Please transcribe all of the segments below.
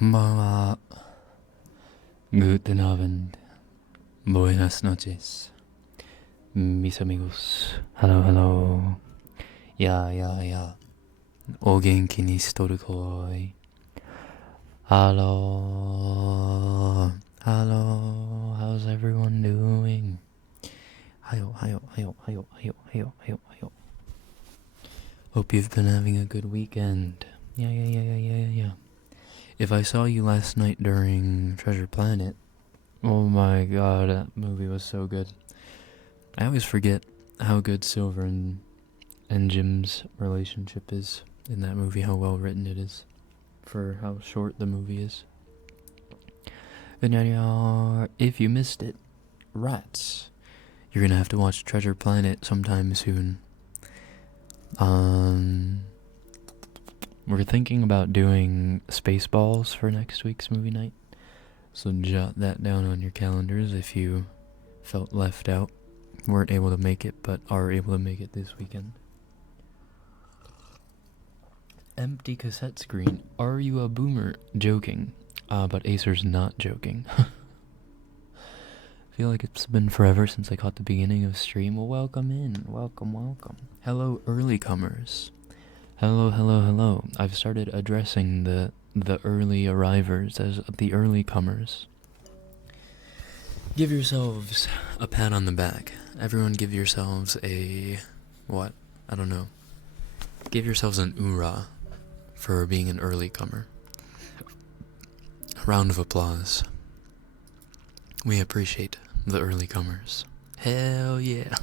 こんばんは。Guten Abend. Buenas noches. Mis amigos. Hello, hello. や。お元気にしとるかい？ Hello. Hello. How's everyone doing? はよ。Hope you've been having a good weekend. Yeah. If I saw you last night during Treasure Planet, oh my god, that movie was so good. I always forget how good Silver and Jim's relationship is in that movie, how well written it is for how short the movie is. If you missed it, rats, you're gonna have to watch Treasure Planet sometime soon. We're thinking about doing Spaceballs for next week's movie night, so jot that down on your calendars if you felt left out, weren't able to make it, but are able to make it this weekend. Empty cassette screen. Are you a boomer? Joking. But Acer's not joking. I feel like it's been forever since I caught the beginning of stream. Well, welcome in. Welcome. Hello, early comers. Hello. I've started addressing the early arrivers as the early comers. Give yourselves a pat on the back. Everyone give yourselves a... what? I don't know. Give yourselves an oorah for being an early comer. A round of applause. We appreciate the early comers. Hell yeah.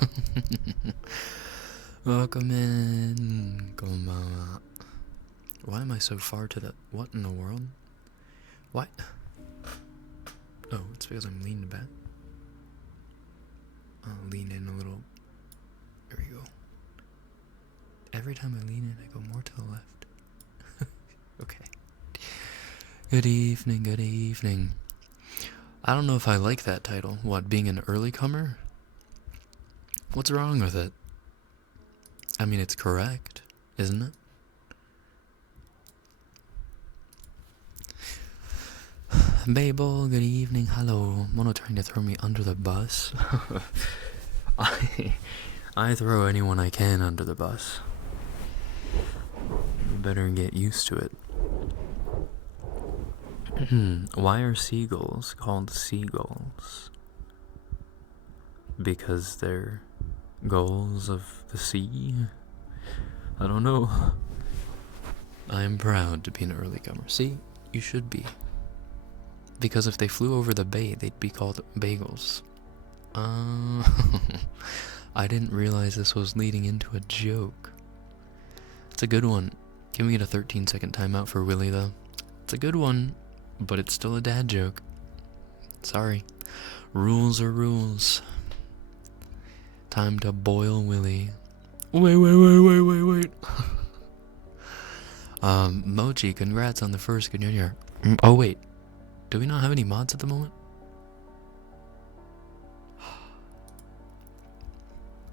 Welcome in. Konbanwa. Why am I so far to the... what in the world? What? Oh, it's because I'm leaning back. I'll lean in a little. There we go. Every time I lean in, I go more to the left. Okay. Good evening. I don't know if I like that title. What, being an early comer? What's wrong with it? I mean, it's correct, isn't it? Babel, good evening, hello. Mono trying to throw me under the bus. I throw anyone I can under the bus. You better get used to it. Why are seagulls called seagulls? Because they're gulls of the sea? I don't know. I am proud to be an early comer. See, you should be. Because if they flew over the bay, they'd be called bagels. I didn't realize this was leading into a joke. It's a good one. Can we get a 13-second timeout for Willy, though? It's a good one, but it's still a dad joke. Sorry. Rules are rules. Time to boil Willy. Wait. Mochi, congrats on the first good year. Oh, wait. Do we not have any mods at the moment?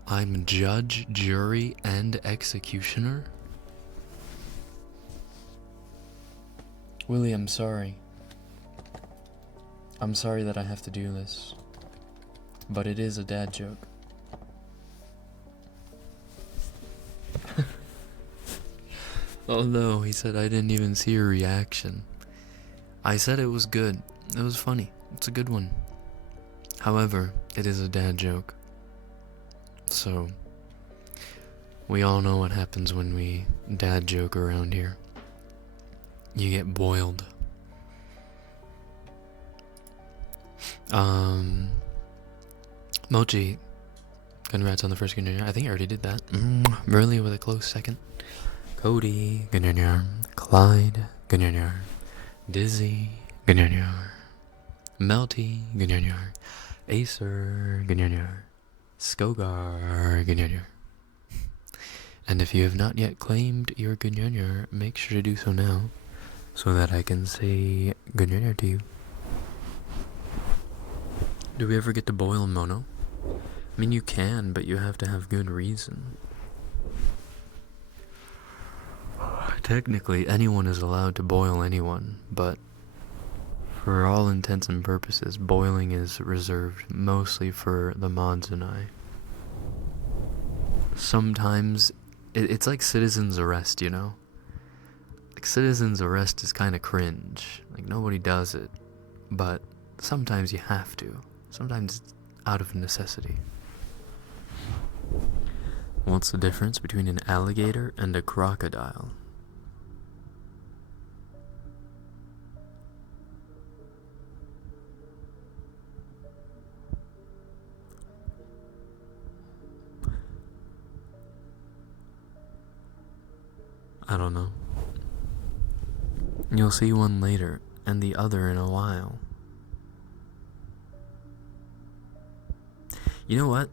I'm judge, jury, and executioner? Willy, I'm sorry. I'm sorry that I have to do this. But it is a dad joke. Oh no, he said I didn't even see your reaction. I said it was good. It was funny. It's a good one. However, it is a dad joke. So, we all know what happens when we dad joke around here. You get boiled. Mochi, congrats on the first good year. I think I already did that. Really with a close second. Cody, good year. Clyde, good year. Dizzy, good year. Melty, good year. Acer, good year. Skogar, good year. And if you have not yet claimed your good year, make sure to do so now, so that I can say good year to you. Do we ever get to boil Mono? I mean, you can, but you have to have good reason. Technically, anyone is allowed to boil anyone, but For all intents and purposes, boiling is reserved mostly for the mods and I. Sometimes it's like citizen's arrest, you know? Like citizen's arrest is kind of cringe. Like nobody does it. But sometimes you have to. Sometimes it's out of necessity. What's the difference between an alligator and a crocodile? I don't know. You'll see one later, and the other in a while. You know what?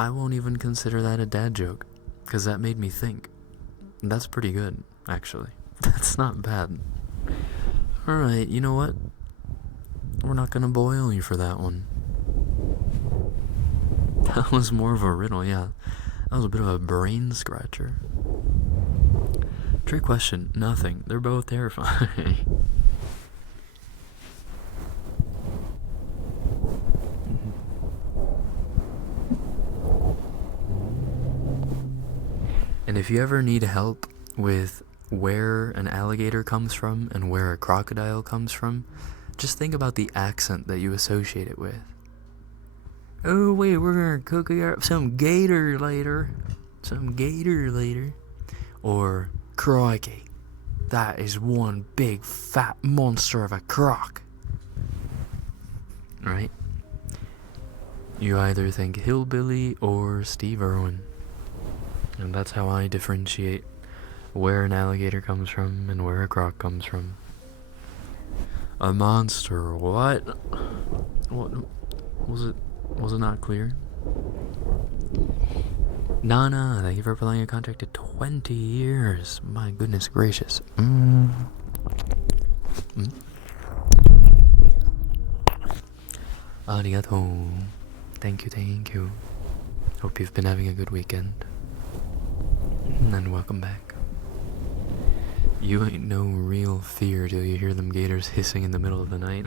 I won't even consider that a dad joke, because that made me think. That's pretty good, actually. That's not bad. Alright, you know what? We're not gonna boil you for that one. That was more of a riddle, yeah. That was a bit of a brain scratcher. Trick question, nothing. They're both terrifying. And if you ever need help with where an alligator comes from and where a crocodile comes from, just think about the accent that you associate it with. Oh wait, we're gonna cook up some gator later. Or, crikey, that is one big fat monster of a croc. Right? You either think hillbilly or Steve Irwin. And that's how I differentiate where an alligator comes from and where a croc comes from. A monster, what? What was it? Was it not clear? Nana, thank you for playing a contract to 20 years. My goodness gracious. Arigato. Thank you. Hope you've been having a good weekend. And welcome back. You ain't no real fear till you hear them gators hissing in the middle of the night.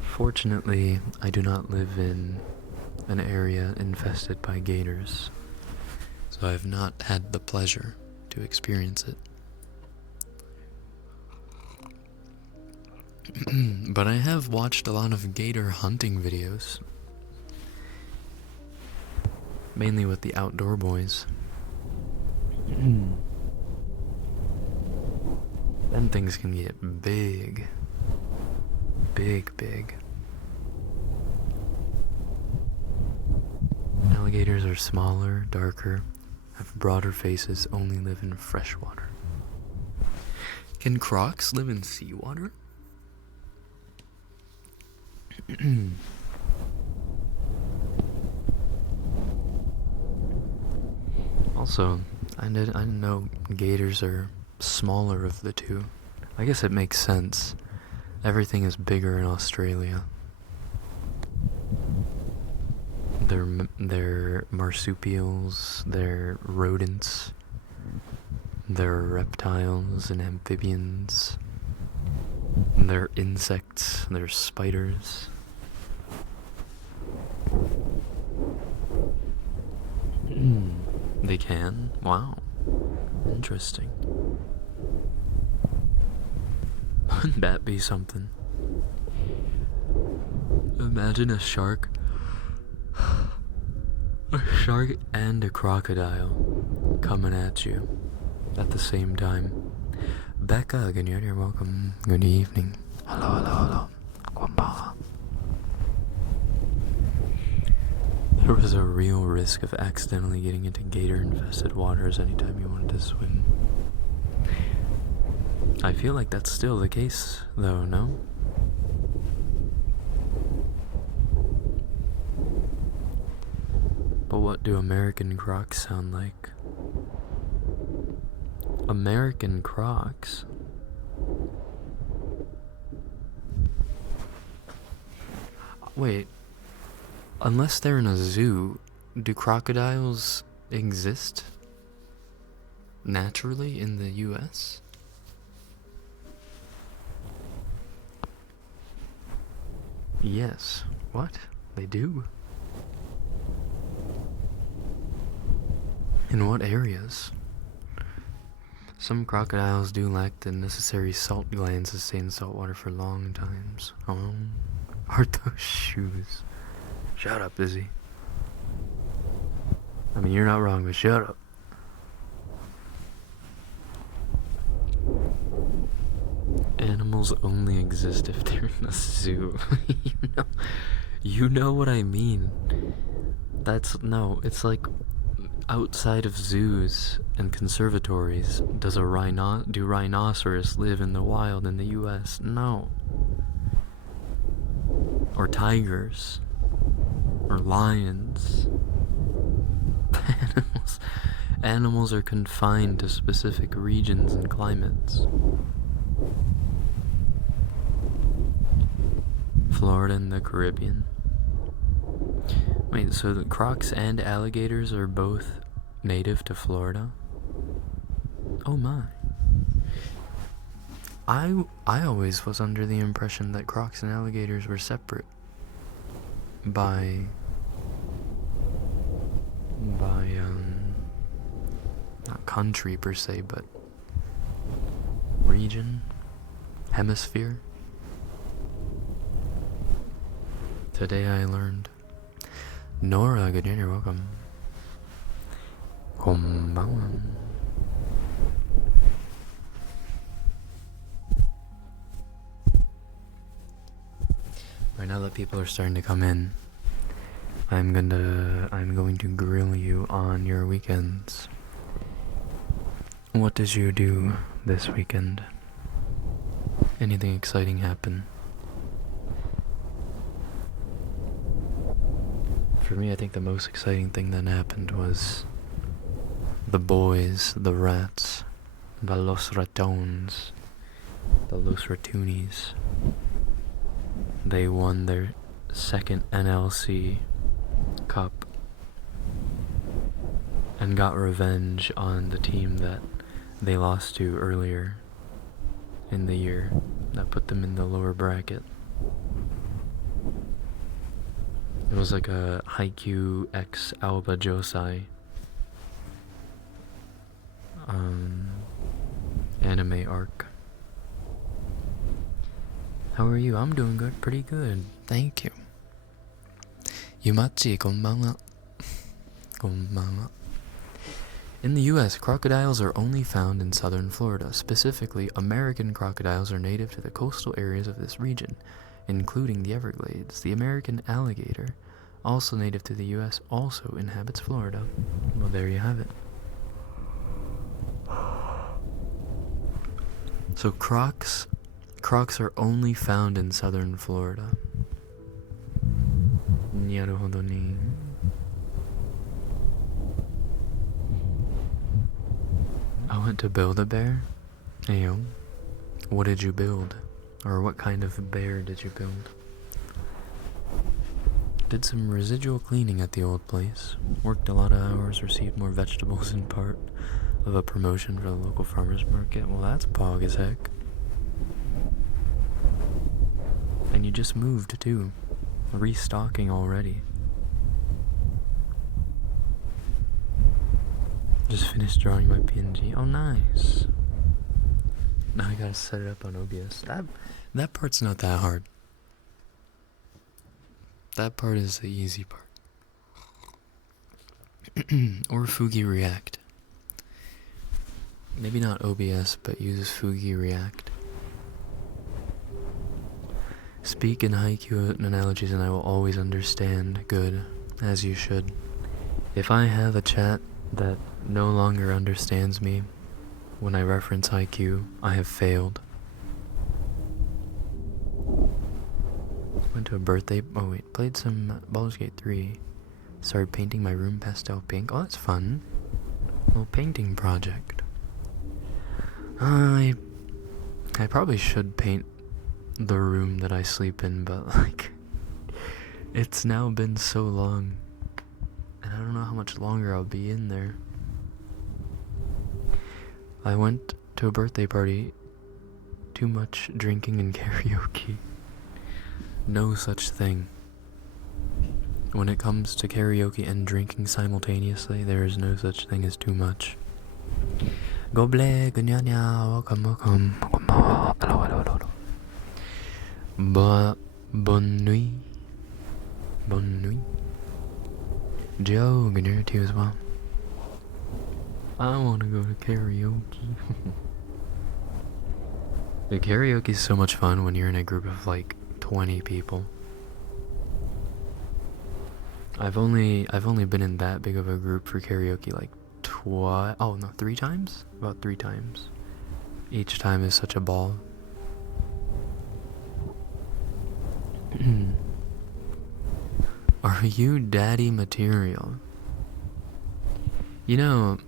Fortunately, I do not live in an area infested by gators, so I have not had the pleasure to experience it. But I have watched a lot of gator hunting videos, mainly with the Outdoor Boys. Them things can get big. Big. Alligators are smaller, darker, have broader faces, only live in fresh water. Can crocs live in seawater? Also, I didn't know gators are smaller of the two. I guess it makes sense. Everything is bigger in Australia. They're marsupials, they're rodents, they're reptiles and amphibians, they're insects, they're spiders. They can? Wow. Interesting. Wouldn't that be something? Imagine a shark. A shark and a crocodile coming at you at the same time. Becca, you're welcome. Good evening. Hello. Konbanwa. There was a real risk of accidentally getting into gator-infested waters anytime you wanted to swim. I feel like that's still the case, though, no? But what do American crocs sound like? American crocs? Wait, unless they're in a zoo, do crocodiles exist? naturally in the US? Yes. What? They do? In what areas? Some crocodiles do lack the necessary salt glands to stay in salt water for long times. Oh, are those shoes? Shut up, Izzy. I mean, you're not wrong, but shut up. Animals only exist if they're in a zoo. You know what I mean. It's like outside of zoos and conservatories, do rhinoceros live in the wild in the US? No. Or tigers. Or lions. Animals are confined to specific regions and climates. Florida and the Caribbean. Wait, so the crocs and alligators are both native to Florida? Oh my. I always was under the impression that crocs and alligators were separate by not country per se, but region, hemisphere. Today I learned. Nora, good dinner, welcome. Konbanwa. Right now that people are starting to come in, I'm going to grill you on your weekends. What did you do this weekend? Anything exciting happen? For me, I think the most exciting thing that happened was the boys, the rats, the Los Ratones, the Los Ratoonies. They won their second NLC Cup and got revenge on the team that they lost to earlier in the year that put them in the lower bracket. It was like a Haikyuu X Alba Josai anime arc. How are you? I'm doing good, pretty good. Thank you. Yumachi, konbanwa. Konbanwa. In the US, crocodiles are only found in southern Florida. Specifically, American crocodiles are native to the coastal areas of this region, including the Everglades. The American alligator, also native to the US, also inhabits Florida. Well, there you have it. So crocs are only found in southern Florida. Naruhodo ni. I went to Build-A-Bear. Ayo. What did you build? Or what kind of bear did you build? Did some residual cleaning at the old place. Worked a lot of hours, received more vegetables in part of a promotion for the local farmer's market. Well, that's pog as heck. And you just moved too. Restocking already. Just finished drawing my PNG. Oh, nice. Now I gotta set it up on OBS. That part's not that hard. That part is the easy part. Or Fugi React. Maybe not OBS, but use Fugi React. Speak in Haikyuu analogies and I will always understand. Good, as you should. If I have a chat that no longer understands me when I reference Haikyuu, I have failed. Went to a birthday. Oh wait, played some Baldur's Gate 3. Started painting my room pastel pink. Oh, that's fun. Little painting project. I probably should paint the room that I sleep in, but like, it's now been so long, and I don't know how much longer I'll be in there. I went to a birthday party. Too much drinking and karaoke. No such thing. When it comes to karaoke and drinking simultaneously, there is no such thing as too much. Goble, gunyanya, welcome, welcome. Hello, hello, hello. Bonne nuit. Bonne nuit. Joe, good night to you as well. I want to go to karaoke. The karaoke is so much fun when you're in a group of like 20 people. I've only been in that big of a group for karaoke like 3 times? About 3 times. Each time is such a ball. Are you daddy material? You know,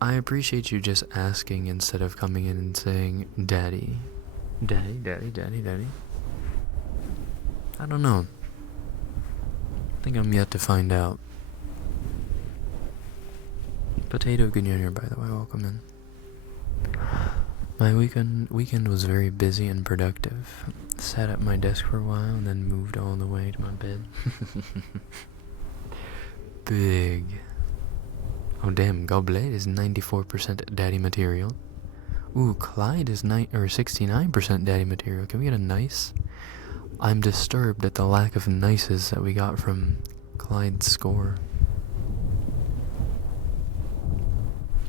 I appreciate you just asking instead of coming in and saying, Daddy. Daddy, daddy, daddy, daddy. I don't know. I think I'm yet to find out. Potato Junior, by the way, welcome in. My weekend was very busy and productive. Sat at my desk for a while and then moved all the way to my bed. Big. Oh damn, Goblet is 94% daddy material. Ooh, Clyde is 69% daddy material. Can we get a nice? I'm disturbed at the lack of nices that we got from Clyde's score.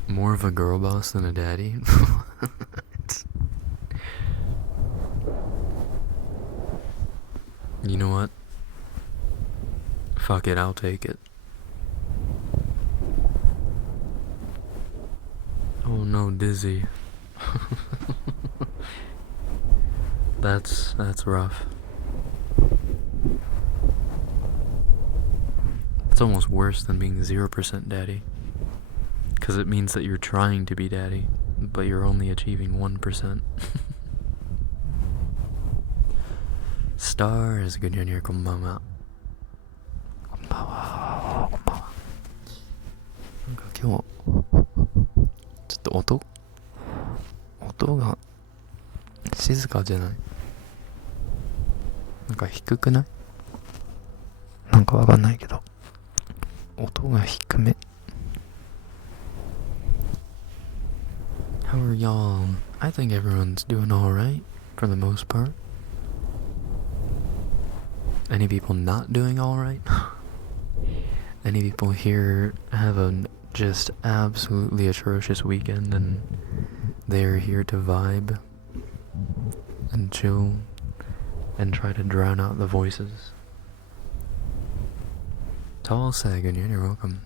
More of a girl boss than a daddy? You know what? Fuck it, I'll take it. Oh no, Dizzy. That's rough. It's almost worse than being 0% daddy. Because it means that you're trying to be daddy, but you're only achieving 1%. Stars, good night, konbanwa. Konbanwa, konbanwa. なんか今日ちょっと音が静かじゃない？なんか低くない？なんかわかんないけど音が低め。How are y'all? I think everyone's doing alright for the most part. Any people not doing alright? Any people here have a just absolutely atrocious weekend and they're here to vibe and chill and try to drown out the voices? Tall Sagan, you're welcome.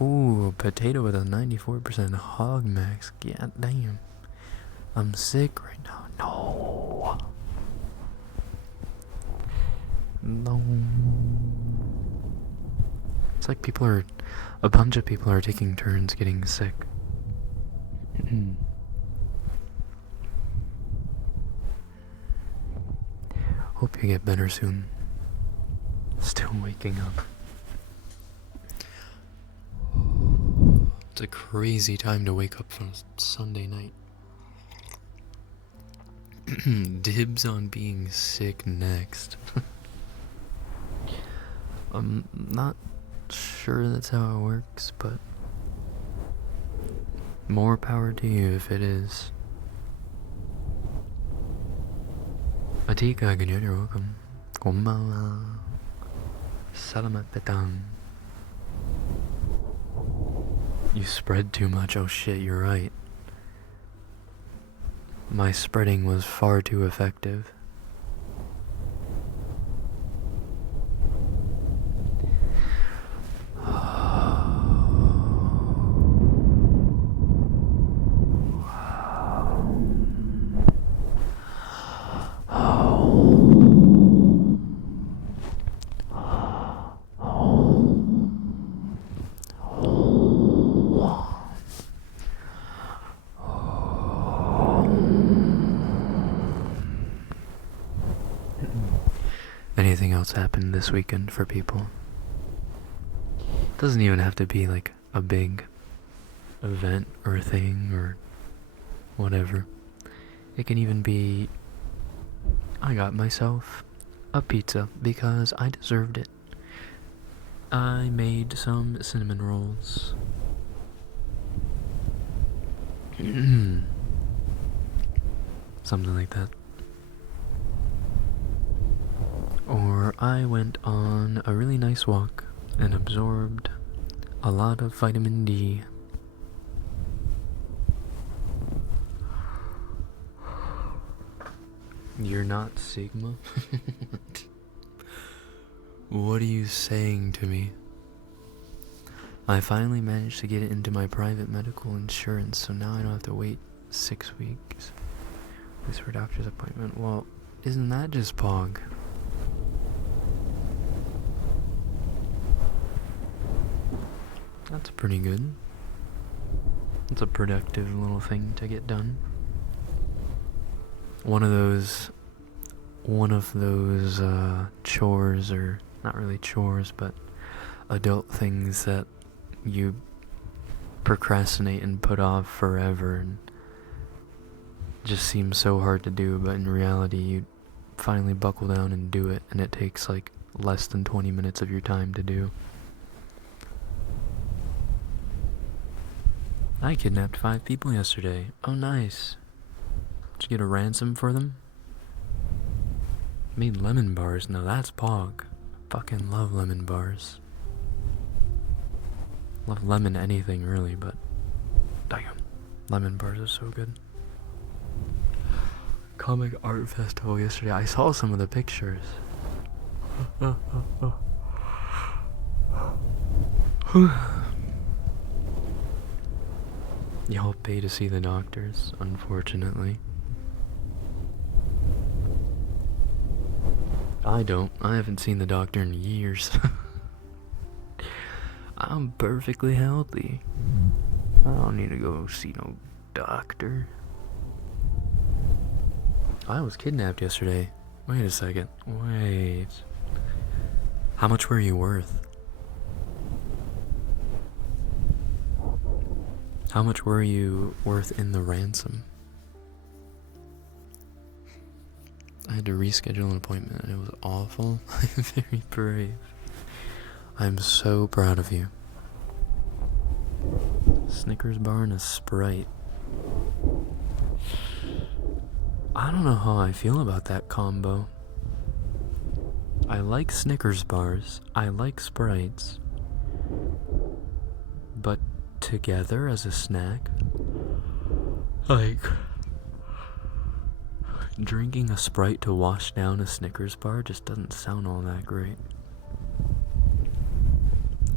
Ooh, potato with a 94% hog max. God damn. I'm sick right now. No. It's like a bunch of people are taking turns getting sick. Hope you get better soon. Still waking up. It's a crazy time to wake up from Sunday night. Dibs on being sick next. I'm not sure that's how it works, but more power to you if it is. Atika, you're welcome. Konbanwa. Salamat petang. You spread too much. Oh shit, you're right. My spreading was far too effective. Anything else happened this weekend for people? Doesn't even have to be like a big event or thing or whatever. It can even be, I got myself a pizza because I deserved it. I made some cinnamon rolls. Something like that. Or I went on a really nice walk and absorbed a lot of vitamin D. You're not Sigma? What are you saying to me? I finally managed to get it into my private medical insurance, so now I don't have to wait 6 weeks. This for a doctor's appointment. Well, isn't that just Pog? That's pretty good. It's a productive little thing to get done. One of those chores, or not really chores, but adult things that you procrastinate and put off forever and just seems so hard to do, but in reality you finally buckle down and do it, and it takes like less than 20 minutes of your time to do. I kidnapped 5 people yesterday. Oh, nice. Did you get a ransom for them? Made lemon bars. Now that's Pog. Fucking love lemon bars. Love lemon anything really, but damn, lemon bars are so good. Comic art festival yesterday. I saw some of the pictures. Y'all pay to see the doctors, unfortunately. I don't. I haven't seen the doctor in years. I'm perfectly healthy. I don't need to go see no doctor. I was kidnapped yesterday. Wait a second. Wait. How much were you worth? How much were you worth in the ransom? I had to reschedule an appointment and it was awful. I'm very brave. I'm so proud of you. Snickers bar and a Sprite. I don't know how I feel about that combo. I like Snickers bars. I like Sprites. But together as a snack, like drinking a Sprite to wash down a Snickers bar just doesn't sound all that great.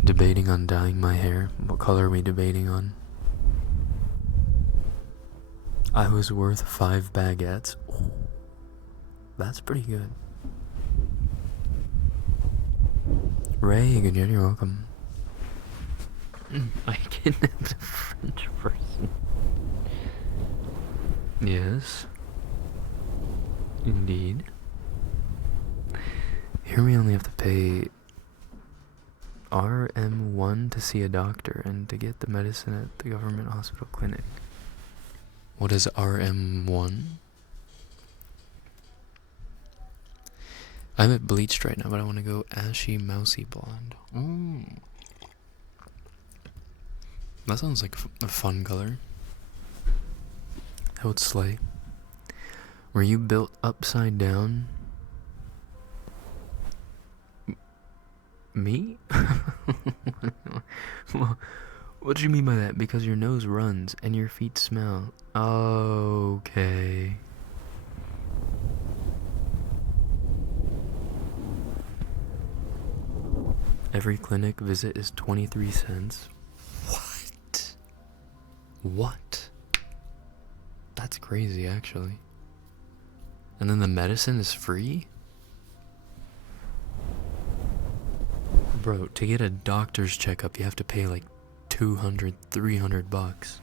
Debating on dyeing my hair. What color are we debating on? I was worth 5 baguettes. Ooh, that's pretty good. Ray, good, you're welcome. I kidnapped a French person. Yes. Indeed. Here we only have to pay RM1 to see a doctor and to get the medicine at the government hospital clinic. What is RM1? I'm at bleached right now, but I want to go ashy mousy blonde. That sounds like a fun color. That would slay. Were you built upside down? Me? What do you mean by that? Because your nose runs and your feet smell. Okay. Every clinic visit is 23 cents. What? That's crazy, actually. And then the medicine is free? Bro, to get a doctor's checkup, you have to pay like $200, $300.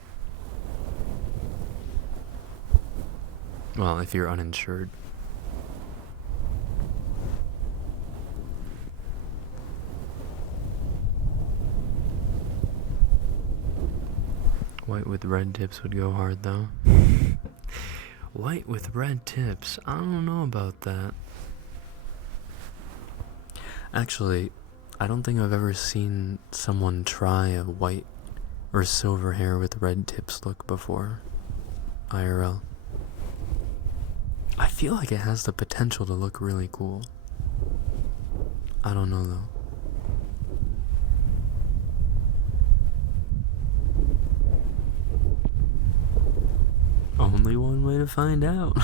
Well, if you're uninsured. White with red tips would go hard though. White with red tips. I don't know about that. Actually, I don't think I've ever seen someone try a white or silver hair with red tips look before. IRL. I feel like it has the potential to look really cool. I don't know though. Only one way to find out.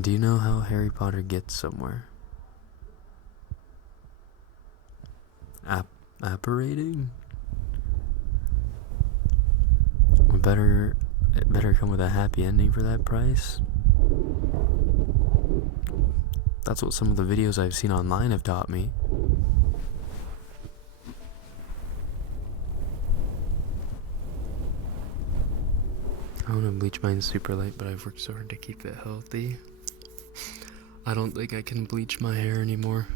Do you know how Harry Potter gets somewhere? Apparating? It better come with a happy ending for that price. That's what some of the videos I've seen online have taught me. I want to bleach mine super light, but I've worked so hard to keep it healthy. I don't think I can bleach my hair anymore.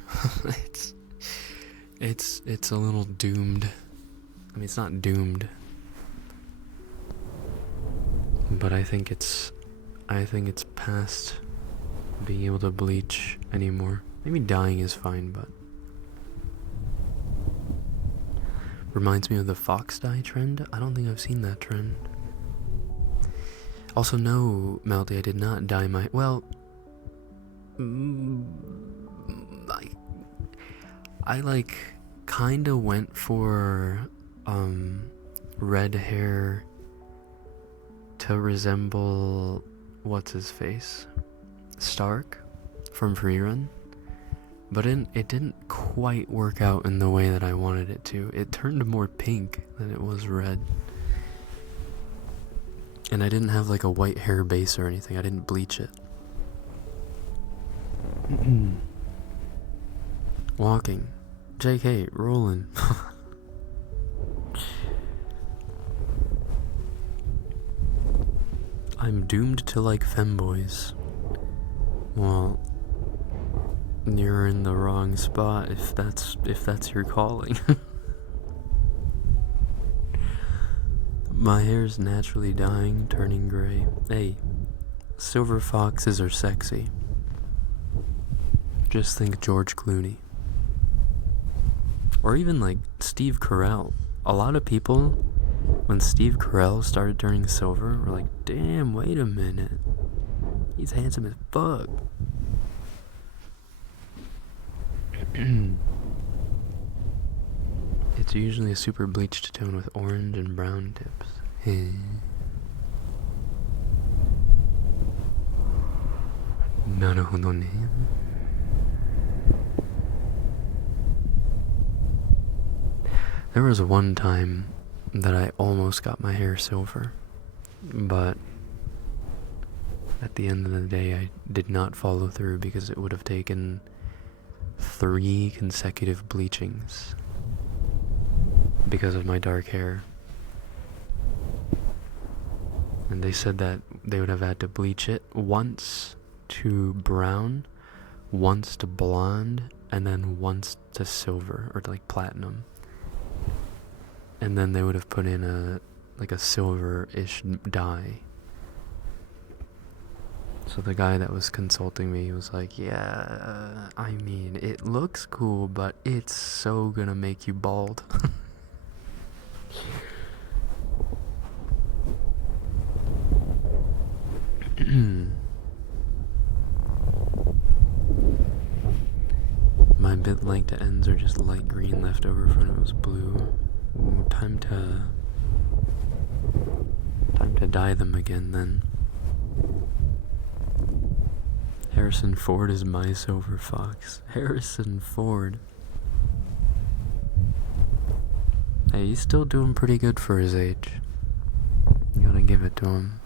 It's a little doomed. I mean, it's not doomed, but I think it's past being able to bleach anymore. Maybe dyeing is fine, but reminds me of the fox dye trend. I don't think I've seen that trend. Also, no, Melty, I did not dye my... Well... I like, kinda went for, red hair to resemble... What's-his-face? Stark from Freerun. But it didn't quite work out in the way that I wanted it to. It turned more pink than it was red. And I didn't have like a white hair base or anything. I didn't bleach it. Walking. JK, rolling. I'm doomed to like femboys. Well, you're in the wrong spot if that's your calling. My hair's naturally dying, turning gray. Hey, silver foxes are sexy. Just think George Clooney. Or even like Steve Carell. A lot of people, when Steve Carell started turning silver, were like, damn, wait a minute. He's handsome as fuck. It's usually a super bleached tone with orange and brown tips. Naruhodo ne. There was one time that I almost got my hair silver, but at the end of the day I did not follow through because it would have taken 3 consecutive bleachings because of my dark hair. And they said that they would have had to bleach it once to brown, once to blonde, and then once to silver, or to like platinum. And then they would have put in a silver-ish dye. So the guy that was consulting me was like, yeah, I mean, it looks cool, but it's so gonna make you bald. My bit length ends are just light green left over from it was blue. Ooh, time to dye them again then. Harrison Ford is my silver fox. Harrison Ford. Hey, he's still doing pretty good for his age. You gotta give it to him.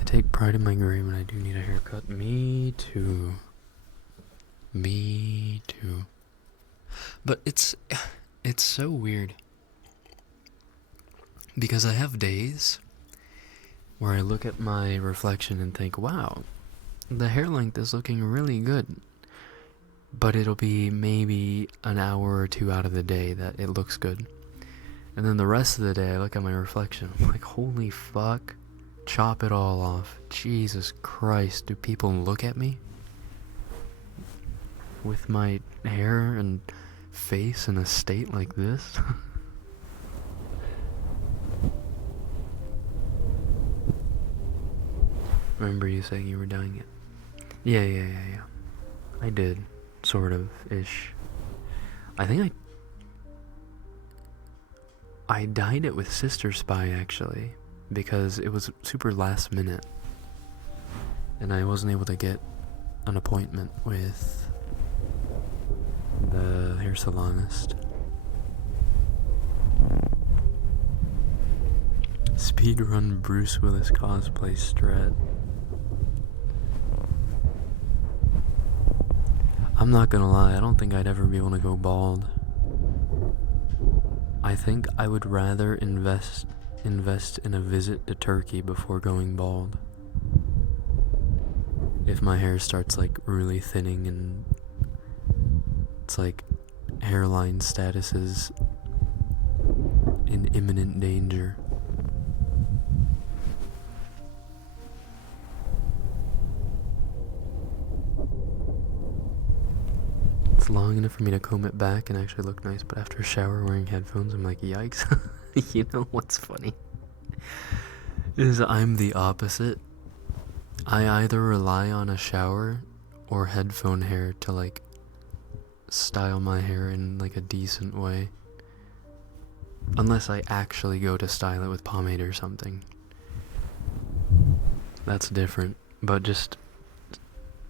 I take pride in my gray when I do need a haircut. Me too. Me too. But it's so weird. Because I have days where I look at my reflection and think, wow, the hair length is looking really good. but it'll be maybe an hour or two out of the day that it looks good. And then the rest of the day, I look at my reflection. I'm like, holy fuck. Chop it all off. Jesus Christ. Do people look at me? With my hair and face in a state like this? Remember you saying you were dyeing it? Yeah. I did. Sort of. Ish. I think I dyed it with Sister Spy, actually, because it was super last minute, and I wasn't able to get an appointment with the hair salonist. Speedrun Bruce Willis cosplay Strat. I'm not gonna lie, I don't think I'd ever be able to go bald. I think I would rather invest in a visit to Turkey before going bald. If my hair starts like really thinning and it's like hairline status is in imminent danger. It's long enough for me to comb it back and actually look nice, but after a shower wearing headphones, I'm like, yikes. You know what's funny? Is I'm the opposite. I either rely on a shower or headphone hair to like style my hair in like a decent way. Unless I actually go to style it with pomade or something. That's different. But just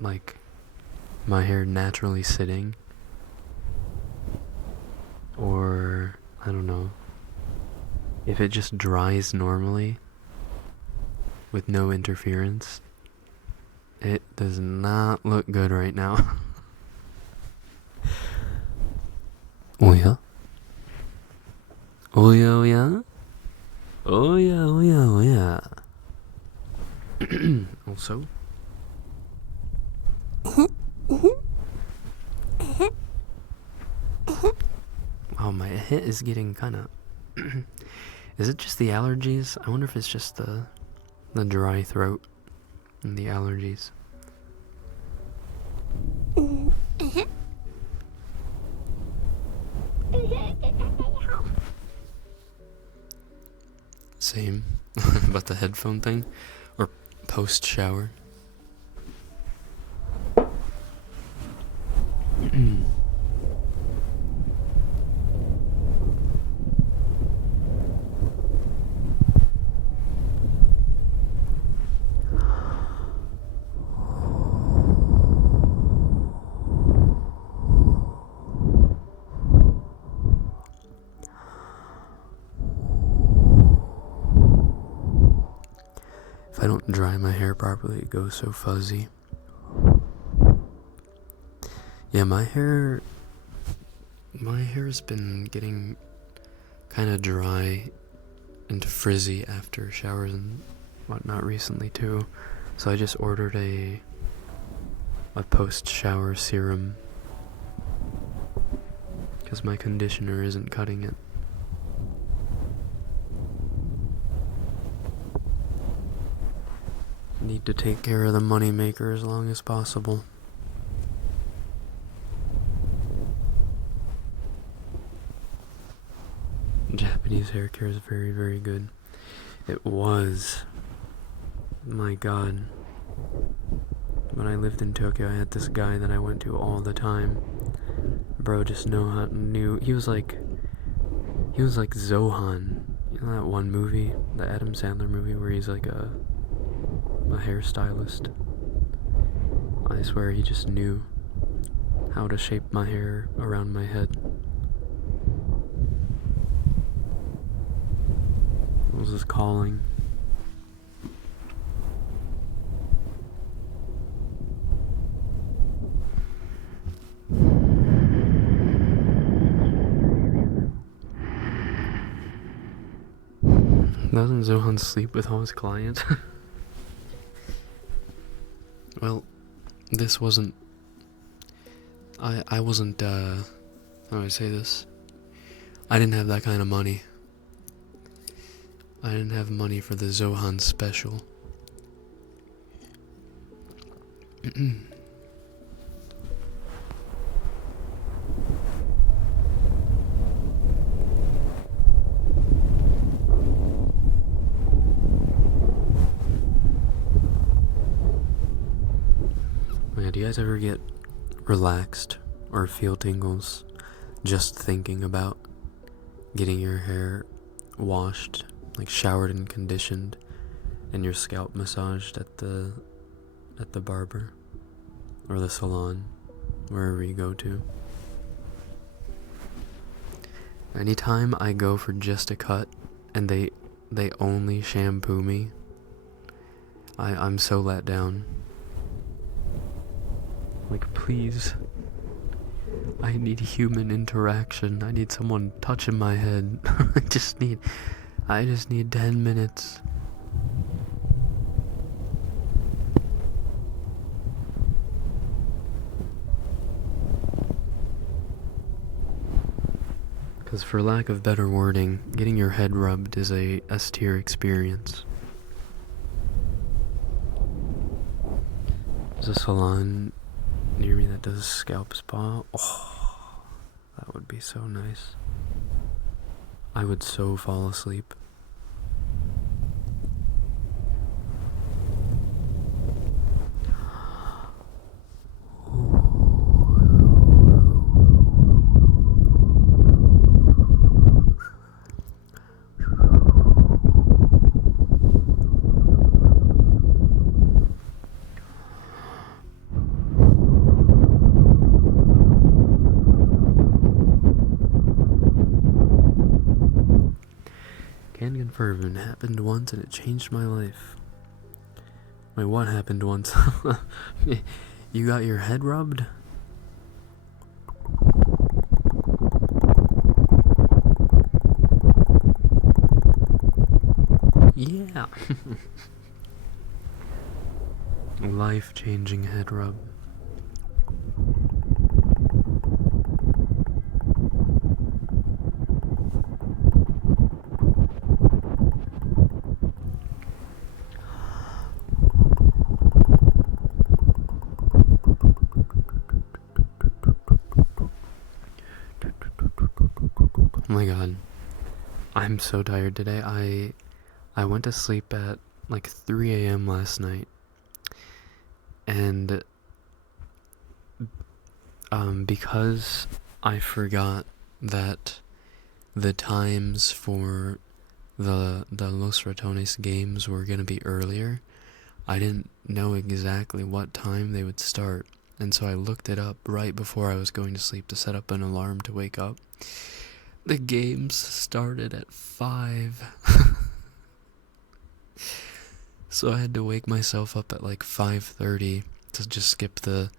like my hair naturally sitting, or I don't know, if it just dries normally with no interference, it does not look good right now. Oh yeah? Oh yeah, oh yeah? Oh yeah, oh yeah, oh yeah. Also, oh, my hit is getting kind of... Is it just the allergies? I wonder if it's just the dry throat and the allergies. Same. About the headphone thing? Or post-shower? If I don't dry my hair properly, it goes so fuzzy. Yeah, my hair's been getting kind of dry and frizzy after showers and whatnot recently too. So I just ordered a post-shower serum because my conditioner isn't cutting it. Need to take care of the moneymaker as long as possible. Japanese hair care is very, very good. It was. My god. When I lived in Tokyo, I had this guy that I went to all the time. Bro just knew. He was like Zohan. You know that one movie, the Adam Sandler movie where he's like a hairstylist? I swear he just knew how to shape my hair around my head. It was his calling. Doesn't Zohan sleep with all his clients? Well, this wasn't... I wasn't, how do I say this? I didn't have that kind of money. I didn't have money for the Zohan special. Yeah, do you guys ever get relaxed or feel tingles just thinking about getting your hair washed, like showered and conditioned, and your scalp massaged at the barber or the salon, wherever you go to? Anytime I go for just a cut and they only shampoo me, I'm so let down. Like, please, I need human interaction. I need someone touching my head. I just need 10 minutes. Because for lack of better wording, getting your head rubbed is a S-tier experience. There's a salon near me that does scalp spa. Oh, that would be so nice. I would so fall asleep. Can confirm it happened once and it changed my life. Wait, what happened once? You got your head rubbed? Yeah. Life-changing head rub. Oh my god. I'm so tired today. I went to sleep at like 3 a.m. last night. And because I forgot that the times for the Los Ratones games were gonna be earlier, I didn't know exactly what time they would start. And so I looked it up right before I was going to sleep to set up an alarm to wake up. The games started at 5. So I had to wake myself up at like 5:30 to just skip the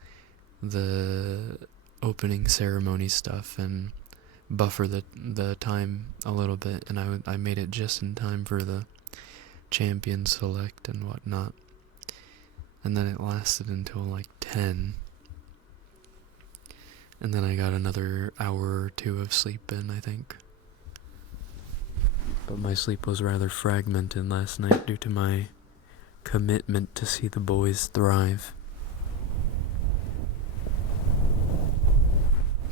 opening ceremony stuff and buffer the time a little bit, and I made it just in time for the champion select and whatnot. And then it lasted until like 10. And then I got another hour or two of sleep in, I think. But my sleep was rather fragmented last night due to my commitment to see the boys thrive.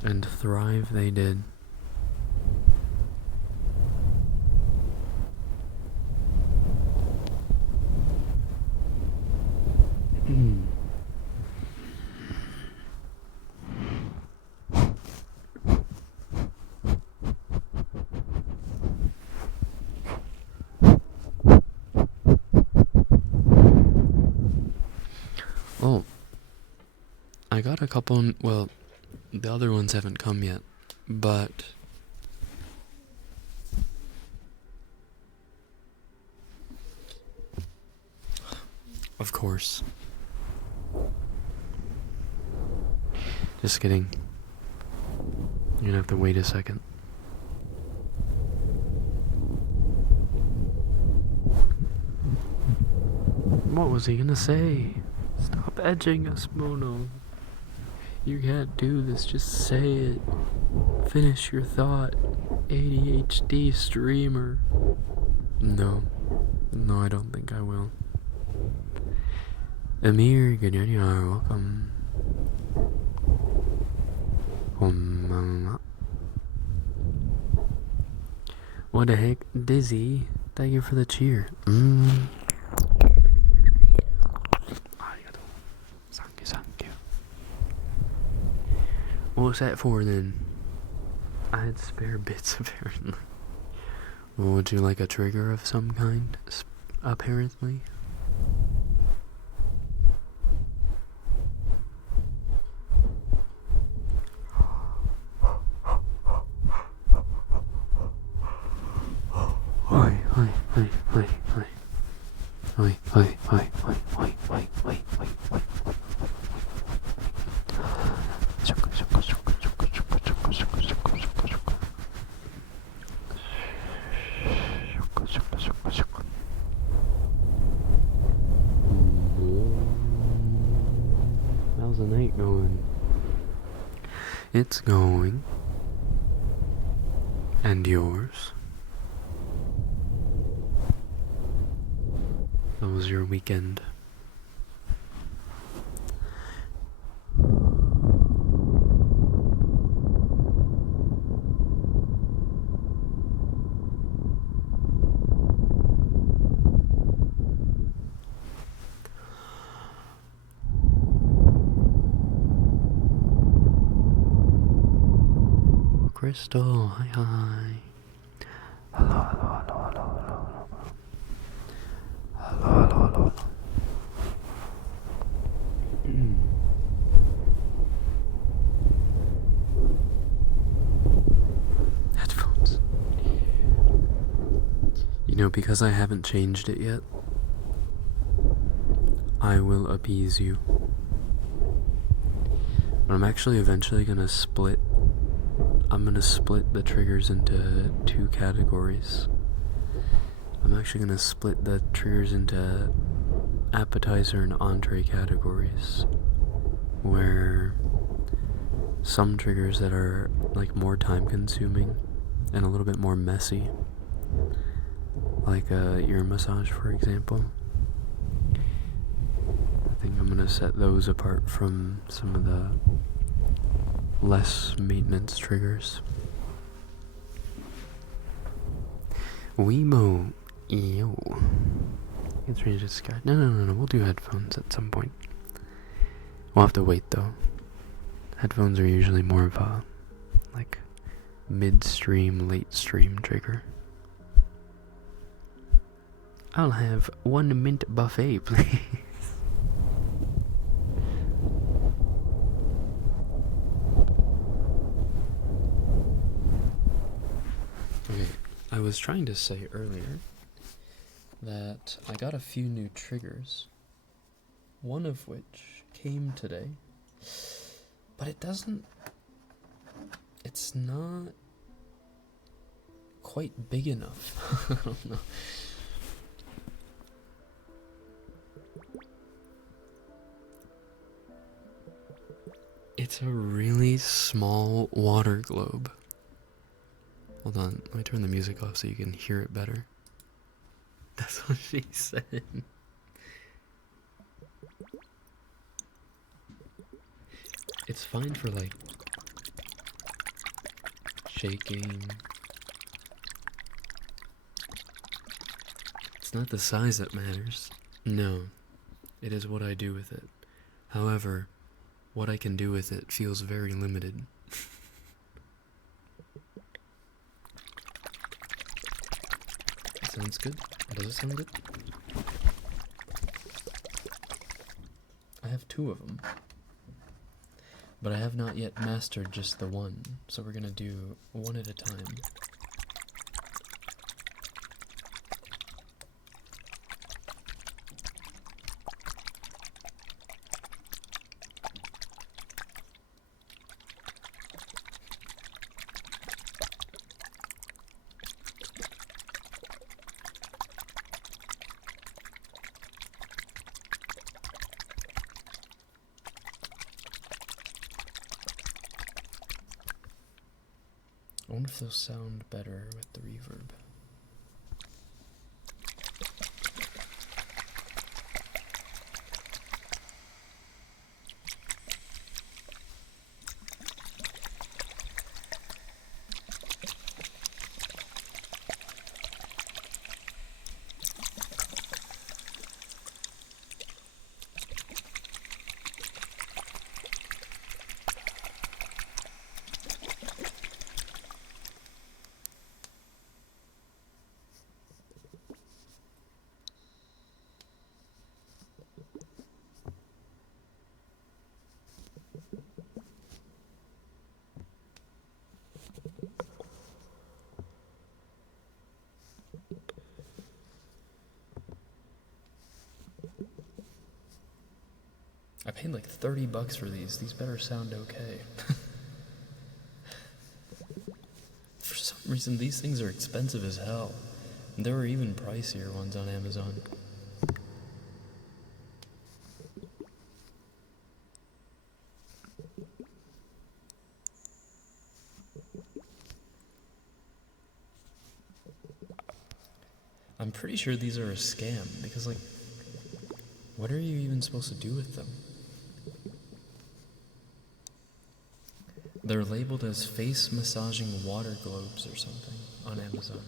And thrive they did. Oh, I got a couple, well, the other ones haven't come yet, but of course. Just kidding. You're gonna have to wait a second. What was he gonna say? Stop edging us, Mono. You can't do this, just say it. Finish your thought. ADHD streamer. No. No, I don't think I will. Amir, good evening, welcome. What the heck? Dizzy, thank you for the cheer. Thank you. What's that for then? I had spare bits apparently. Would you like a trigger of some kind? Apparently. How's the night going? It's going. And yours? How was your weekend? Crystal, hi. Hello. Headphones. You know, because I haven't changed it yet, I will appease you. But I'm actually eventually gonna split the triggers into two categories. I'm actually gonna split the triggers into appetizer and entree categories, where some triggers that are like more time consuming and a little bit more messy, like ear massage for example. I think I'm gonna set those apart from some of the less maintenance triggers. Weemo, ew. It's ready to sky. No. We'll do headphones at some point. We'll have to wait though. Headphones are usually more of a like mid-stream, late-stream trigger. I'll have 1 mint buffet, please. Okay, I was trying to say earlier that I got a few new triggers, one of which came today, but it's not quite big enough. I don't know. It's a really small water globe. Hold on, let me turn the music off so you can hear it better. That's what she said. It's fine for like shaking. It's not the size that matters. No, it is what I do with it. However, what I can do with it feels very limited. Sounds good? Does it sound good? I have 2 of them, but I have not yet mastered just the one, so we're gonna do one at a time. I wonder if they'll sound better with the reverb. I paid like $30 for these. These better sound okay. For some reason, these things are expensive as hell. And there were even pricier ones on Amazon. I'm pretty sure these are a scam because, like, what are you even supposed to do with them? They're labeled as face massaging water globes or something on Amazon.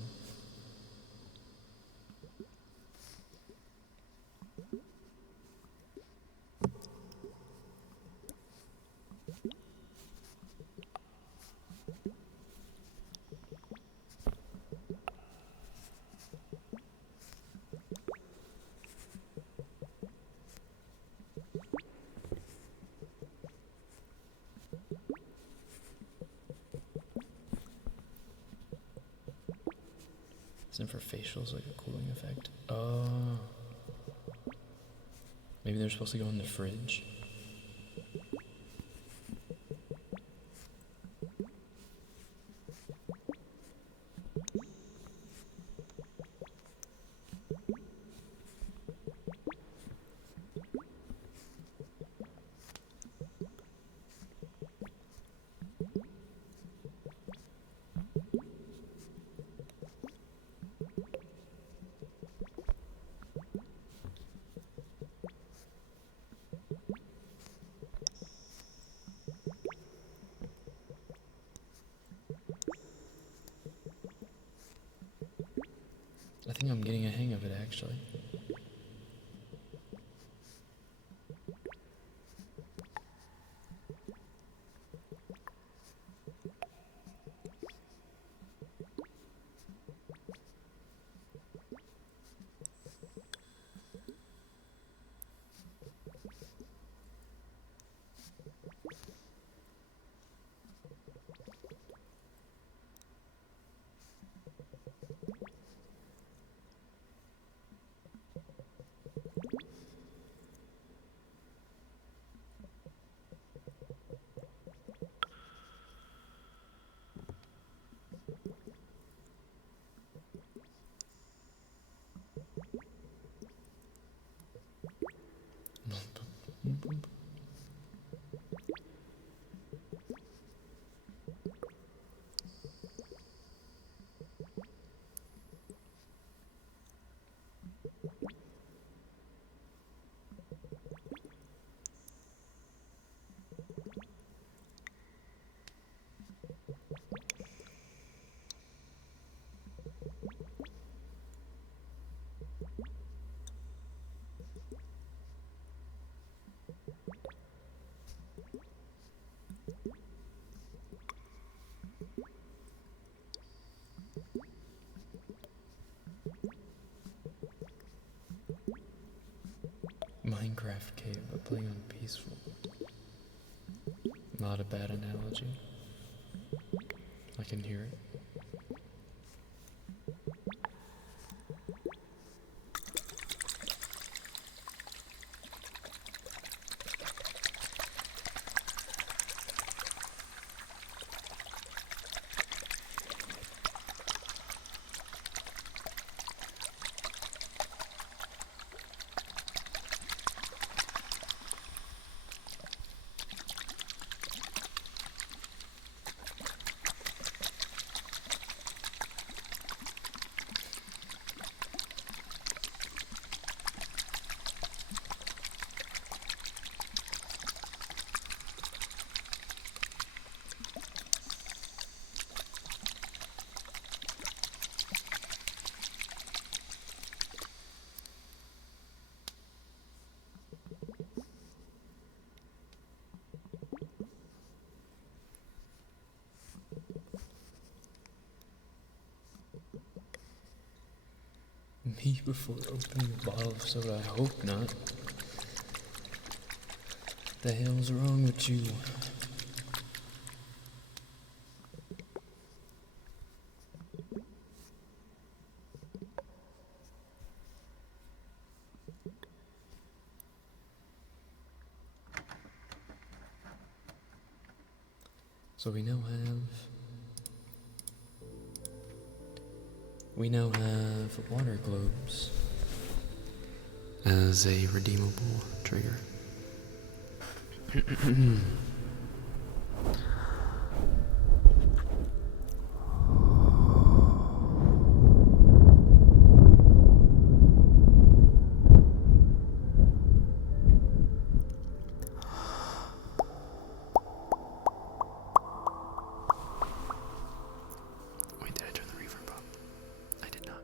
Isn't for facials like a cooling effect? Oh. Maybe they're supposed to go in the fridge. I think I'm getting a hang of it actually. Minecraft cave, but playing on peaceful. Not a bad analogy. I can hear it. pee before opening a bottle of soda? I hope not. What the hell's wrong with you? So we now have water globes as a redeemable trigger. Wait, did I turn the reverb up? I did not.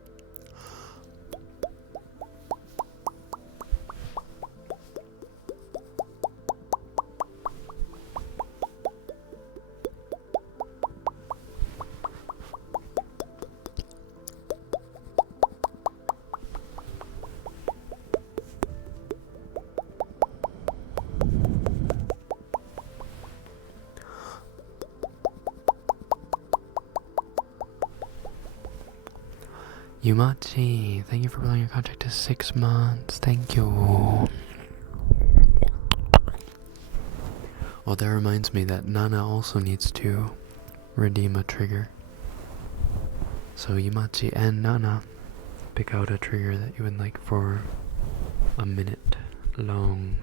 Yumachi, thank you for building your contract to 6 months. Thank you. Well, that reminds me that Nana also needs to redeem a trigger. So Yumachi and Nana, pick out a trigger that you would like for a minute long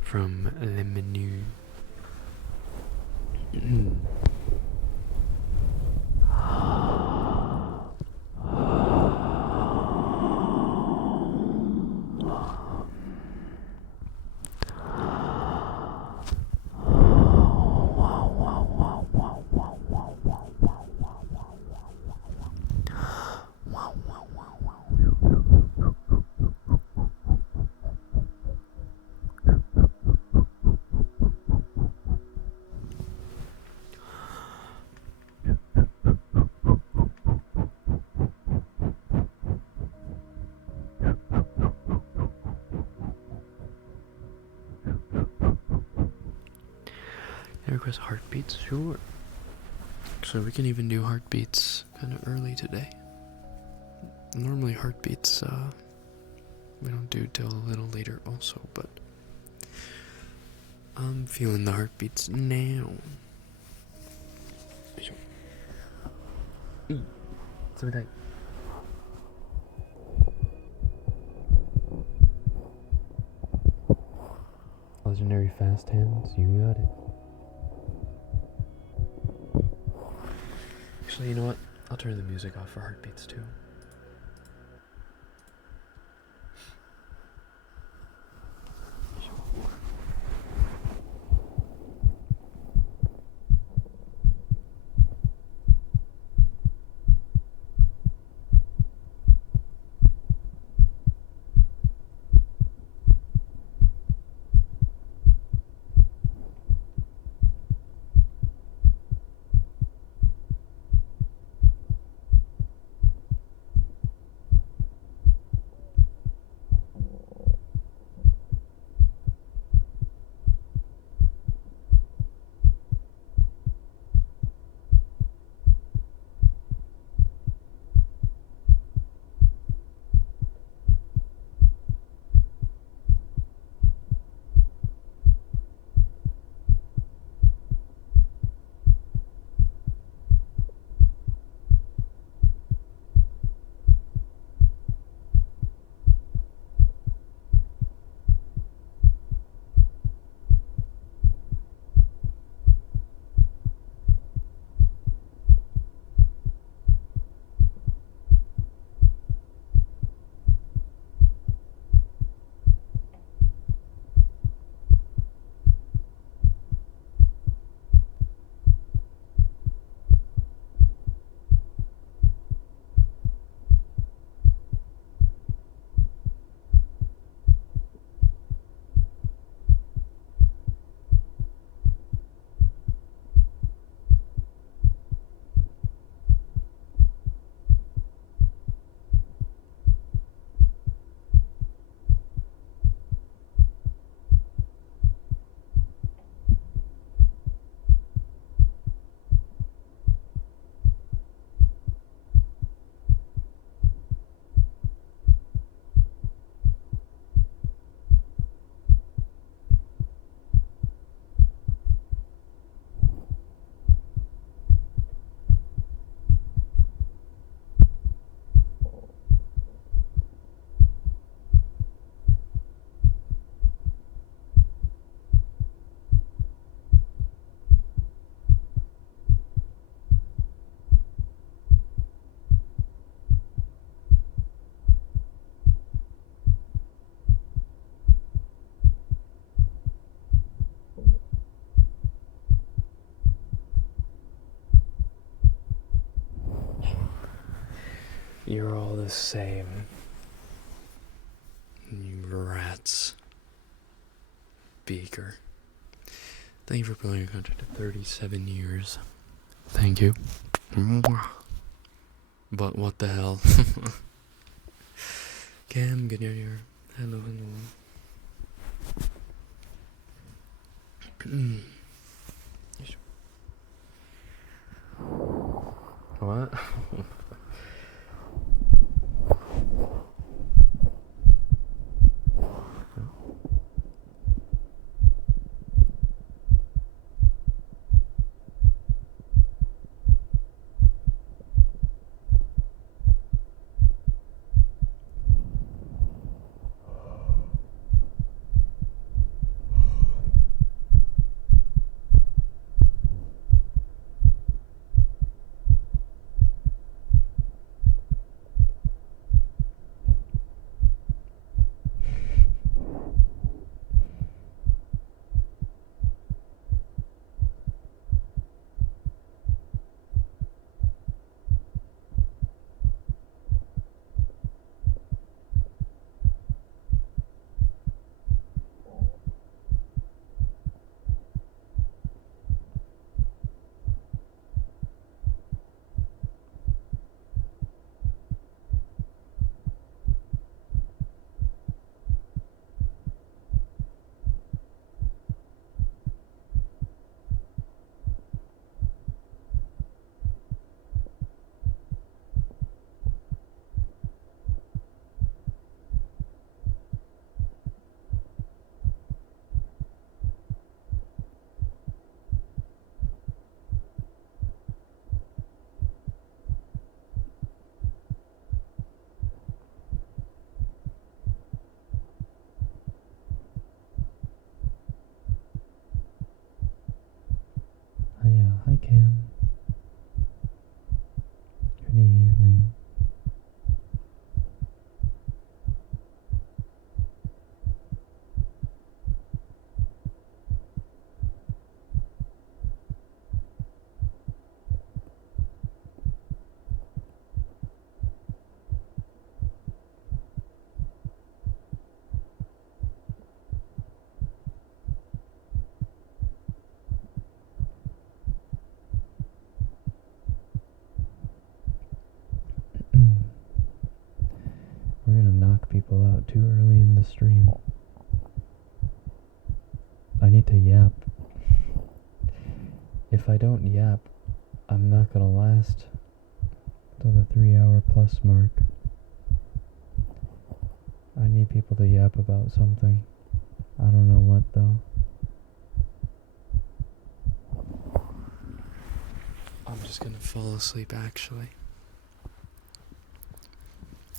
from the menu. Request heartbeats, sure. So we can even do heartbeats kind of early today. Normally heartbeats, we don't do till a little later also, but I'm feeling the heartbeats now. Legendary fast hands, you got it. Actually, you know what? I'll turn the music off for heartbeats too. You're all the same. You rats. Beaker. Thank you for pulling your contract to 37 years. Thank you. But what the hell? Cam, good here. Hello, hello. What? Hi Cam. Good evening. We're gonna knock people out too early in the stream. I need to yap. If I don't yap, I'm not gonna last till the 3-hour plus mark. I need people to yap about something. I don't know what though. I'm just gonna fall asleep actually.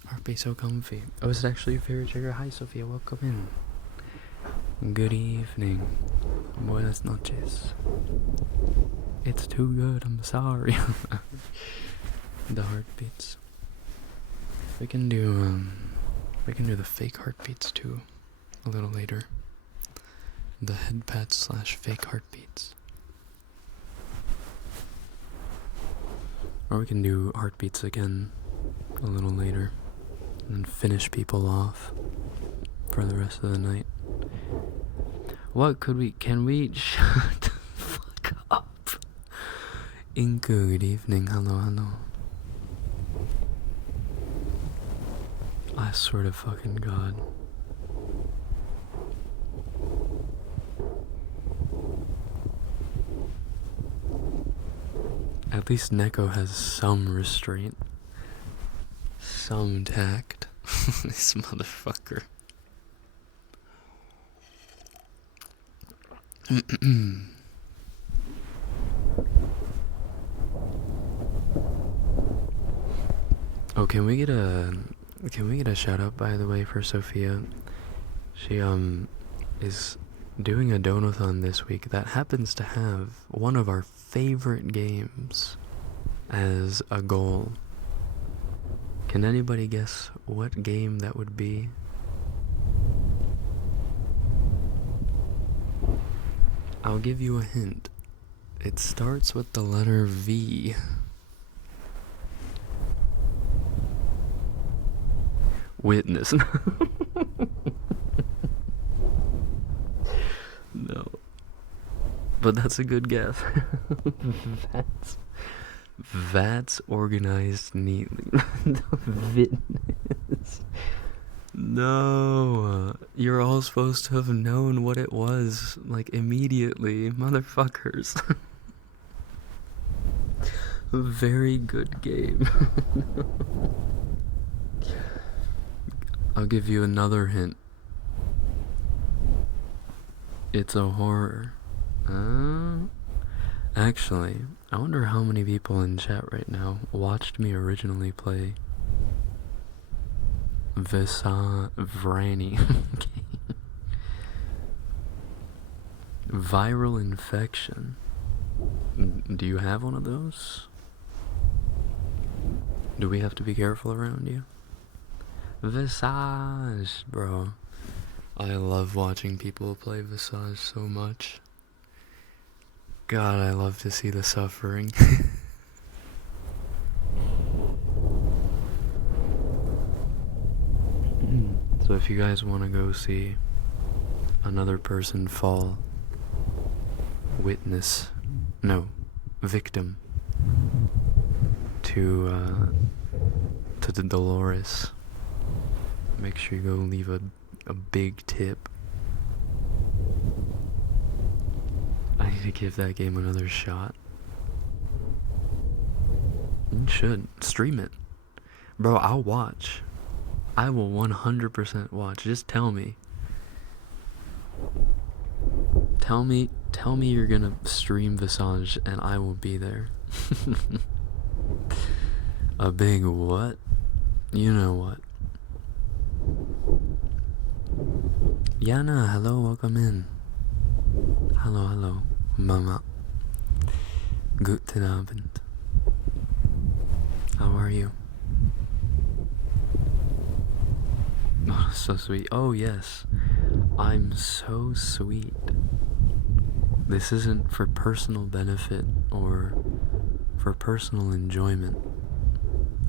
Heartbeat so comfy. Oh, is it actually your favorite trigger? Hi Sophia, welcome in. Good evening. Buenas noches. It's too good, I'm sorry. The heartbeats. We can do the fake heartbeats too a little later. The head pats / fake heartbeats. Or we can do heartbeats again a little later and finish people off for the rest of the night. What can we shut the fuck up? Inka, good evening, hello. I swear to fucking God. At least Neko has some restraint. Some tact. This motherfucker. Oh, can we get a shout out by the way for Sophia? She is doing a donathon this week that happens to have one of our favorite games as a goal. Can anybody guess what game that would be? I'll give you a hint. It starts with the letter V. Witness. No. But that's a good guess. That's organized neatly. Witness. No. You're all supposed to have known what it was, like, immediately. Motherfuckers. A very good game. I'll give you another hint. It's a horror. Actually, I wonder how many people in chat right now watched me originally play Vrani. Viral infection. Do you have one of those? Do we have to be careful around you? Visage, bro. I love watching people play Visage so much. God, I love to see the suffering. So if you guys want to go see another person fall victim to the Dolores, make sure you go leave a big tip. I need to give that game another shot. You should stream it, bro. I'll watch. I will 100% watch. Just tell me. Tell me you're gonna stream Visage and I will be there. A big what? You know what. Yana, hello, welcome in. Hello, Mama. Guten Abend. How are you? Oh, so sweet. Oh, yes. I'm so sweet. This isn't for personal benefit or for personal enjoyment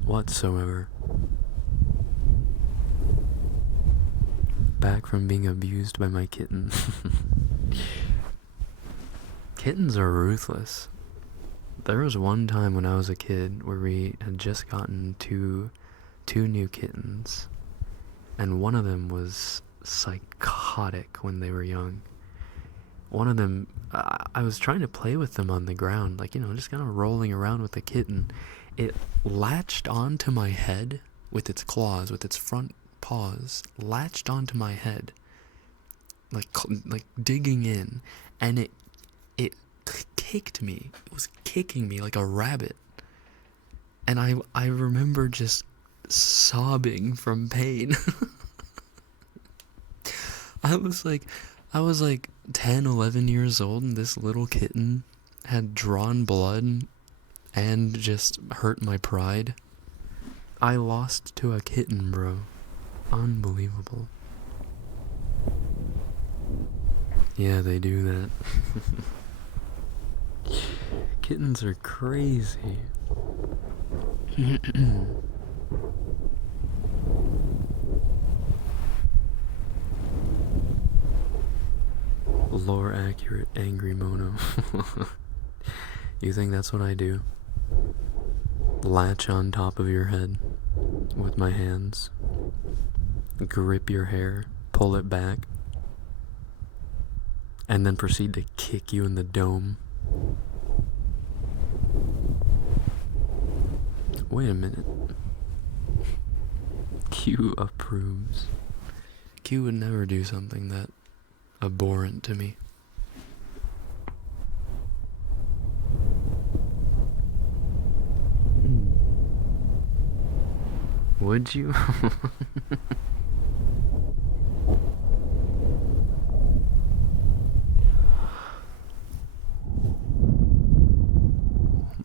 whatsoever. Back from being abused by my kitten. Kittens are ruthless. There was one time when I was a kid where we had just gotten two new kittens, and one of them was psychotic when they were young. One of them, I was trying to play with them on the ground, like, just kind of rolling around with the kitten. It latched onto my head with its claws, with its front paws, latched onto my head, like digging in, and it kicked me. It was kicking me like a rabbit, and I remember just sobbing from pain. I was like 10, 11 years old, and this little kitten had drawn blood and just hurt my pride. I lost to a kitten, bro. Unbelievable. Yeah, they do that. Kittens are crazy. Lore accurate angry mono. You think that's what I do? Latch on top of your head with my hands, grip your hair, pull it back, and then proceed to kick you in the dome. Wait a minute. Q approves. Q would never do something that abhorrent to me. Would you?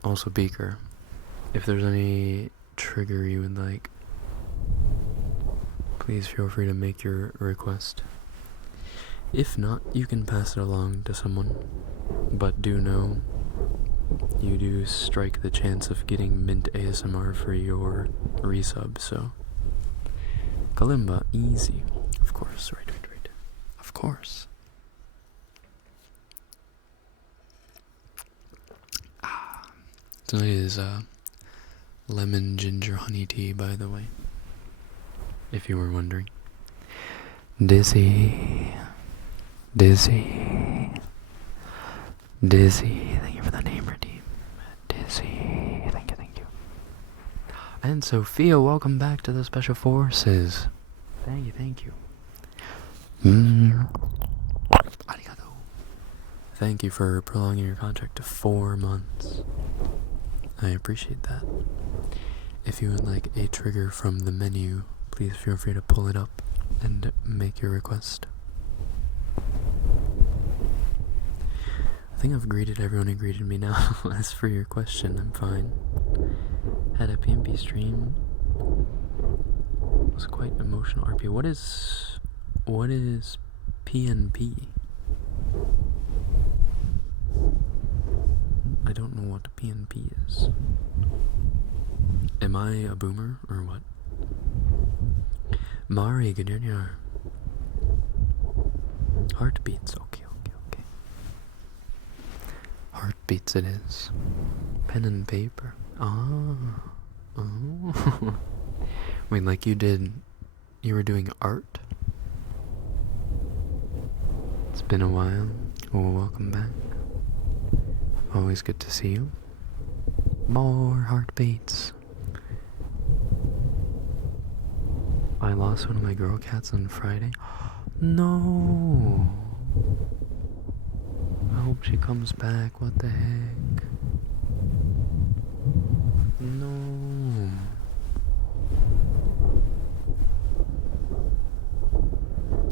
Also, Beaker, if there's any trigger you would like, please feel free to make your request. If not, you can pass it along to someone, but do know you do strike the chance of getting mint ASMR for your resub, so Kalimba, easy. Of course, right. Of course. Tonight is lemon ginger honey tea, by the way. If you were wondering. Dizzy. Thank you for the name, Redeem. Dizzy. Thank you. And Sophia, welcome back to the Special Forces. Thank you. Arigato. Thank you for prolonging your contract to 4 months. I appreciate that. If you would like a trigger from the menu, please feel free to pull it up and make your request. I think I've greeted everyone who greeted me now. As for your question, I'm fine. Had a PNP stream. It was quite emotional. RP. What is PNP? I don't know what PNP is. Am I a boomer or what? Mari, good evening. Heartbeats, okay. Heartbeats it is. Pen and paper. Oh. Wait, like you were doing art? It's been a while. Well, welcome back. Always good to see you. More heartbeats. I lost one of my girl cats on Friday. No. I hope she comes back. What the heck? No.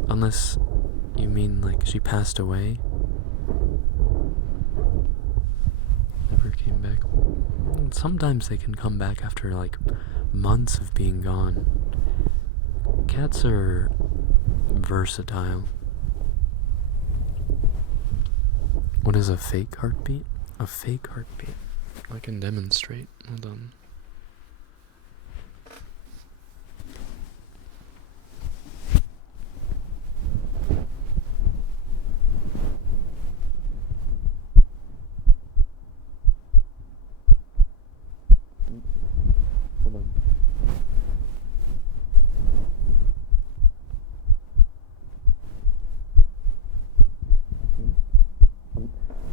Unless you mean like she passed away? Never came back. Sometimes they can come back after like months of being gone. Cats are versatile. What is a fake heartbeat? A fake heartbeat. I can demonstrate. Hold on. Hold on.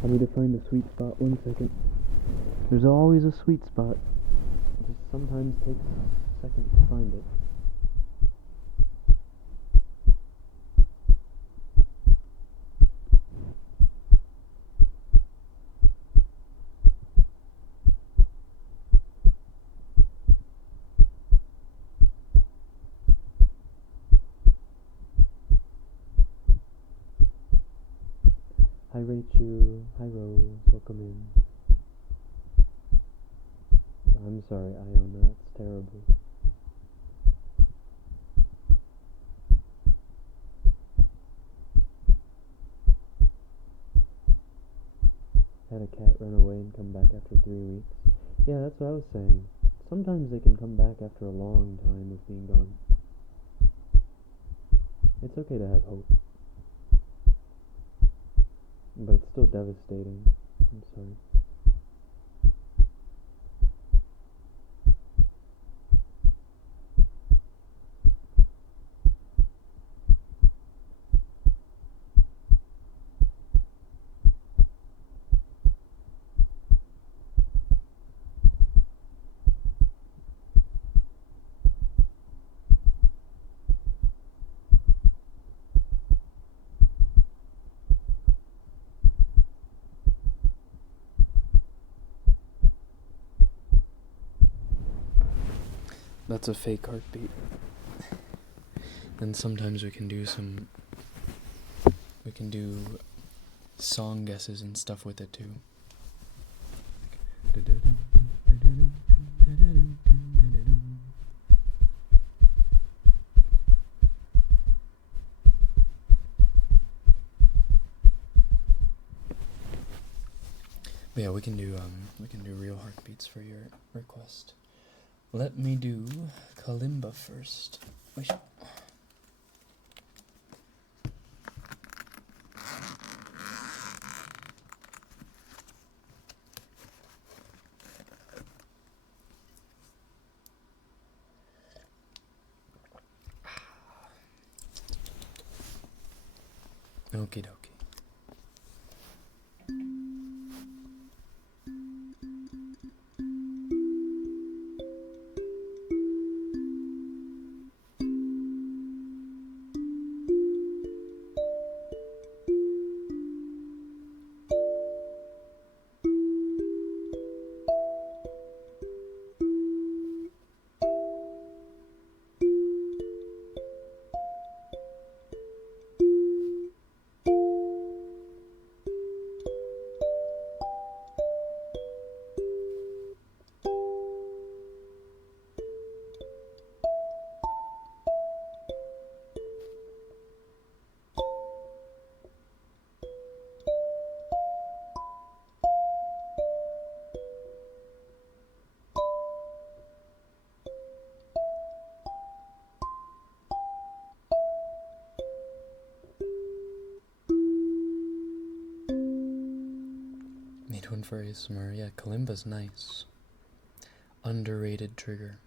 I need to find a sweet spot. 1 second. There's always a sweet spot. It just sometimes takes a second to find it. Hi Rachel, hi Rose, welcome in. I'm sorry, Iona, that's terrible. Had a cat run away and come back after 3 weeks. Yeah, that's what I was saying. Sometimes they can come back after a long time of being gone. It's okay to have hope. But it's still devastating. I'm sorry. That's a fake heartbeat. And sometimes we can do song guesses and stuff with it too. But yeah, we can do real heartbeats for your request. Let me do Kalimba first. Wish. Okie dokie. Need one for ASMR. Yeah, Kalimba's nice. Underrated trigger.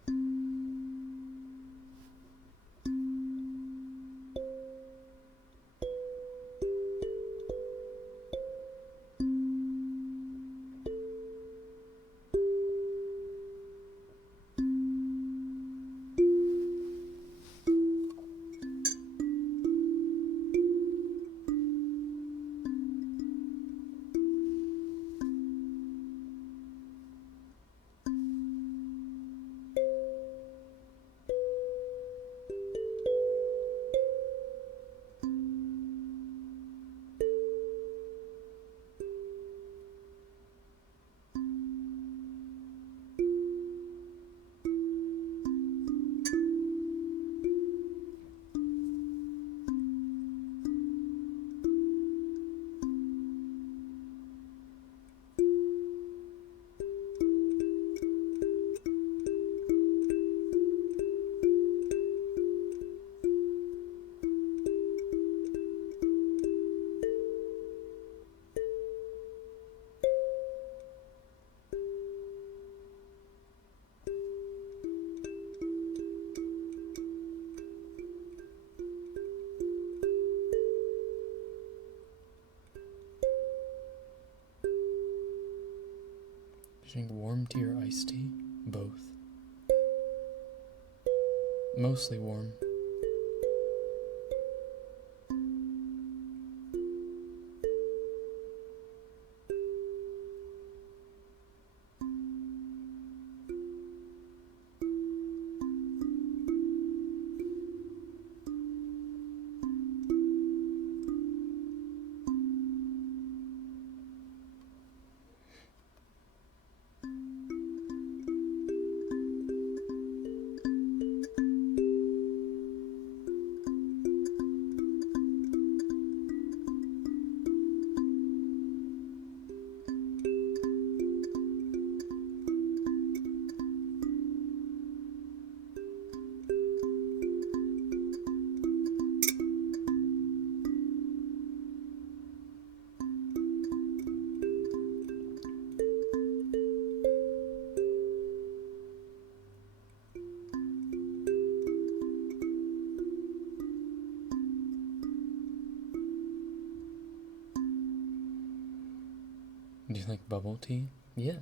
Drink warm tea or iced tea? Both. Mostly warm. Do you like bubble tea? Yeah.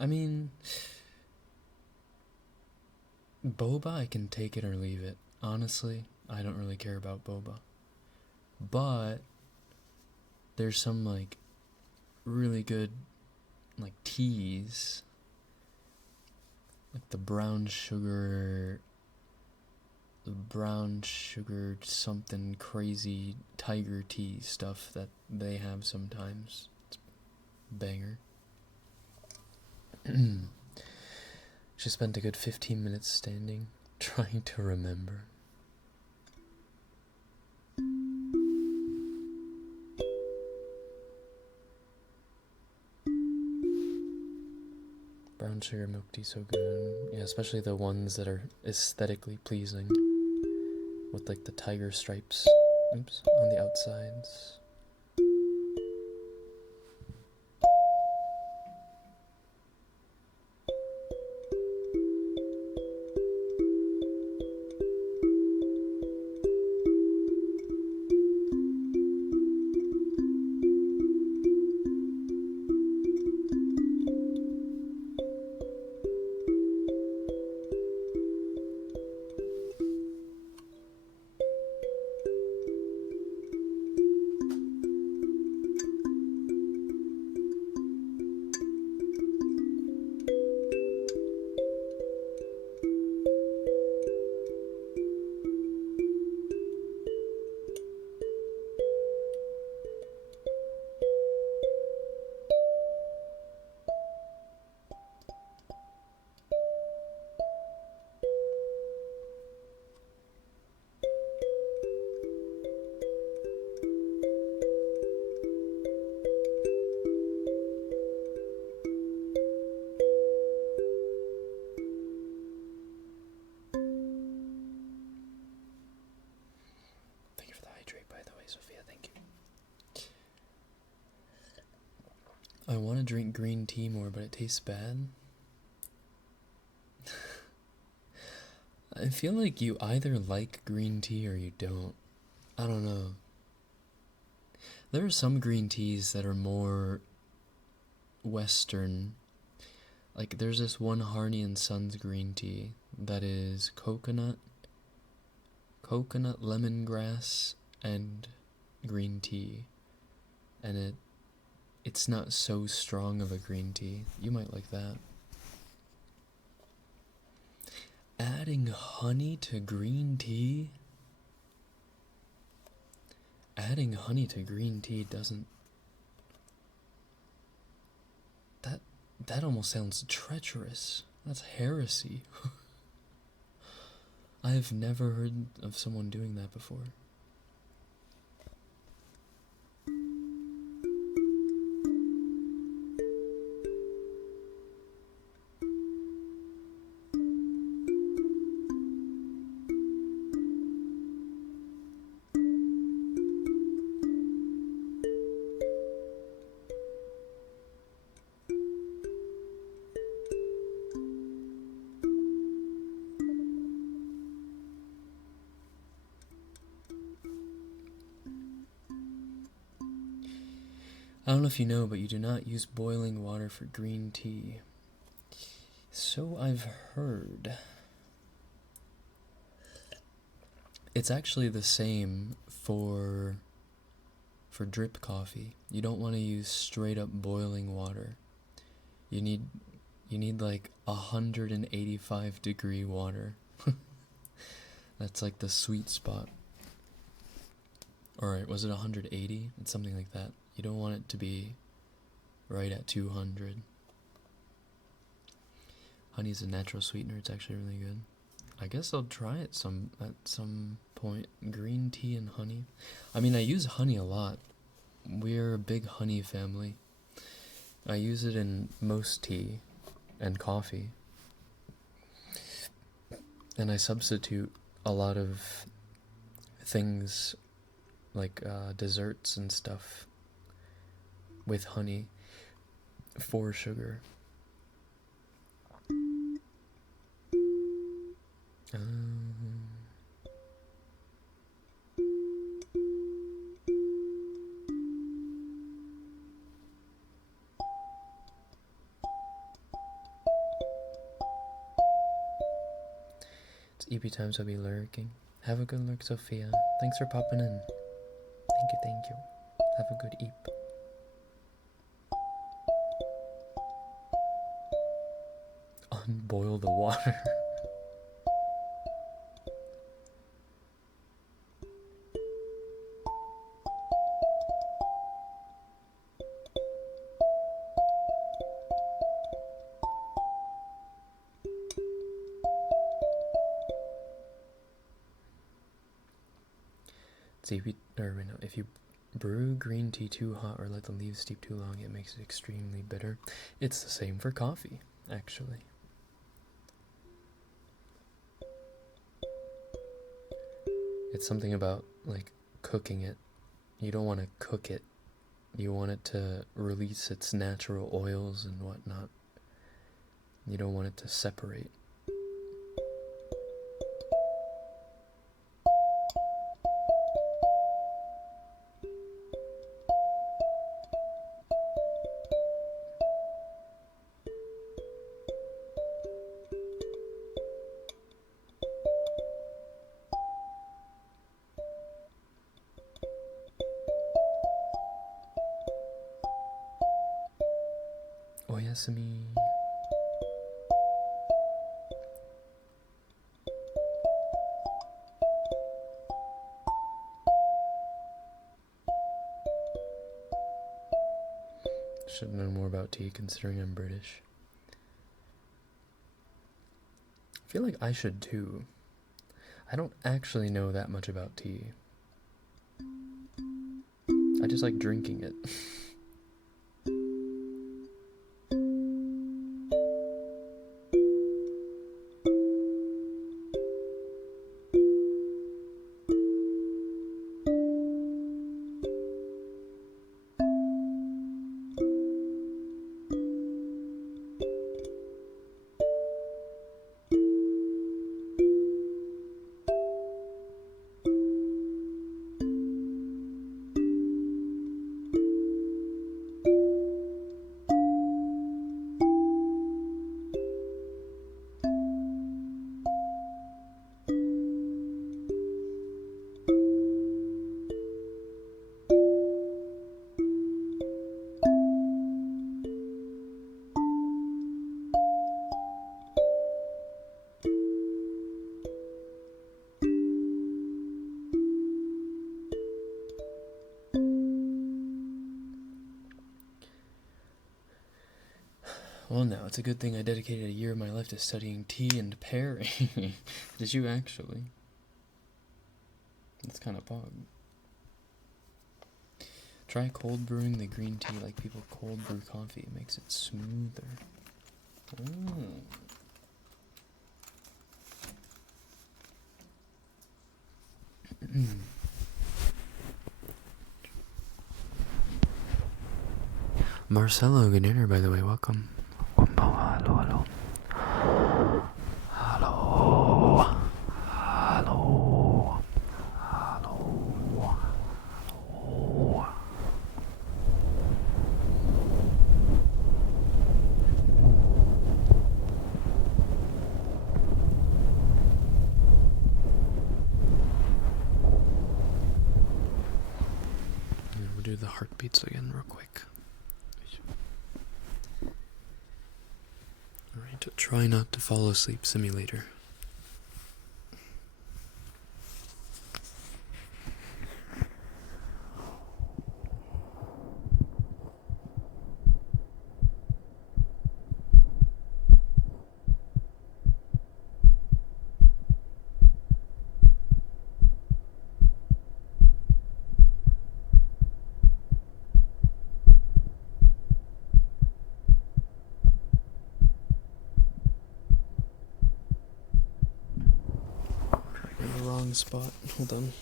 I mean, boba, I can take it or leave it. Honestly, I don't really care about boba. But there's some like really good like teas, like the brown sugar something crazy tiger tea stuff that they have sometimes. It's banger. She spent a good 15 minutes standing trying to remember. Brown sugar milk tea so good. Yeah, especially the ones that are aesthetically pleasing. with like the tiger stripes, oops, on the outsides. I want to drink green tea more, but it tastes bad. I feel like you either like green tea or you don't. I don't know. There are some green teas that are more Western. Like there's this one Harney and Sons green tea that is coconut, lemongrass, and green tea. And it's not so strong of a green tea. You might like that. Adding honey to green tea? Adding honey to green tea doesn't... That almost sounds treacherous. That's heresy. I have never heard of someone doing that before. I don't know if you know, but you do not use boiling water for green tea. So I've heard. It's actually the same for drip coffee. You don't want to use straight up boiling water. You need like 185 degree water. That's like the sweet spot. Alright, was it 180? It's something like that. You don't want it to be right at 200. Honey's a natural sweetener. It's actually really good. I guess I'll try it at some point. Green tea and honey. I mean, I use honey a lot. We're a big honey family. I use it in most tea and coffee. And I substitute a lot of things like desserts and stuff with honey for sugar. It's EP time, so I'll be lurking. Have a good lurk, Sophia. Thanks for popping in. Thank you. Have a good eep. Unboil the water. See, if you brew green tea too hot or let the leaves steep too long, it makes it extremely bitter. It's the same for coffee, actually. It's something about, like, cooking it. You don't want to cook it. You want it to release its natural oils and whatnot. You don't want it to separate. Oyasumi. Should know more about tea considering I'm British. I feel like I should too. I don't actually know that much about tea. I just like drinking it. Well, now, it's a good thing I dedicated a year of my life to studying tea and pairing. Did you actually? That's kind of pog. Try cold brewing the green tea like people cold brew coffee. It makes it smoother. Marcelo, good dinner, by the way. Welcome. Hello, hello. Hello. Hello. Hello. Hello. We'll do the heartbeats again real quick. Alright, try not to fall asleep, simulator. Spot. Hold on.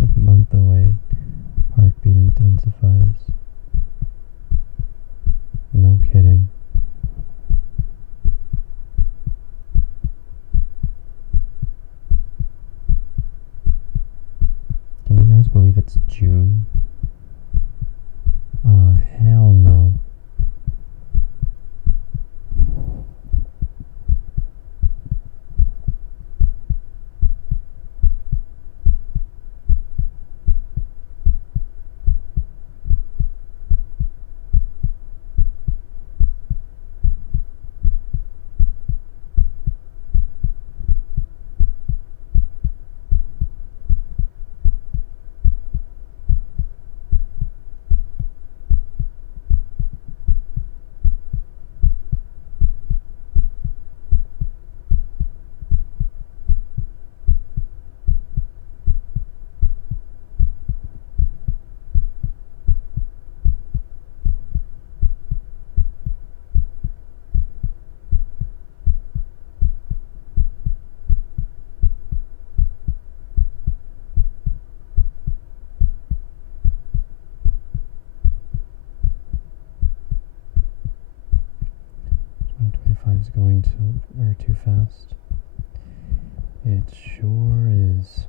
A month away, heartbeat intensifies. No kidding. Can you guys believe it's June? Hell no. 45's going too fast. It sure is.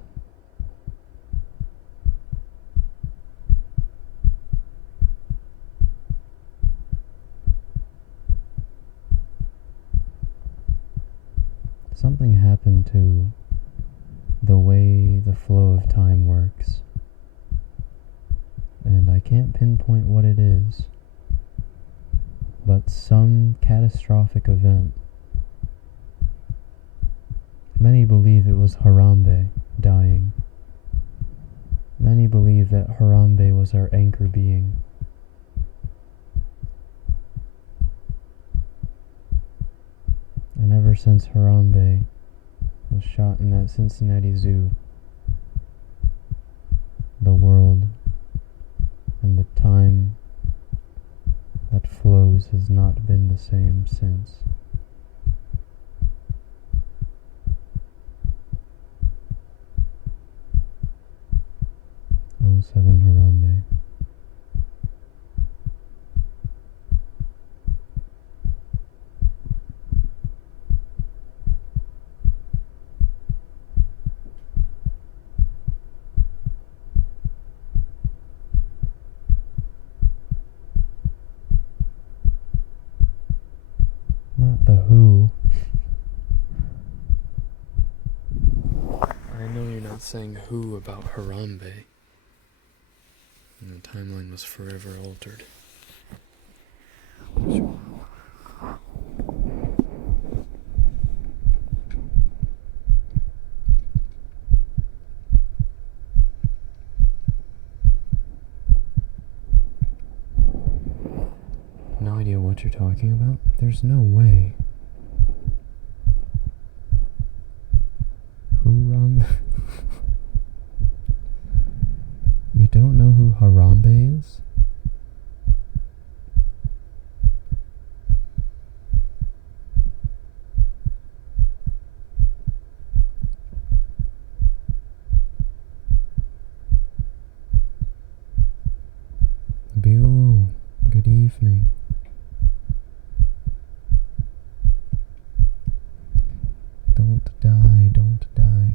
Something happened to the way the flow of time works, and I can't pinpoint what it is, but some catastrophic event. Many believe it was Harambe dying. Many believe that Harambe was our anchor being. And ever since Harambe was shot in that Cincinnati zoo, the world and the time that flows has not been the same since. Oh, 07 Harambe. Not the Who. I know you're not saying who about Harambe. And the timeline was forever altered. No idea what you're talking about. There's no way. Harambe? You don't know who Harambe is? Buell, good evening. Don't die, don't die.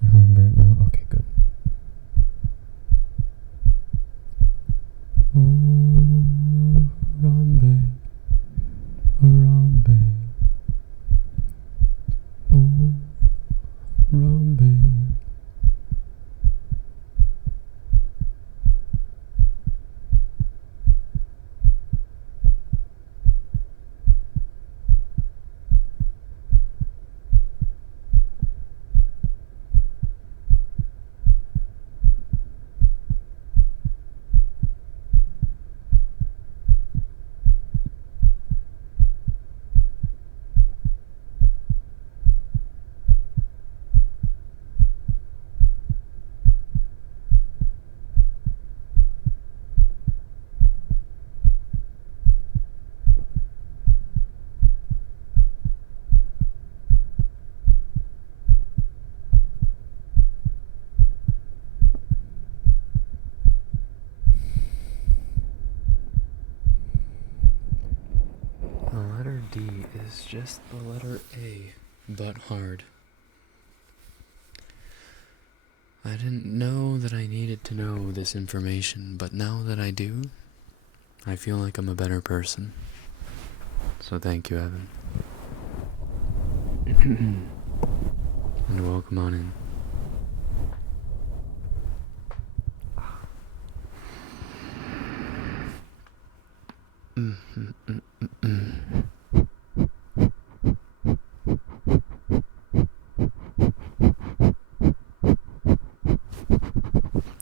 I remember it now. Okay, good. Oh, Harambe, Harambe. Oh, Harambe. The letter D is just the letter A, but hard. I didn't know that I needed to know this information, but now that I do, I feel like I'm a better person. So thank you, Evan. And welcome on in.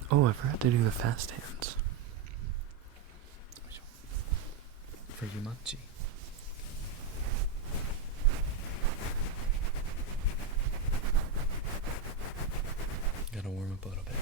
Oh, I forgot to do the fast hands. For Yumachi. Gotta warm up a little bit.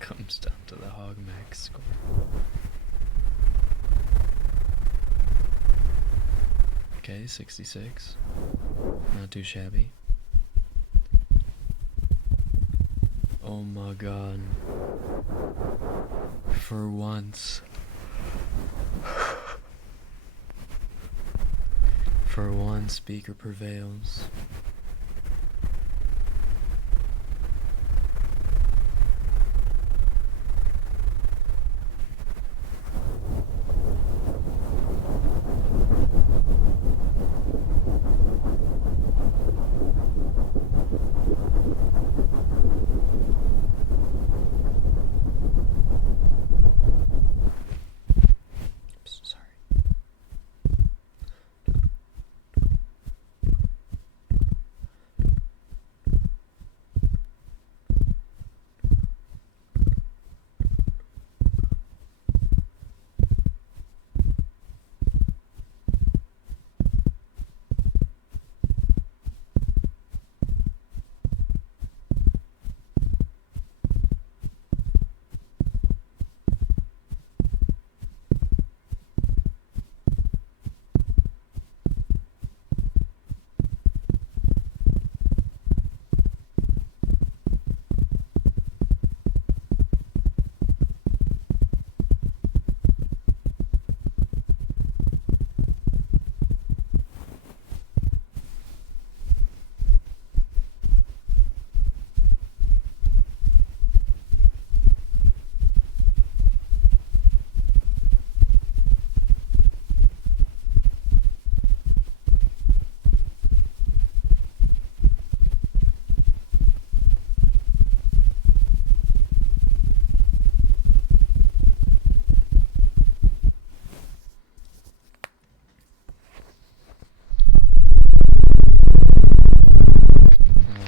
Comes down to the Hog Max score. Okay, 66. Not too shabby. Oh my god. For once. For one speaker prevails. Oops, sorry.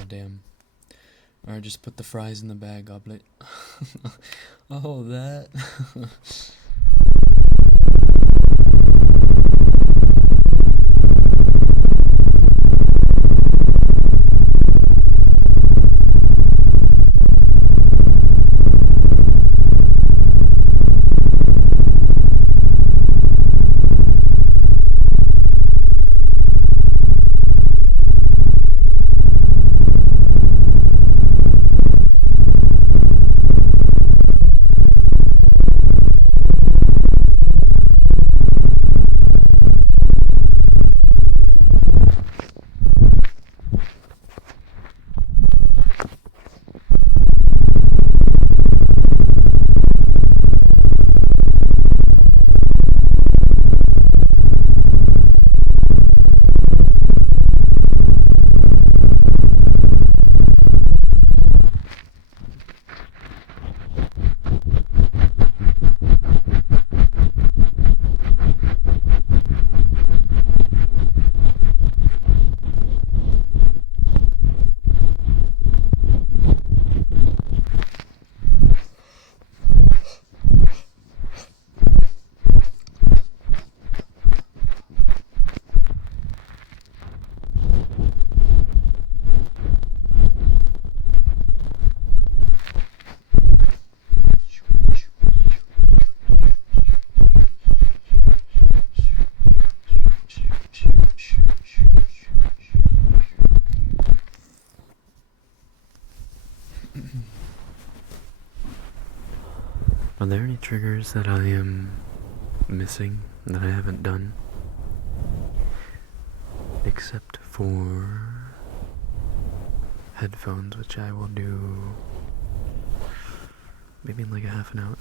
Damn. Alright, just put the fries in the bag, Goblet. Oh, that. Are there any triggers that I am missing that I haven't done? Except for headphones, which I will do maybe in like a half an hour.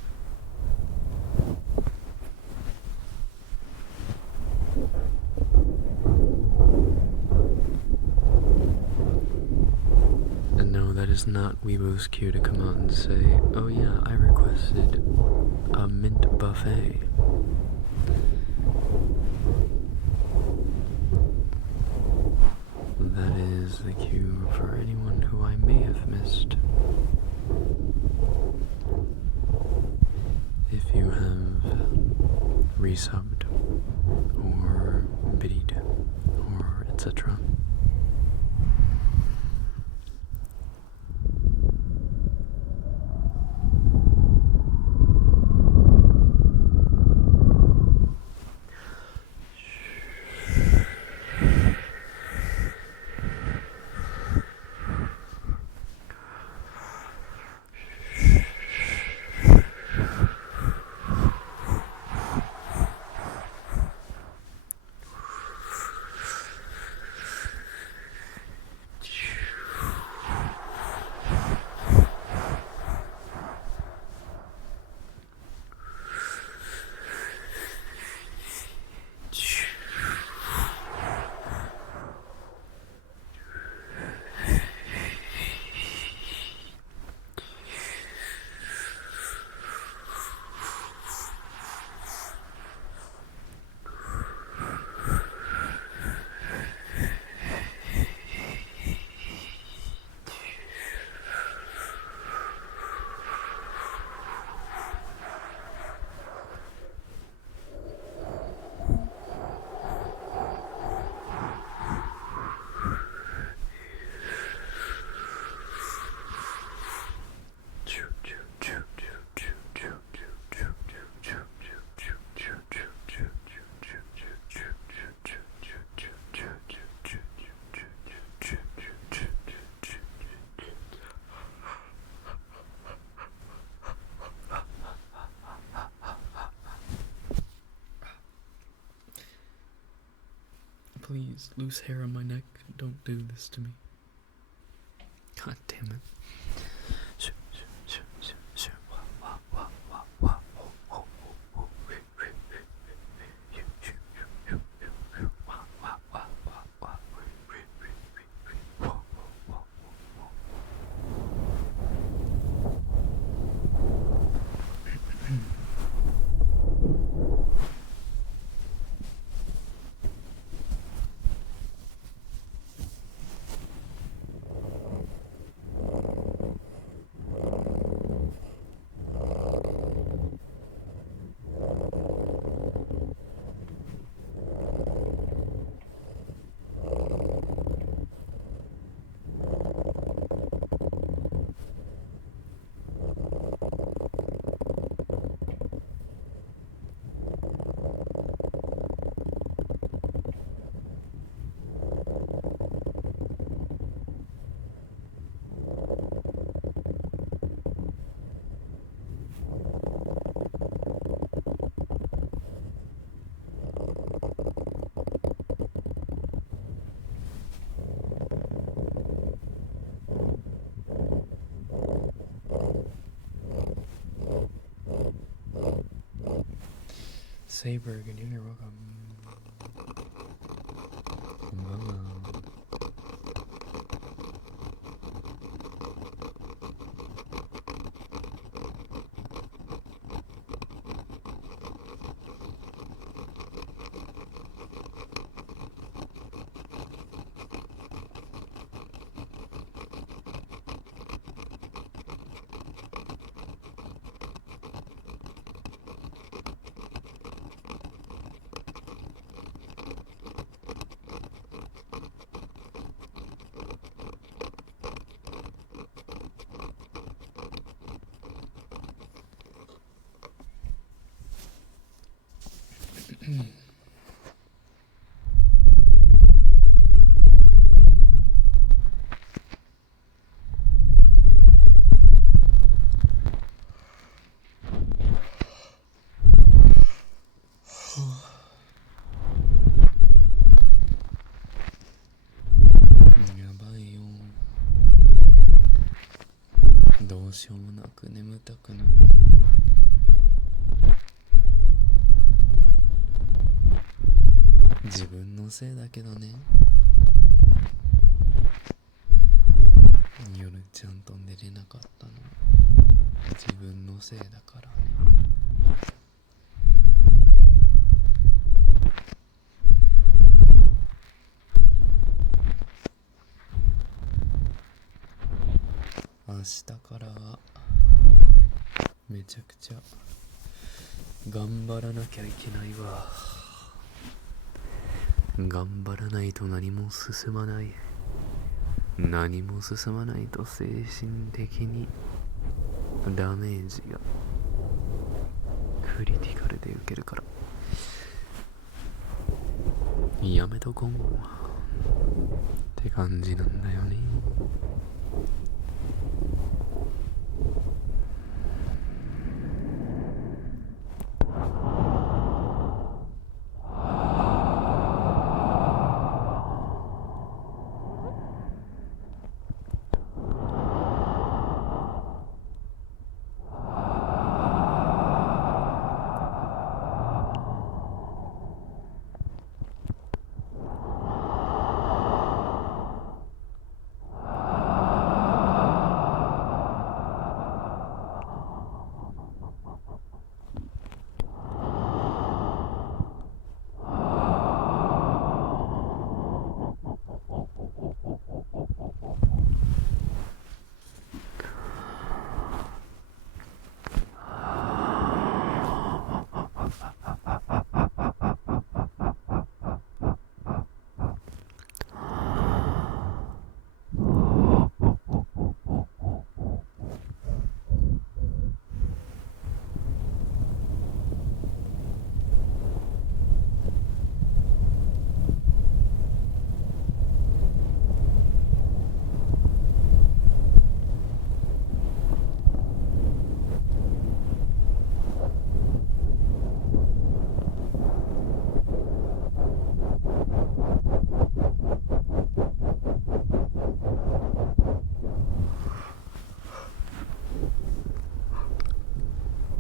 And no, that is not Weibo's cue to come out and say, oh yeah, I requested a mint buffet. That is the cue for anyone who I may have missed. If you have resubbed or biddied or etc. Please, loose hair on my neck, don't do this to me. God damn it. Saber, can you hear welcome?やばいよ。どうしようもなく眠たくなっちゃう。自分のせいだけどね。夜ちゃんと寝れなかったの自分のせいだからね。明日からはめちゃくちゃ頑張らなきゃいけないわ。頑張らないと何も進まない。何も進まないと精神的にダメージがクリティカルで受けるからやめとこうって感じなんだよね。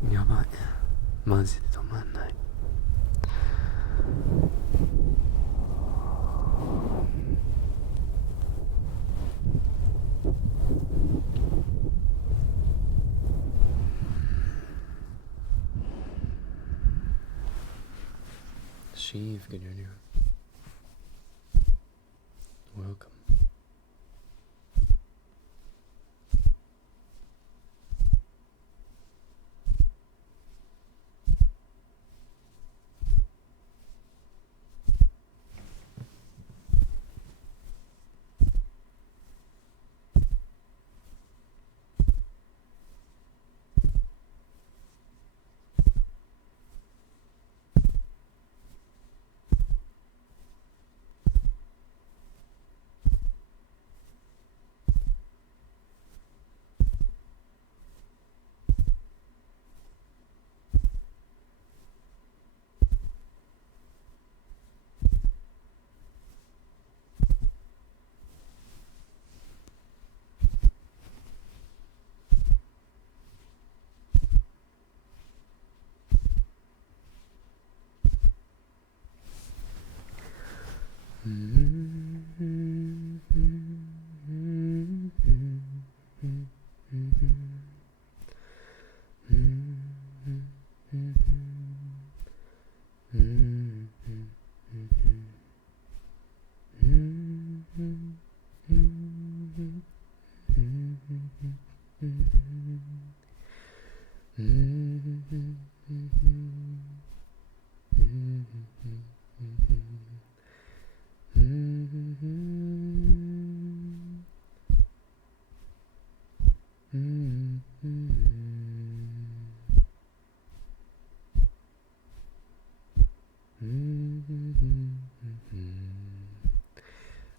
やばい、マジで止まんない。Sheev, welcome.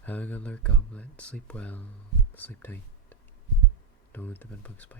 Have a good lurk, goblet. Sleep well. Sleep tight. Don't let the bedbugs bite.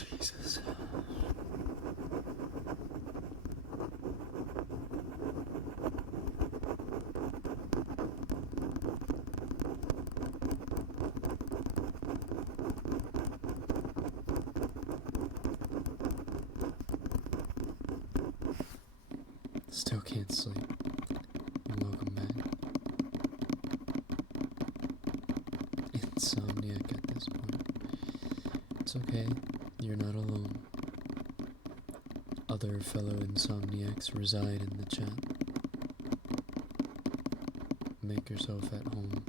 Jesus. Still can't sleep. Welcome back. Insomniac at this point. It's okay, you're not alone. Other fellow insomniacs reside in the chat. Make yourself at home.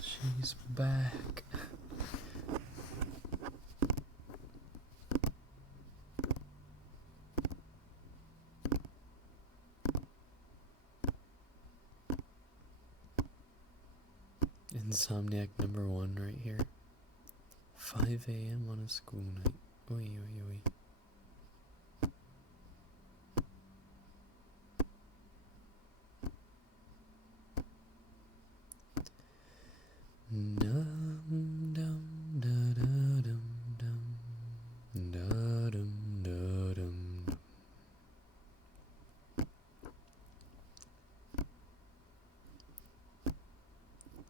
She's back. Insomniac number 1 right here. 5 a.m. on a school night. Oi, oi, oi. Dum dum da da dum dum da dum da dum.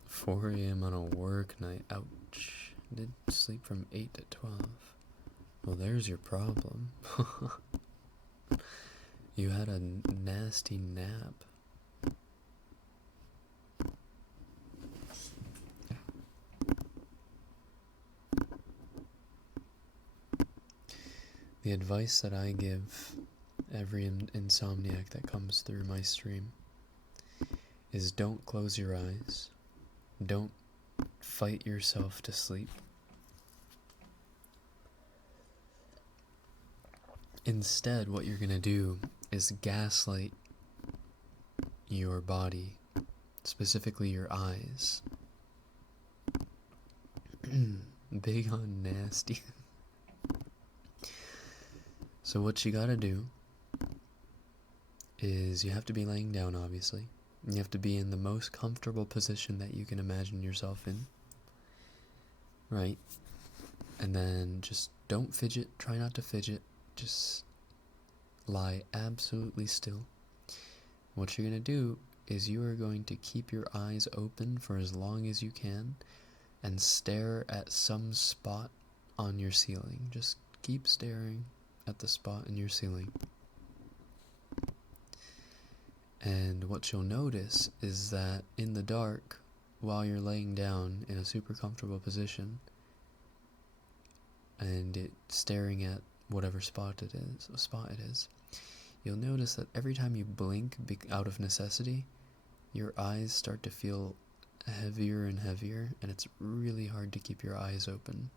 4 a.m. on a work night. Ouch. Did sleep from 8 to 12. Well, there's your problem. You had a nasty nap. The advice that I give every insomniac that comes through my stream is don't close your eyes. Don't fight yourself to sleep. Instead, what you're going to do is gaslight your body, specifically your eyes. Big on nasty. So what you gotta do is you have to be laying down, obviously. You have to be in the most comfortable position that you can imagine yourself in. Right? And then just don't fidget. Try not to fidget. Just lie absolutely still. What you're going to do is you are going to keep your eyes open for as long as you can and stare at some spot on your ceiling. Just keep staring at the spot in your ceiling. And what you'll notice is that in the dark, while you're laying down in a super comfortable position and staring at whatever spot it is, you'll notice that every time you blink out of necessity, your eyes start to feel heavier and heavier, and it's really hard to keep your eyes open.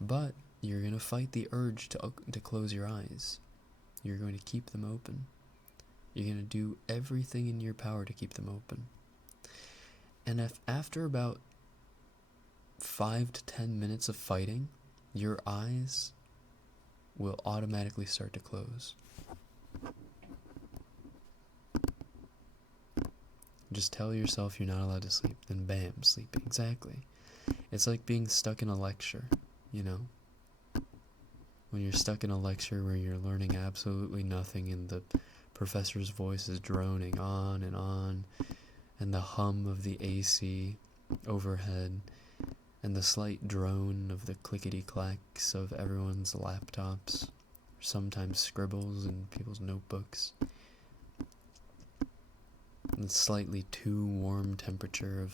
But you're going to fight the urge to close your eyes. You're going to keep them open. You're going to do everything in your power to keep them open. And if after about 5 to 10 minutes of fighting, your eyes will automatically start to close. Just tell yourself you're not allowed to sleep, then bam, sleeping. Exactly. It's like being stuck in a lecture, you know? When you're stuck in a lecture where you're learning absolutely nothing and the professor's voice is droning on, and the hum of the AC overhead, and the slight drone of the clickety-clacks of everyone's laptops, sometimes scribbles in people's notebooks, the slightly too warm temperature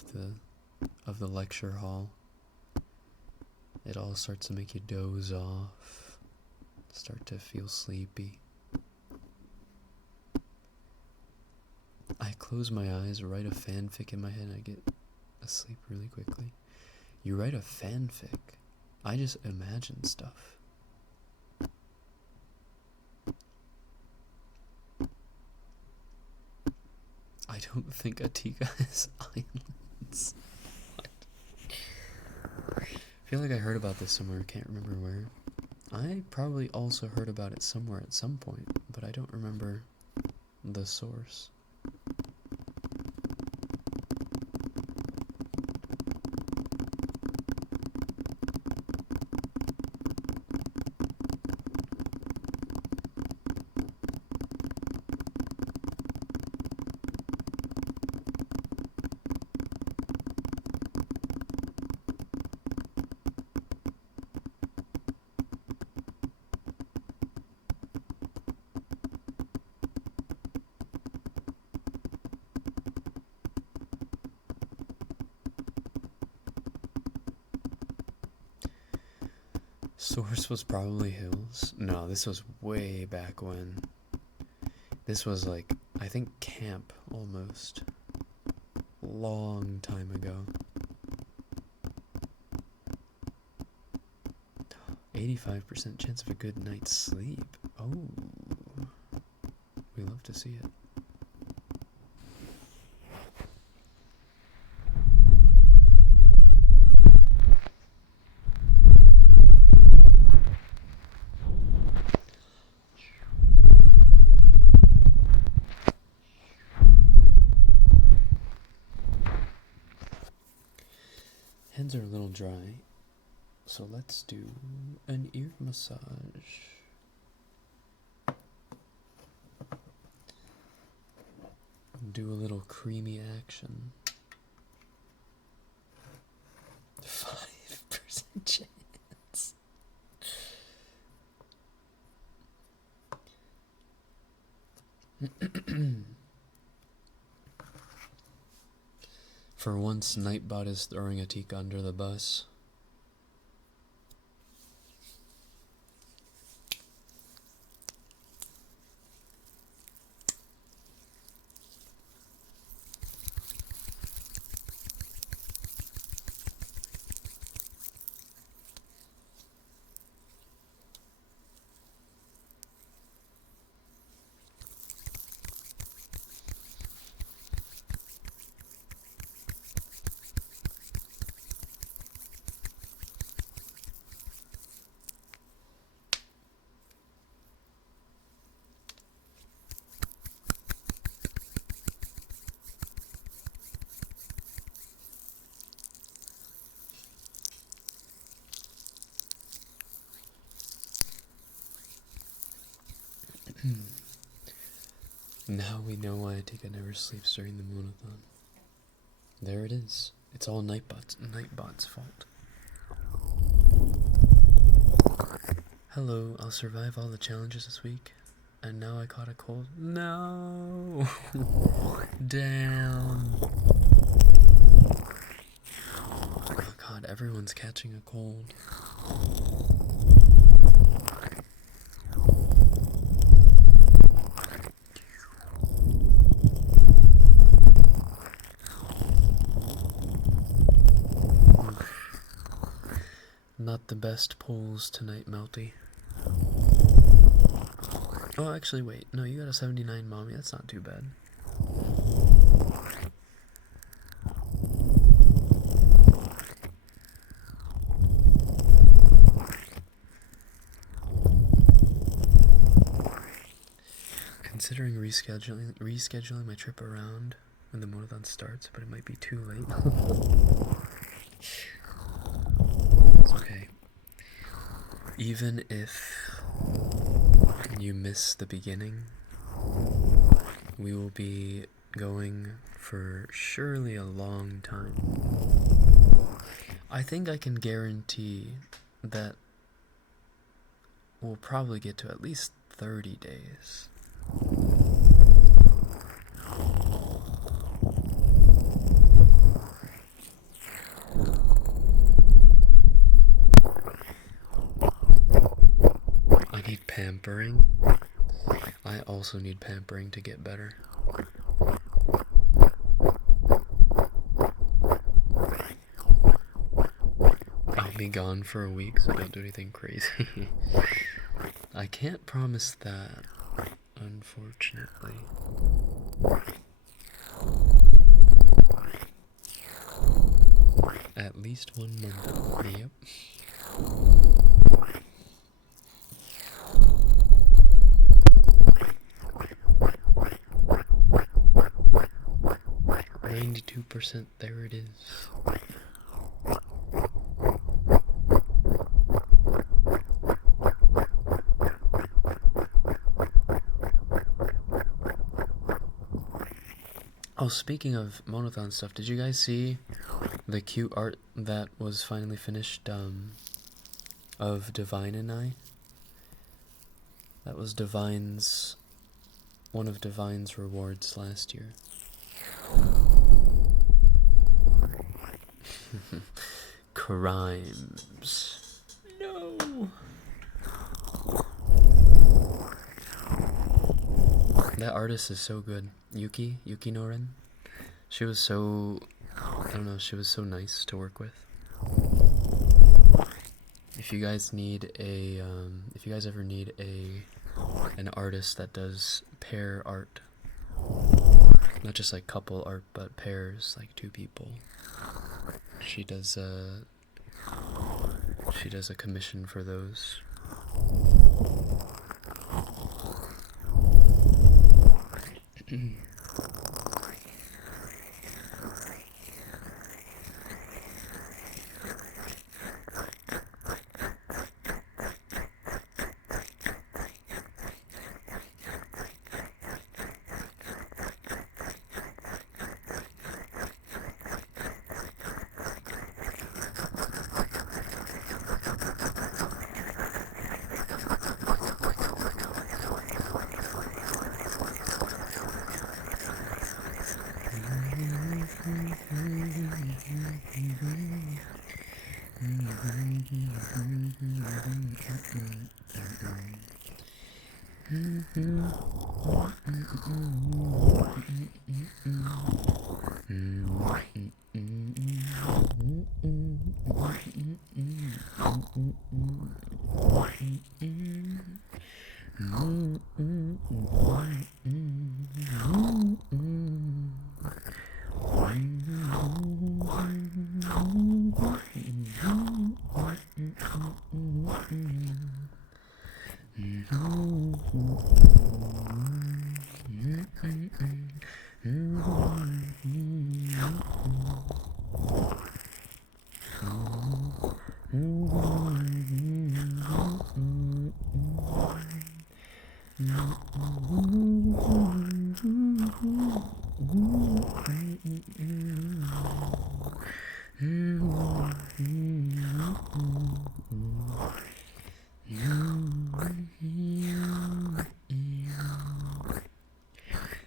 of the lecture hall. It all starts to make you doze off, start to feel sleepy. I close my eyes, write a fanfic in my head, and I get asleep really quickly. You write a fanfic? I just imagine stuff. I don't think Atika has islands. I feel like I heard about this somewhere, I can't remember where. I probably also heard about it somewhere at some point, but I don't remember the source. Source was probably Hills. No, this was way back when. This was like, I think camp almost. Long time ago. 85% chance of a good night's sleep. Oh. We love to see it. Hands are a little dry, so let's do an ear massage. Do a little creamy action. 5% chance. For once, Nightbot is throwing a Tika under the bus. Now we know why Tika never sleeps during the moonathon. There it is. It's all Nightbot's fault. Hello, I'll survive all the challenges this week. And now I caught a cold. No! Damn! Oh god, everyone's catching a cold. Not the best pulls tonight, Melty. Oh, actually, wait. No, you got a 79, Mommy. That's not too bad. Considering rescheduling my trip around when the moonathon starts, but it might be too late. It's okay. Even if you miss the beginning, we will be going for surely a long time. I think I can guarantee that we'll probably get to at least 30 days. I need pampering. I also need pampering to get better. I'll be gone for a week, so don't do anything crazy. I can't promise that, unfortunately. At least 1 month. Yep. 100%, there it is. Oh, speaking of Monothon stuff, did you guys see the cute art that was finally finished, of Divine and I? That was one of Divine's rewards last year. Crimes. No! That artist is so good. Yuki Noren. She was so, I don't know, she was so nice to work with. If you guys ever need an artist that does pair art, not just like couple art, but pairs, like two people, she does a commission for those.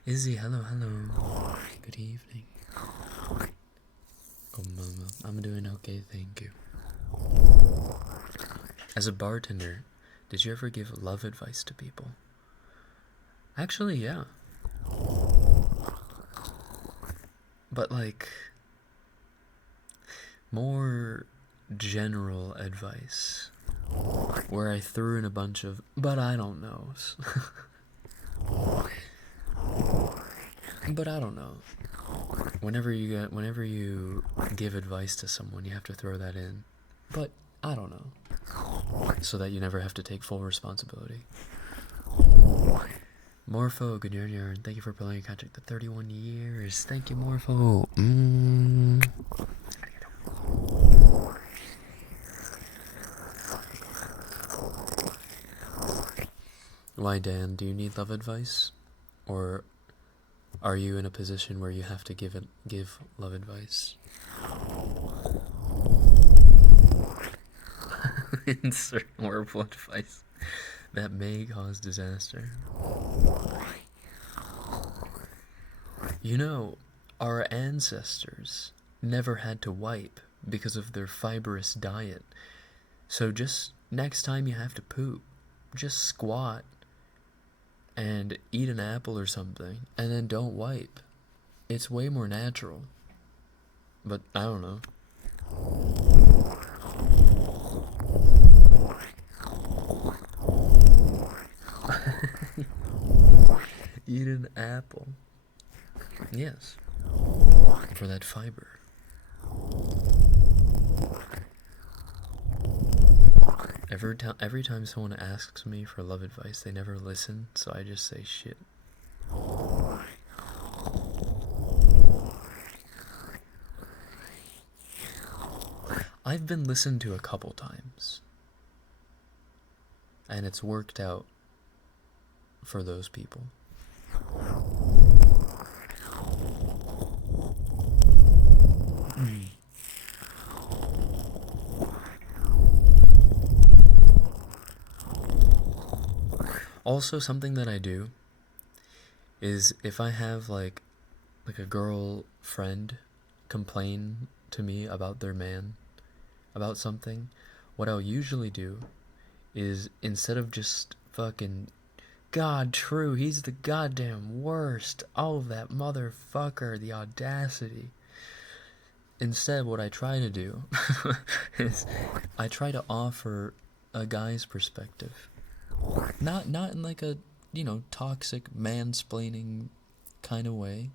Izzy, hello. Good evening. Oh, mama, I'm doing okay, thank you. As a bartender, did you ever give love advice to people? Actually, yeah. But like, more general advice, where I threw in a bunch of, but I don't know. But I don't know. Whenever you give advice to someone, you have to throw that in. But I don't know. So that you never have to take full responsibility. Morpho, good yarn. Thank you for playing Contract the 31 years. Thank you, Morpho. Why, Dan? Do you need love advice, or are you in a position where you have to give love advice? Insert horrible advice that may cause disaster. You know, our ancestors never had to wipe because of their fibrous diet. So just next time you have to poop, just squat and eat an apple or something, and then don't wipe. It's way more natural. But I don't know. Eat an apple. Yes. For that fiber. Every time someone asks me for love advice, they never listen, so I just say shit. I've been listened to a couple times, and it's worked out for those people. Also, something that I do is if I have like a girl friend complain to me about their man, about something, what I'll usually do is instead of just fucking, God, true, he's the goddamn worst. Oh, that motherfucker, the audacity. Instead, what I try to do is I try to offer a guy's perspective. Not in like a, toxic mansplaining kind of way.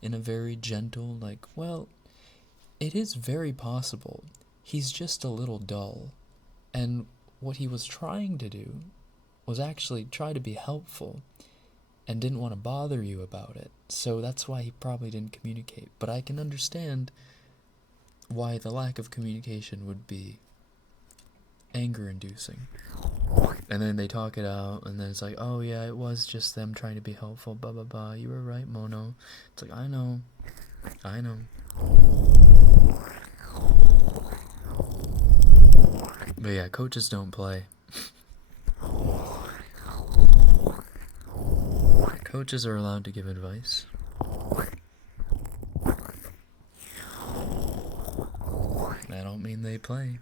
In a very gentle, like, well, it is very possible he's just a little dull. And what he was trying to do was actually try to be helpful and didn't want to bother you about it. So that's why he probably didn't communicate. But I can understand why the lack of communication would be anger-inducing. And then they talk it out, and then it's like, oh yeah, it was just them trying to be helpful, blah blah blah, you were right, Mono. It's like, I know. But yeah, coaches don't play. Coaches are allowed to give advice. I don't mean they play.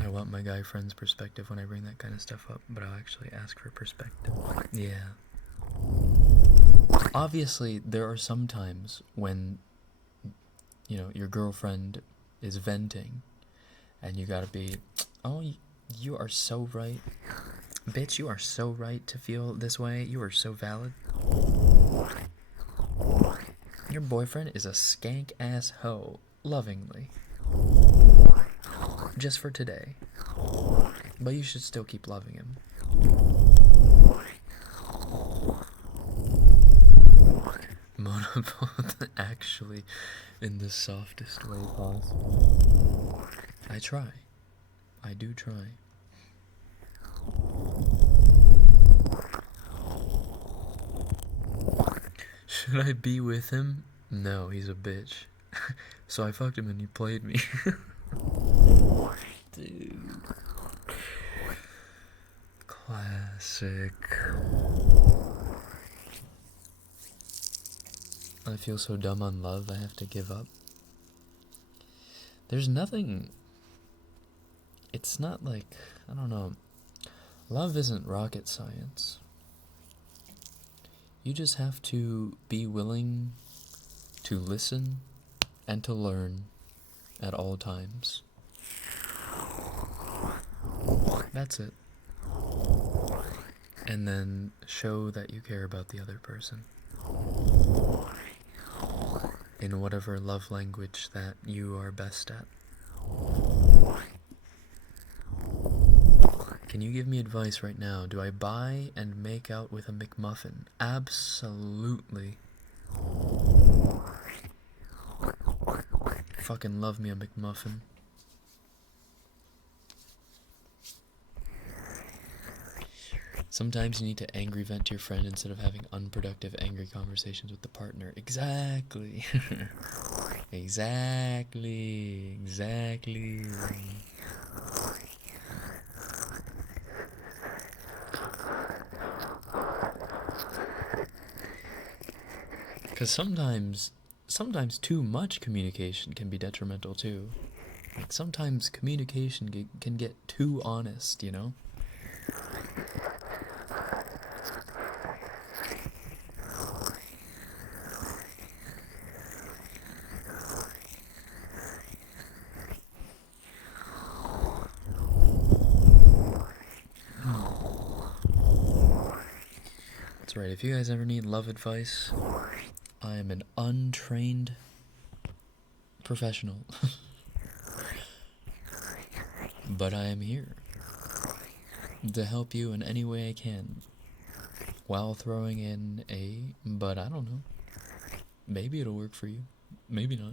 I want my guy friend's perspective when I bring that kind of stuff up, but I'll actually ask for perspective. Yeah. Obviously, there are some times when, your girlfriend is venting, and you gotta be, oh, you are so right. Bitch, you are so right to feel this way. You are so valid. Your boyfriend is a skank-ass hoe, lovingly. Just for today. But you should still keep loving him. Monopod, actually, in the softest way possible. I try. I do try. Should I be with him? No, he's a bitch. So I fucked him and he played me. Dude. Classic. I feel so dumb on love, I have to give up. There's nothing... It's not like... I don't know. Love isn't rocket science. You just have to be willing to listen and to learn at all times. That's it. And then show that you care about the other person. In whatever love language that you are best at. Can you give me advice right now? Do I buy and make out with a McMuffin? Absolutely. Fucking love me a McMuffin. Sometimes you need to angry vent to your friend instead of having unproductive angry conversations with the partner. Exactly. Exactly. Because sometimes too much communication can be detrimental too. Like sometimes communication can get too honest, That's right, if you guys ever need love advice, I am an untrained professional. But I am here to help you in any way I can, while throwing in but I don't know. Maybe it'll work for you. Maybe not.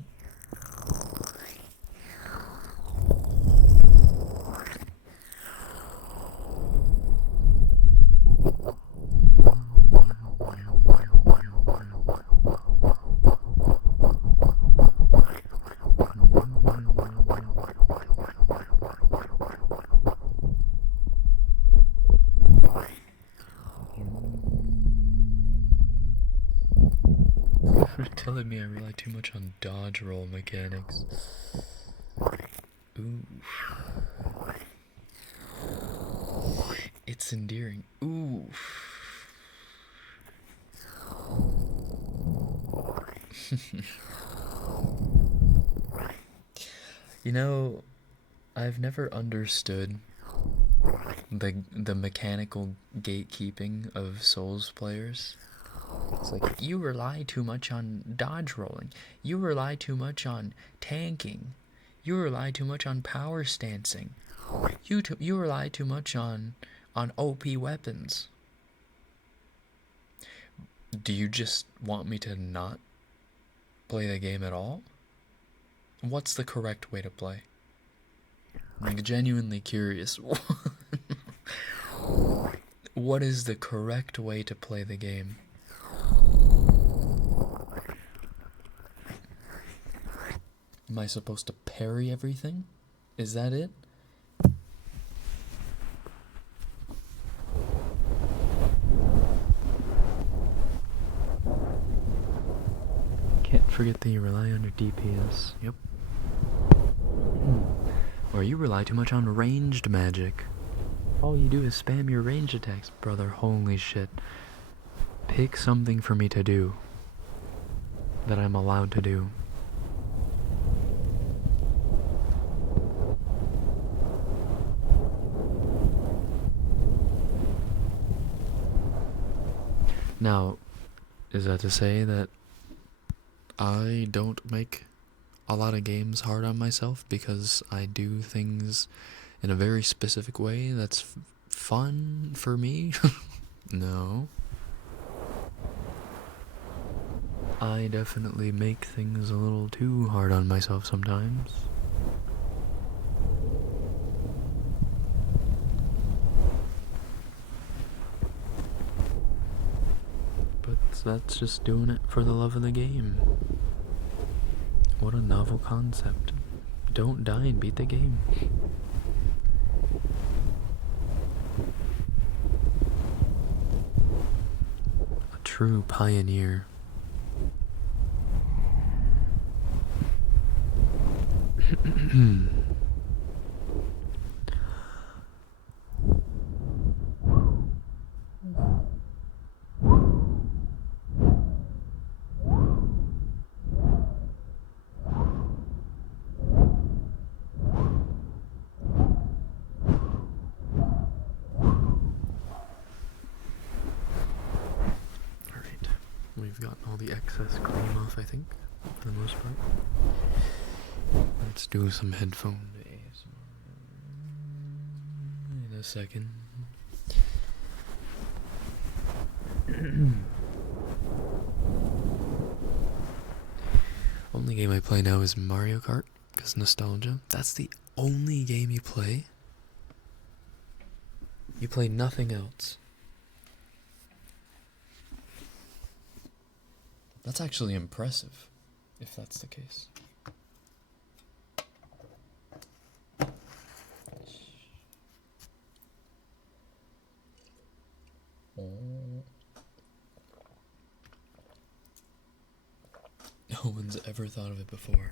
You're telling me I rely too much on dodge roll mechanics. Ooh. It's endearing. Ooh. You know, I've never understood the mechanical gatekeeping of Souls players. It's like, you rely too much on dodge rolling. You rely too much on tanking. You rely too much on power stancing. You rely too much on OP weapons. Do you just want me to not play the game at all? What's the correct way to play? I'm like, genuinely curious. What is the correct way to play the game? Am I supposed to parry everything? Is that it? Can't forget that you rely on your DPS. Yep. Or you rely too much on ranged magic. All you do is spam your ranged attacks, brother. Holy shit. Pick something for me to do that I'm allowed to do. Now, is that to say that I don't make a lot of games hard on myself because I do things in a very specific way that's fun for me? No. I definitely make things a little too hard on myself sometimes. But that's just doing it for the love of the game. What a novel concept. Don't die and beat the game. A true pioneer. We've gotten all the excess cream off, I think, for the most part. Let's do some headphone ASMR in a second. Only game I play now is Mario Kart, because nostalgia. That's the only game you play? You play nothing else? That's actually impressive, if that's the case. No one's ever thought of it before.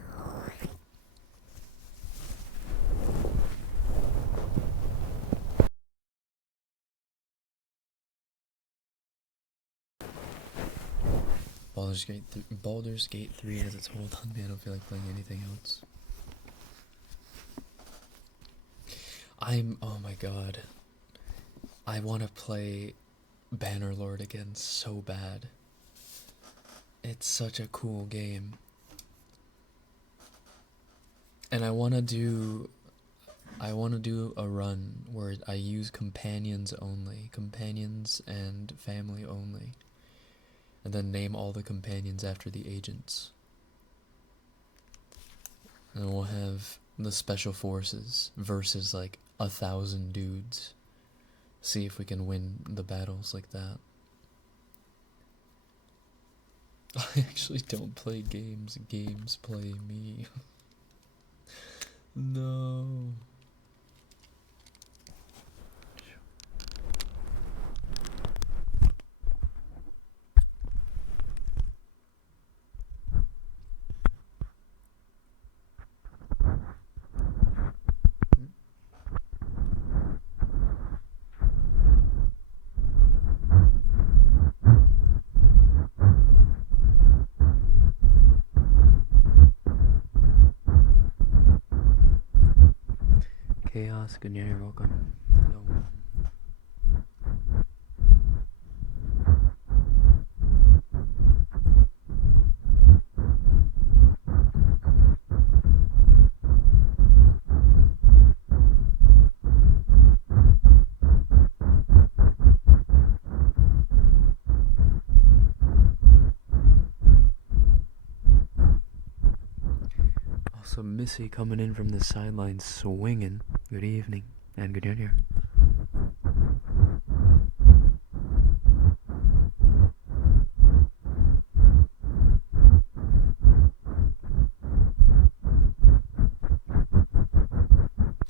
Baldur's Gate 3 has its hold on me. I don't feel like playing anything else. Oh my god. I want to play Bannerlord again so bad. It's such a cool game. And I want to do a run where I use companions only, companions and family only. And then name all the companions after the agents. And we'll have the special forces versus like 1,000 dudes. See if we can win the battles like that. I actually don't play games. Games play me. No. Chaos, good night, welcome. Hello. Also, Missy coming in from the sidelines swinging. Good evening and good evening.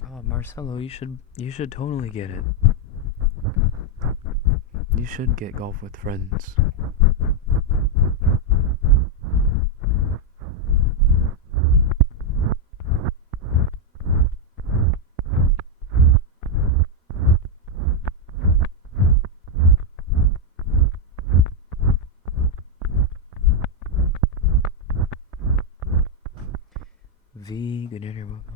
Oh, Marcelo, you should totally get it. You should get golf with friends. V, good evening, welcome.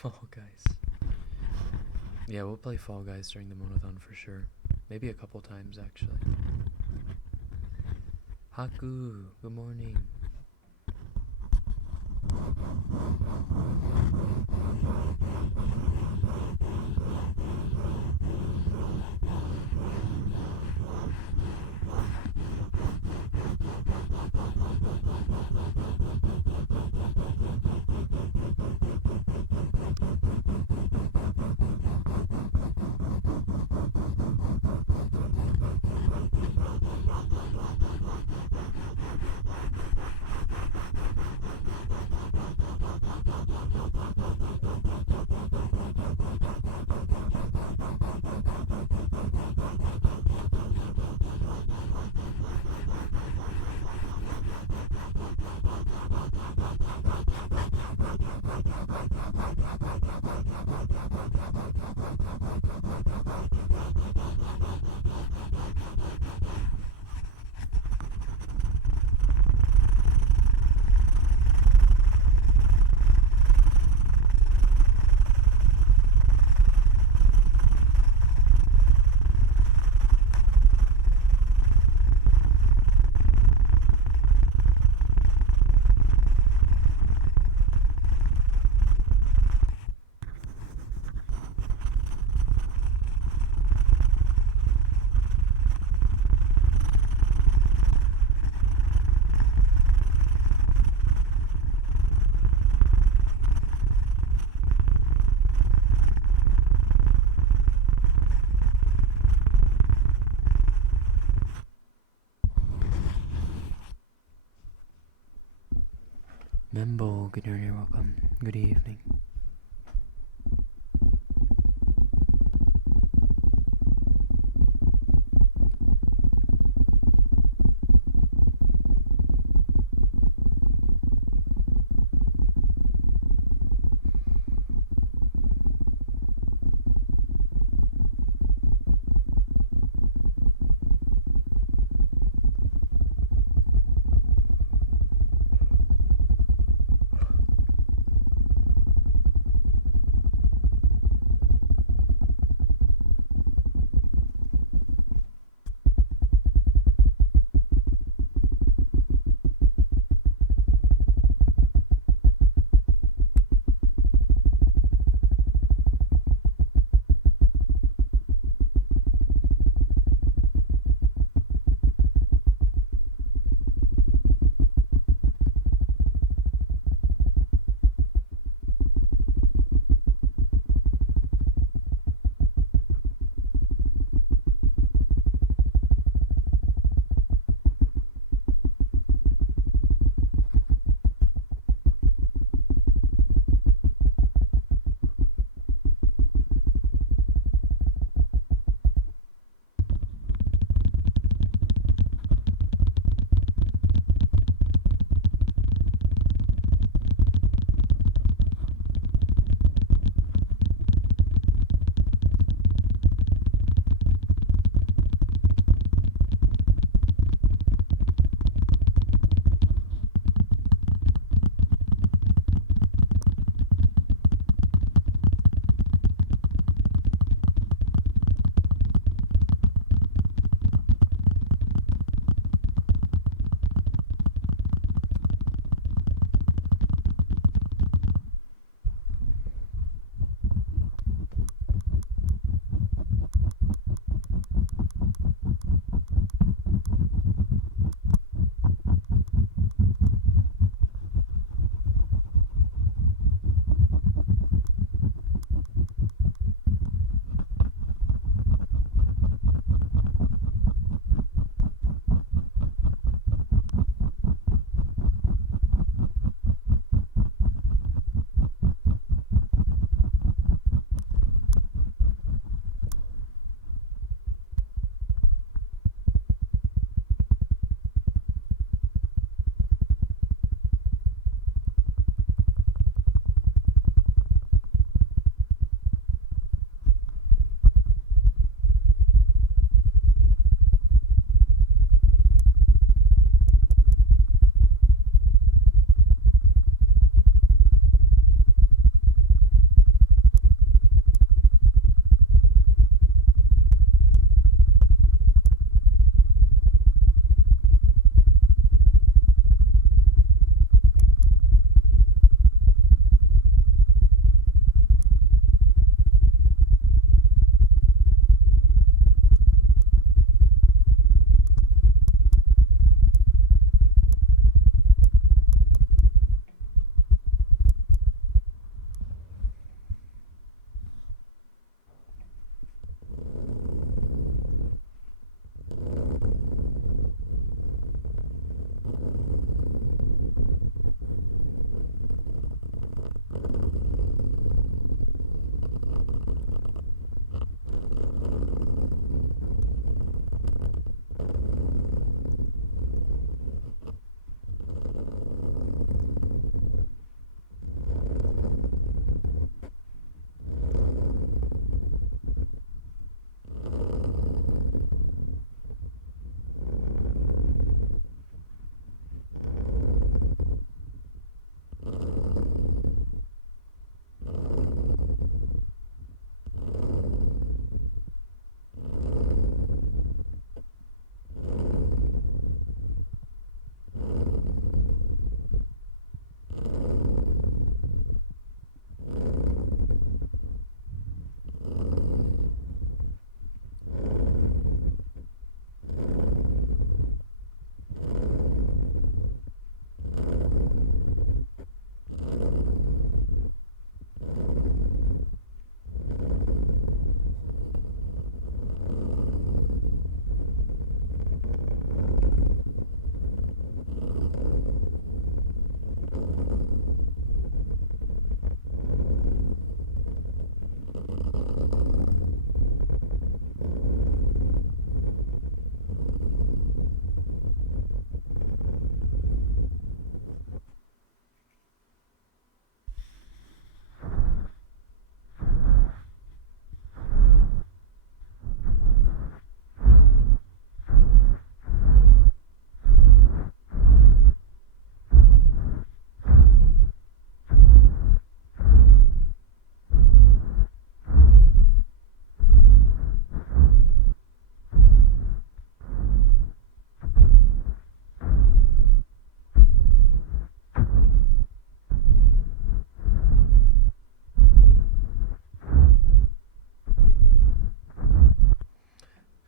Fall Guys. Yeah, we'll play Fall Guys during the Monothon for sure. Maybe a couple times, actually. Haku, good morning. Membo, good morning, welcome. Good evening.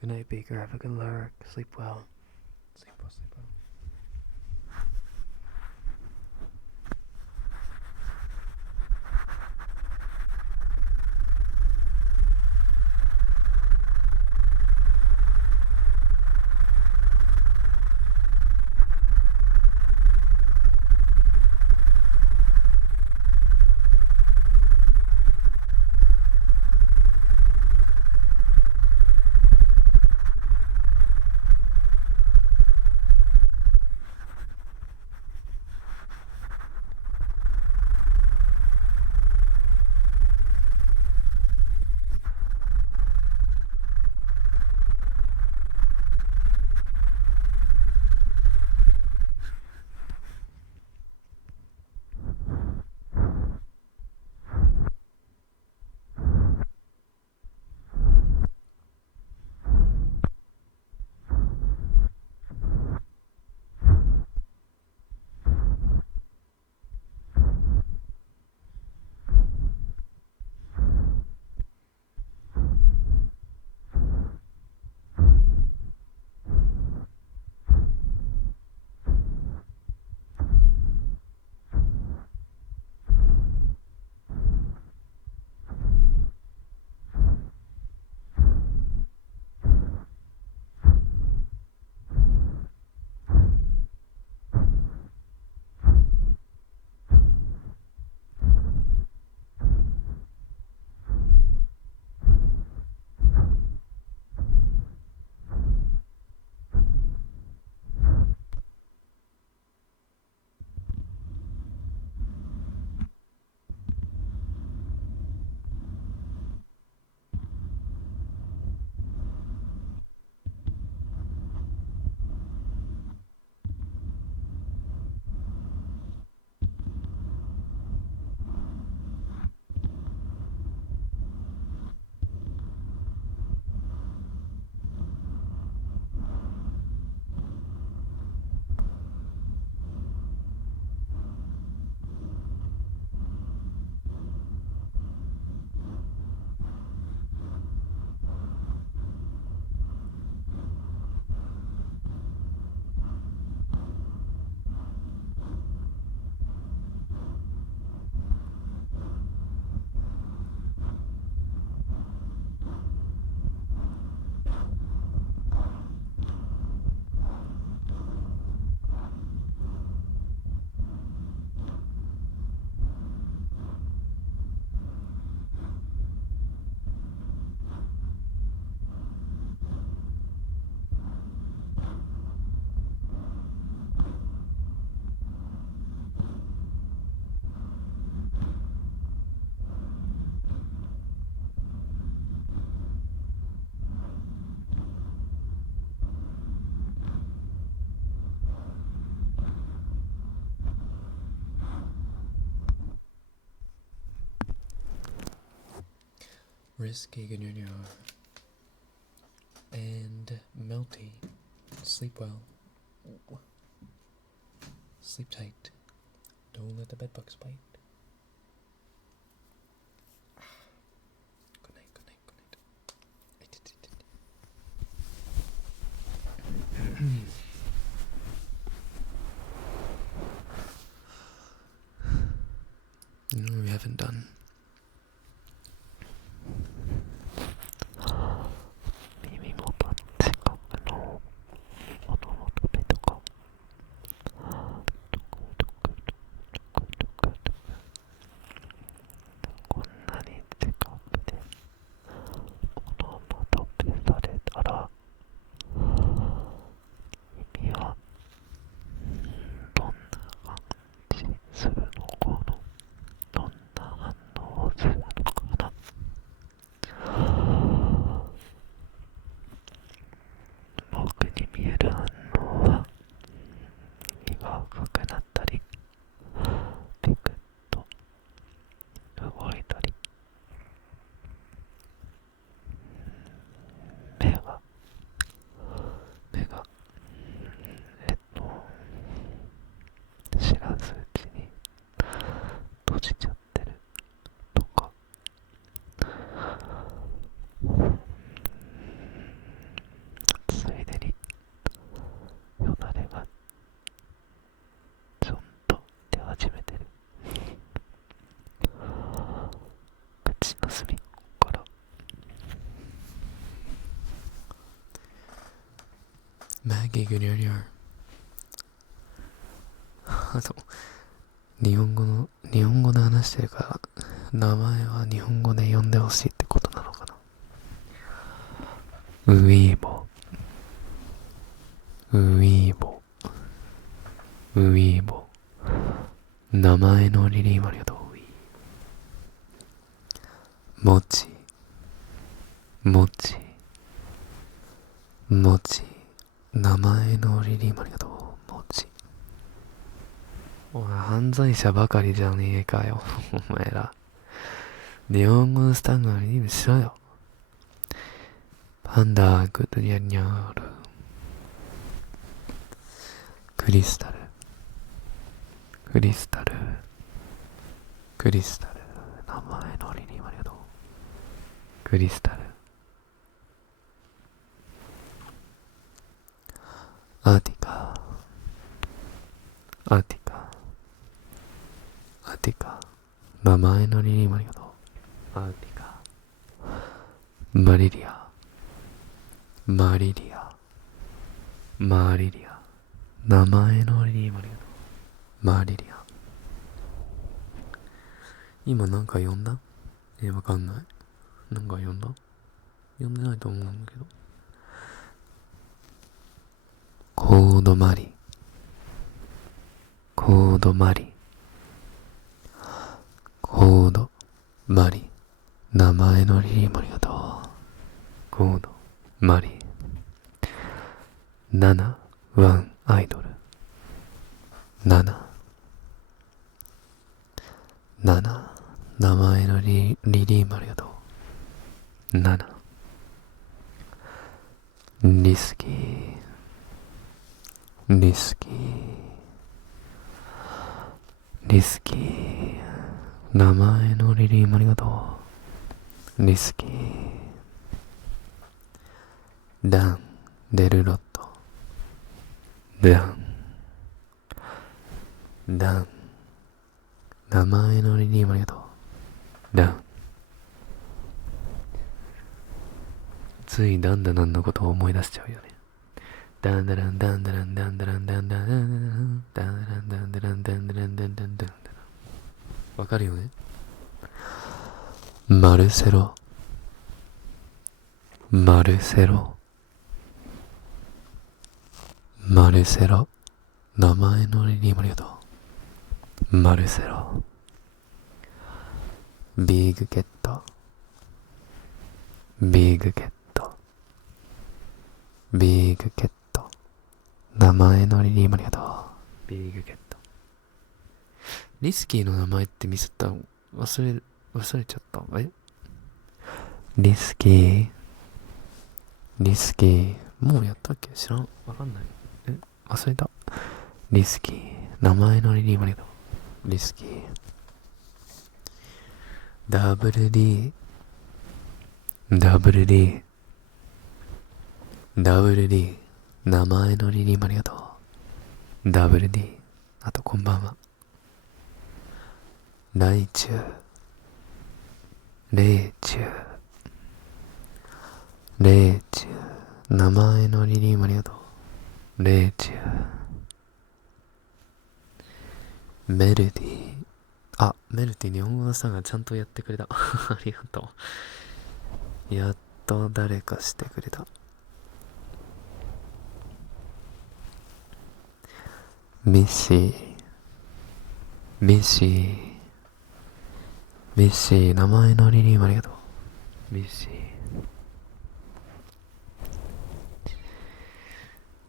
Good night, Baker. Have a good lurk. Sleep well. Sleep well, sleep well. Risky and Melty. Sleep well. Sleep tight. Don't let the bedbugs bite. Good night, good night, good night. No, we haven't done. マギグニョニョ。あと、日本語で話してるから、名前は日本語で呼んでほしいってことなのかな。ウィーボ、ウィーボ、ウィーボ。名前のリリーもありがとう。もち、もち、もち。名前のリリーもありがとう。もち。おい、犯罪者ばかりじゃねえかよ。お前ら。日本語のスタンドのリリームしろよ。パンダ、グッドニャニャール。クリスタル、クリスタル、クリスタル。名前のリリーもありがとう。クリスタル。アーティカ、アーティカ、アーティカ。名前のリリーもありがとう。アーティカ。マリリア、マリリア、マリリア。名前のリリーもありがとう。マリリア。今なんか呼んだ？わかんない。なんか呼んだ？呼んでないと思うんだけど。コードマリ、コードマリ、コードマリ。名前のリリーもありがとう。コードマリ。ナナワンアイドル。ナナ、ナナ。名前のリリーもありがとう。ナナ。リスキー、リスキー、リスキー。名前のリリーもありがとう。リスキー。ダン、デルロット。ダン、ダン。名前のリリーもありがとう。ダン。ついダンダナンのことを思い出しちゃうよね。ダンダランダンダランダンダランダンダンダンダンダランダンダランダンダランダンダンダン。わかるよね。マルセロ、マルセロ、マルセロ。名前のリリーもありがとう。マルセロ。ビッグケット、ビッグケット、ビッグケット。名前のリリーもありがとう。ビッグケット。リスキーの名前ってミスったの忘れちゃった。リスキー、リスキー。もうやったっけ？知らん。わかんない。忘れた。リスキー。名前のリリーもありがとう。リスキー。ダブル D、ダブル D、ダブル D。名前のリリーもありがとう。ダブル D。あとこんばんは。ライチュウ、レイチュウ、レイチュウ。名前のリリーもありがとう。レイチュウ。メルディ。あ、メルディ日本語のさんがちゃんとやってくれた。ありがとう。やっと誰かしてくれた。ミッシー、ミッシー、ミッシー。名前のリリーもありがとう。ミッシー。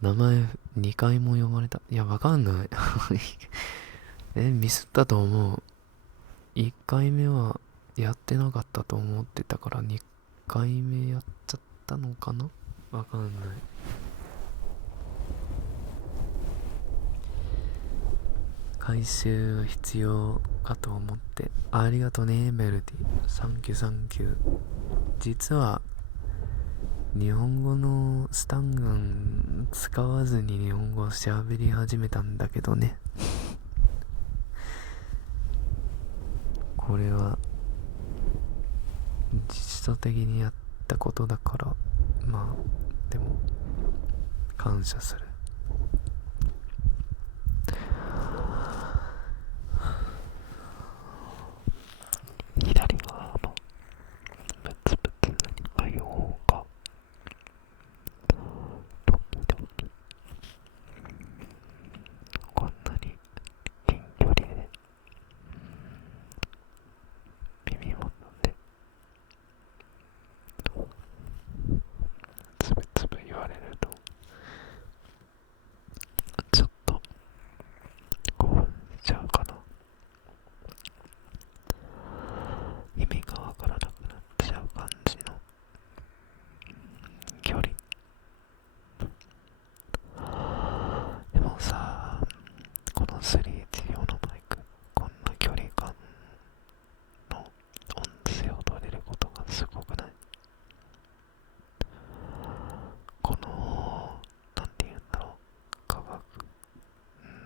名前2回も読まれた。いや、わかんない。ミスったと思う。1回目はやってなかったと思ってたから2回目やっちゃったのかな。わかんない。回収が必要かと思って。ありがとね、メルティ。サンキューサンキュー。実は日本語のスタンガン使わずに日本語を喋り始めたんだけどね。これは自主的にやったことだから、まあでも感謝する。左側のブツブツ何か用が時々こんなに近距離で耳元でつぶつぶ言われるとちょっと興奮しちゃうかな。意味がわからなくなっちゃう感じの距離。でもさ、この 3G 用のマイク、こんな距離感の音声を取れることがすごくない？このなんて言うんだろう、科学、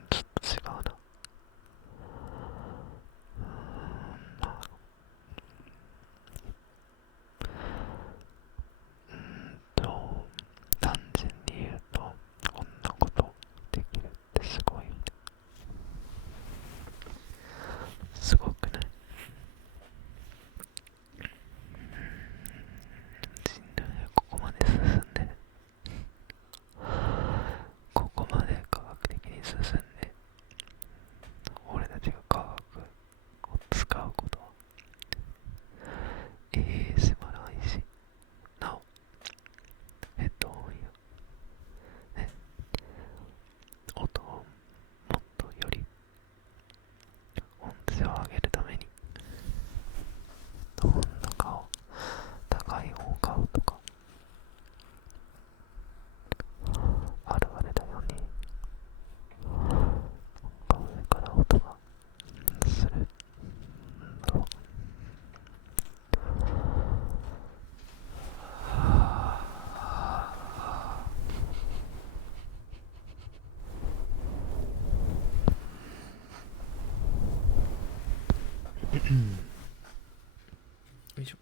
ちょっと違うな。まあ単純に言うとこんなことできるってすごいよね。すごくない？人類はここまで進んで、ここまで科学的に進んで、俺たちが科学を使うことはASMR配信、なおヘッドホンや、ね、音をもっとより音声を上げるためにどんな顔高い方を買うとかあるあるだよね。上から音がするんだろう。よいしょ。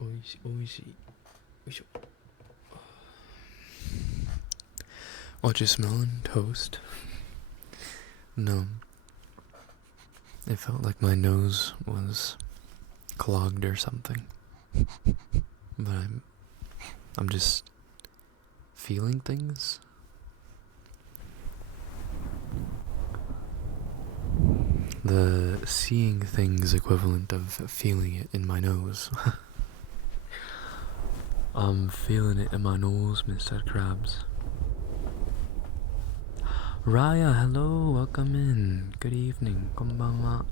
おいしいおいしい。よいしょ。What you smelling? Toast? No. It felt like my nose was clogged or something. But I'm just feeling things. The seeing things equivalent of feeling it in my nose. I'm feeling it in my nose, Mr. Krabs. Raya, hello, welcome in. Good evening, konbanwa.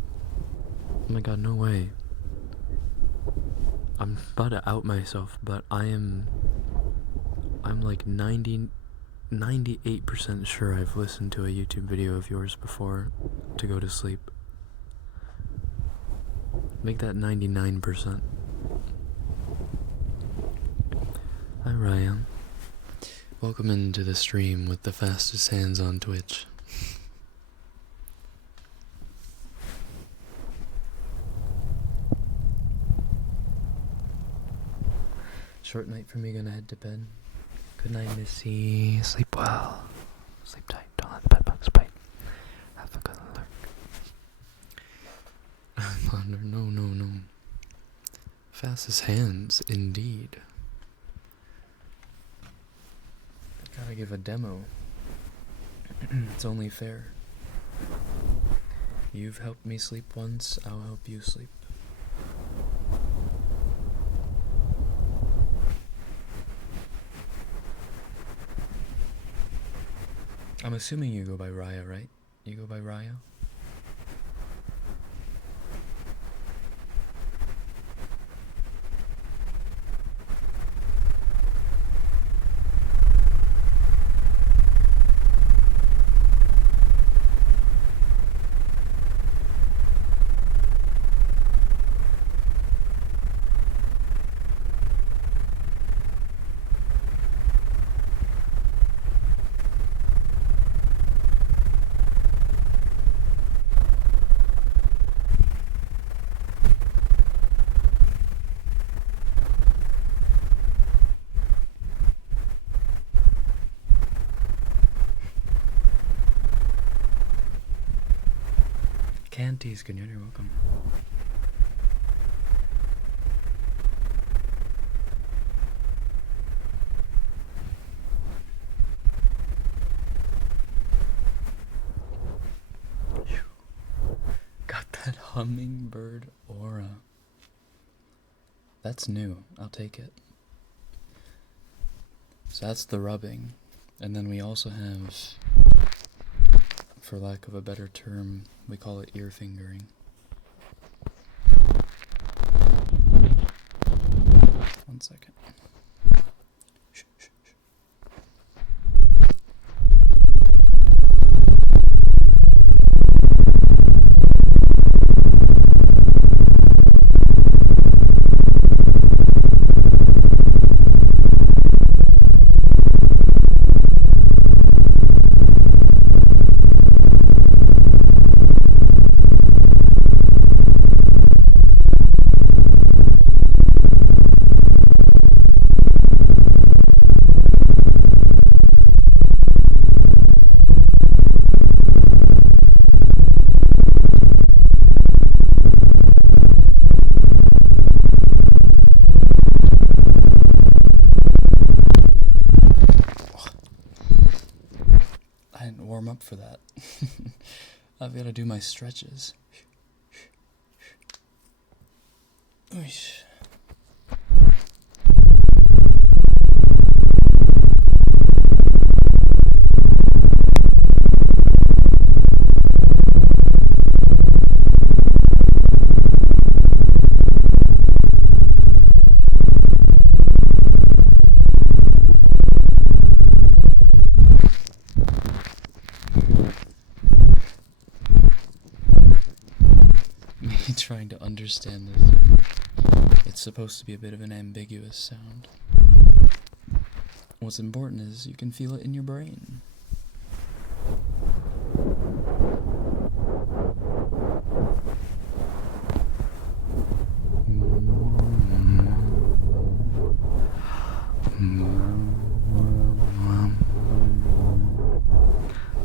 Oh my god, no way. I'm about to out myself, but I'm like 98% sure I've listened to a YouTube video of yours before to go to sleep. Make that 99%. Hi Raya. Welcome into the stream with the fastest hands on Twitch. Short night for me, gonna head to bed. Good night, Missy. Sleep well. Sleep tight. Don't let the bed bugs bite. Have a good lurk. Ponder, no. Fastest hands, indeed. Gotta give a demo. It's only fair. You've helped me sleep once, I'll help you sleep. I'm assuming you go by Raya, right? You go by Raya? Canties, good you're welcome. Got that hummingbird aura. That's new. I'll take it. So that's the rubbing. And then we also have, for lack of a better term, we call it ear fingering. One second. Shh, shh, shh. Warm up for that. I've got to do my stretches. Oosh. Trying to understand this. It's supposed to be a bit of an ambiguous sound. What's important is you can feel it in your brain.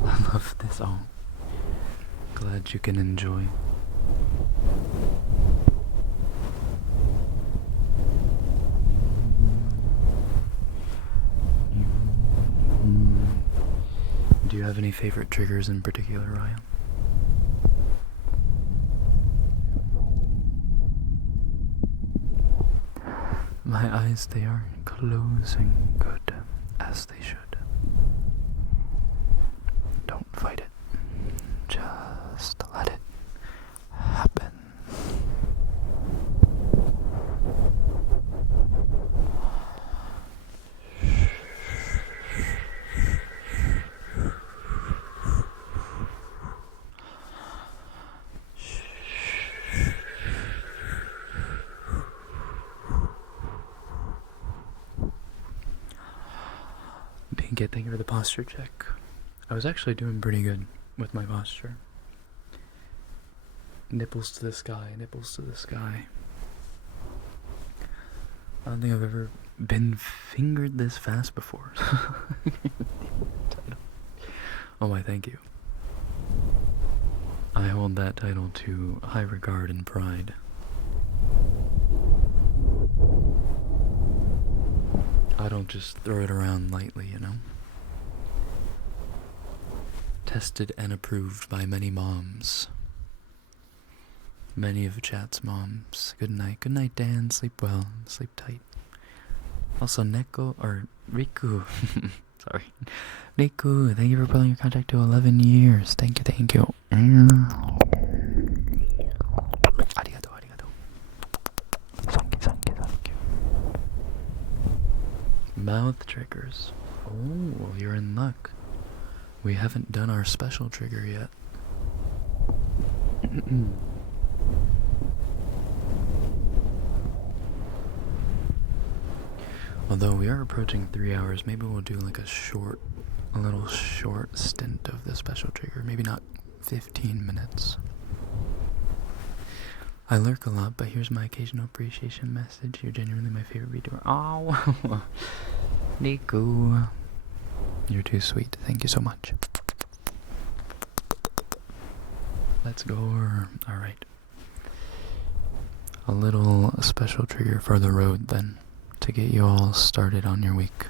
I love this song. Glad you can enjoy. Do you have any favorite triggers in particular, Ryan? My eyes, they are closing good, as they should. Don't fight it. Just let it happen. Thank you for the posture check. I was actually doing pretty good with my posture. Nipples to the sky, nipples to the sky. I don't think I've ever been fingered this fast before. Oh my, thank you. I hold that title to high regard and pride. I don't just throw it around lightly, you know? Tested and approved by many moms. Many of chat's moms. Good night. Good night, Dan. Sleep well. Sleep tight. Also, Neko, or Riku. Sorry. Riku, thank you for pulling your contract to 11 years. Thank you, thank you. Arigato, arigato. Thank you. Mouth triggers. Oh, you're in luck. We haven't done our special trigger yet. Although we are approaching 3 hours, maybe we'll do like a little short stint of the special trigger. Maybe not 15 minutes. I lurk a lot, but here's my occasional appreciation message. You're genuinely my favorite reader. Oh, Niku. You're too sweet. Thank you so much. Let's go. Alright. A little special trigger for the road then, to get you all started on your week.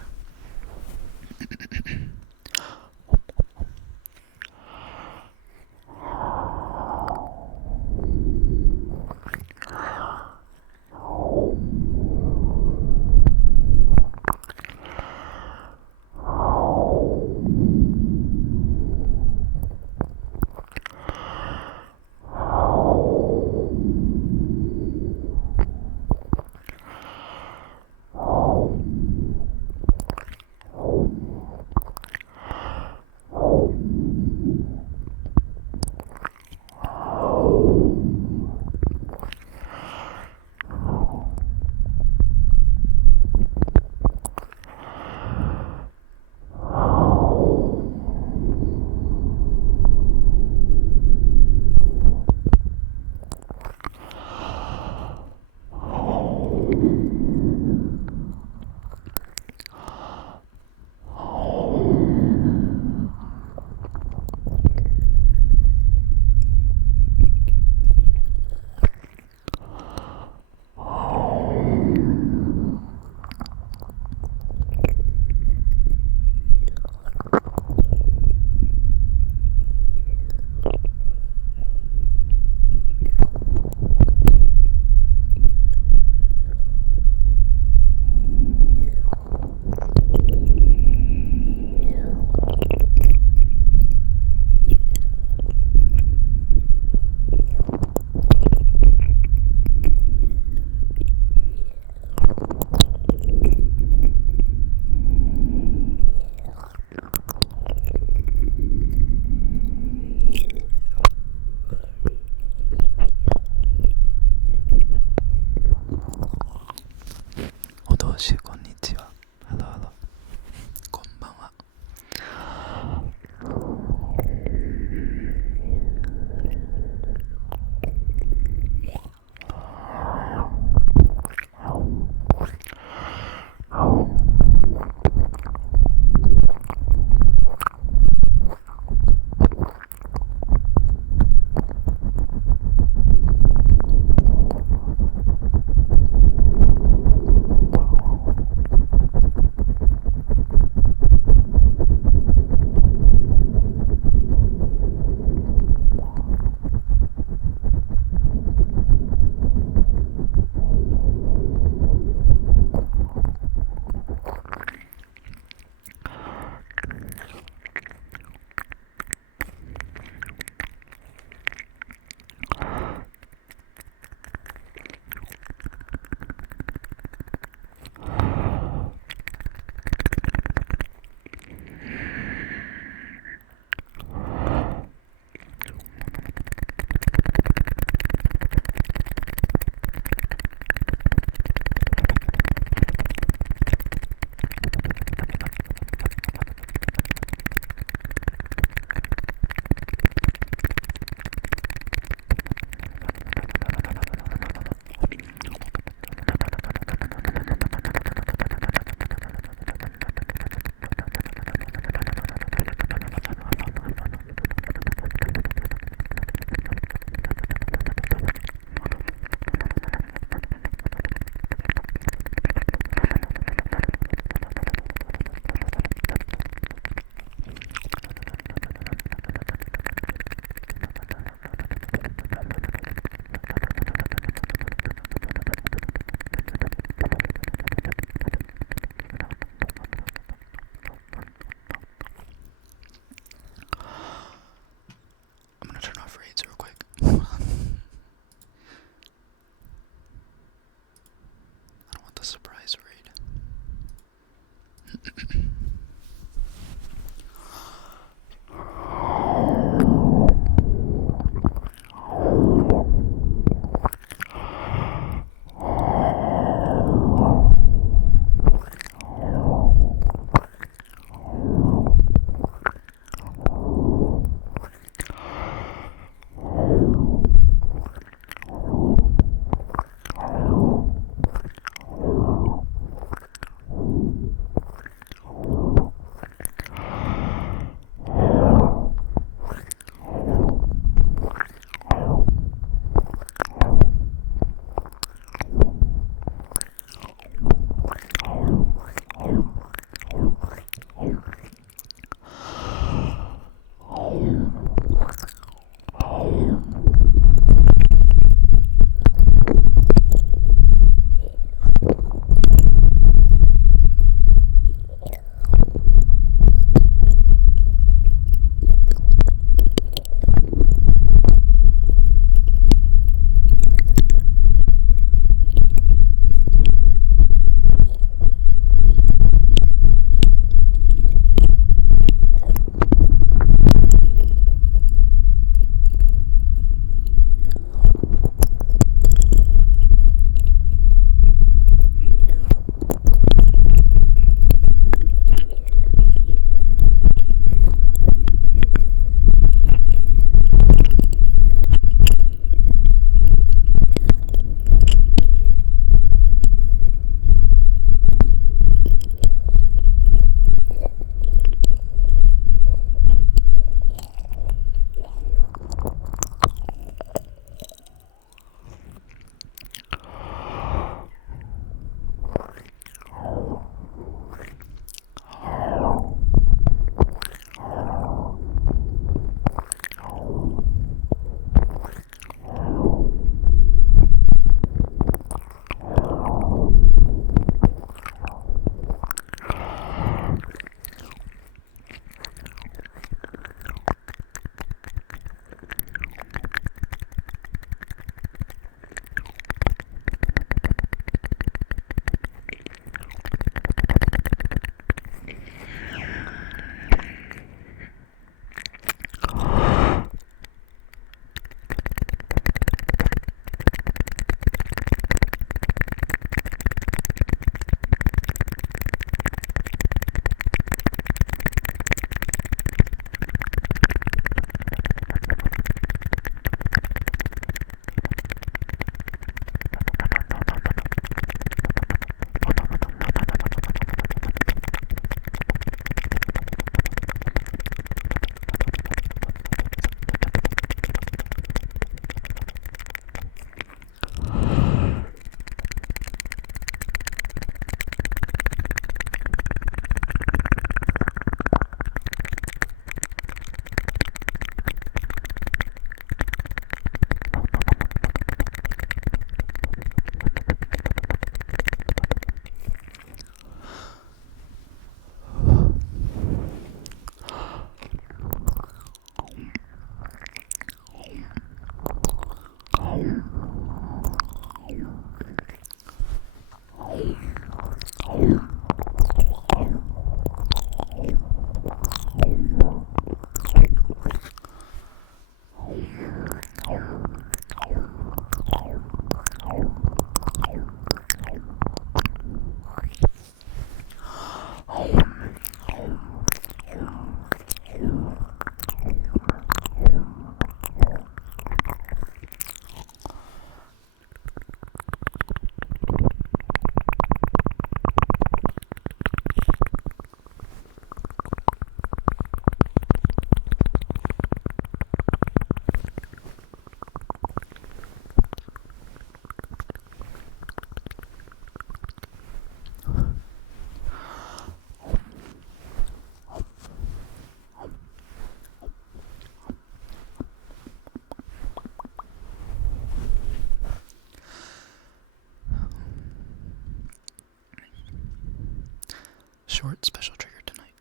short special trigger tonight.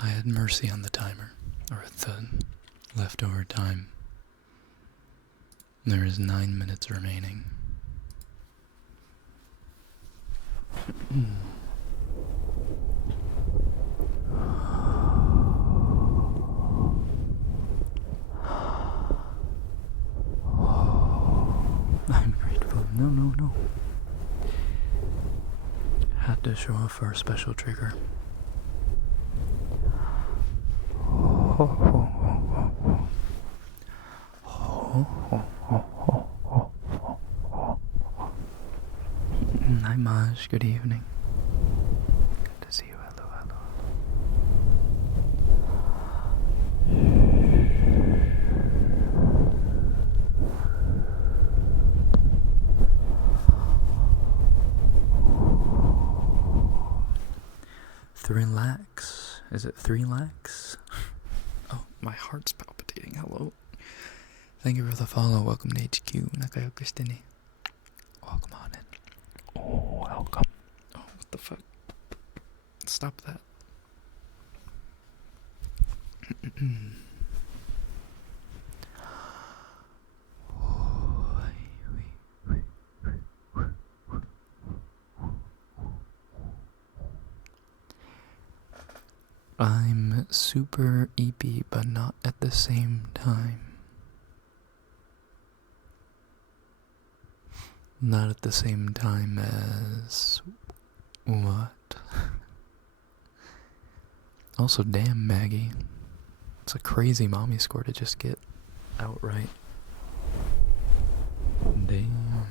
I had mercy on the timer, or the leftover time. There is 9 minutes remaining. I'm grateful. No. Had to show off our special trigger. Hi Maj, good evening. Good to see you. Hello. Relax. Is it 3 lakhs? Oh, my heart's palpitating. Hello. Thank you for the follow. Welcome to HQ. Nakayoku shite ne. Welcome on in. Oh, welcome. Oh, what the fuck? Stop that. I'm super EP, but not at the same time. Not at the same time as... what? Also, damn, Maggie. It's a crazy mommy score to just get outright. Damn.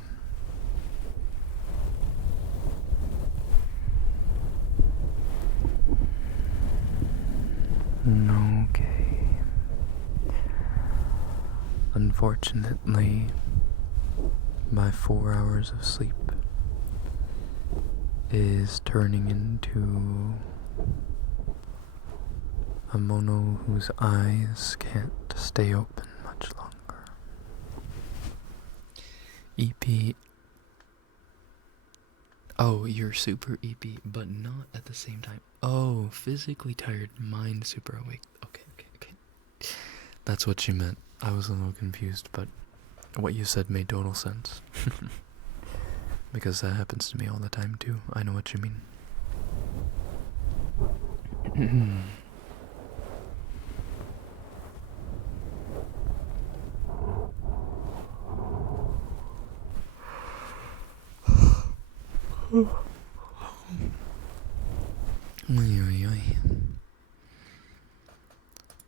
Okay. Unfortunately, my 4 hours of sleep is turning into a mono whose eyes can't stay open much longer. EP. Oh, you're super EP, but not at the same time. Oh, physically tired, mind super awake. Okay. That's what she meant. I was a little confused, but what you said made total sense. Because that happens to me all the time too. I know what you mean.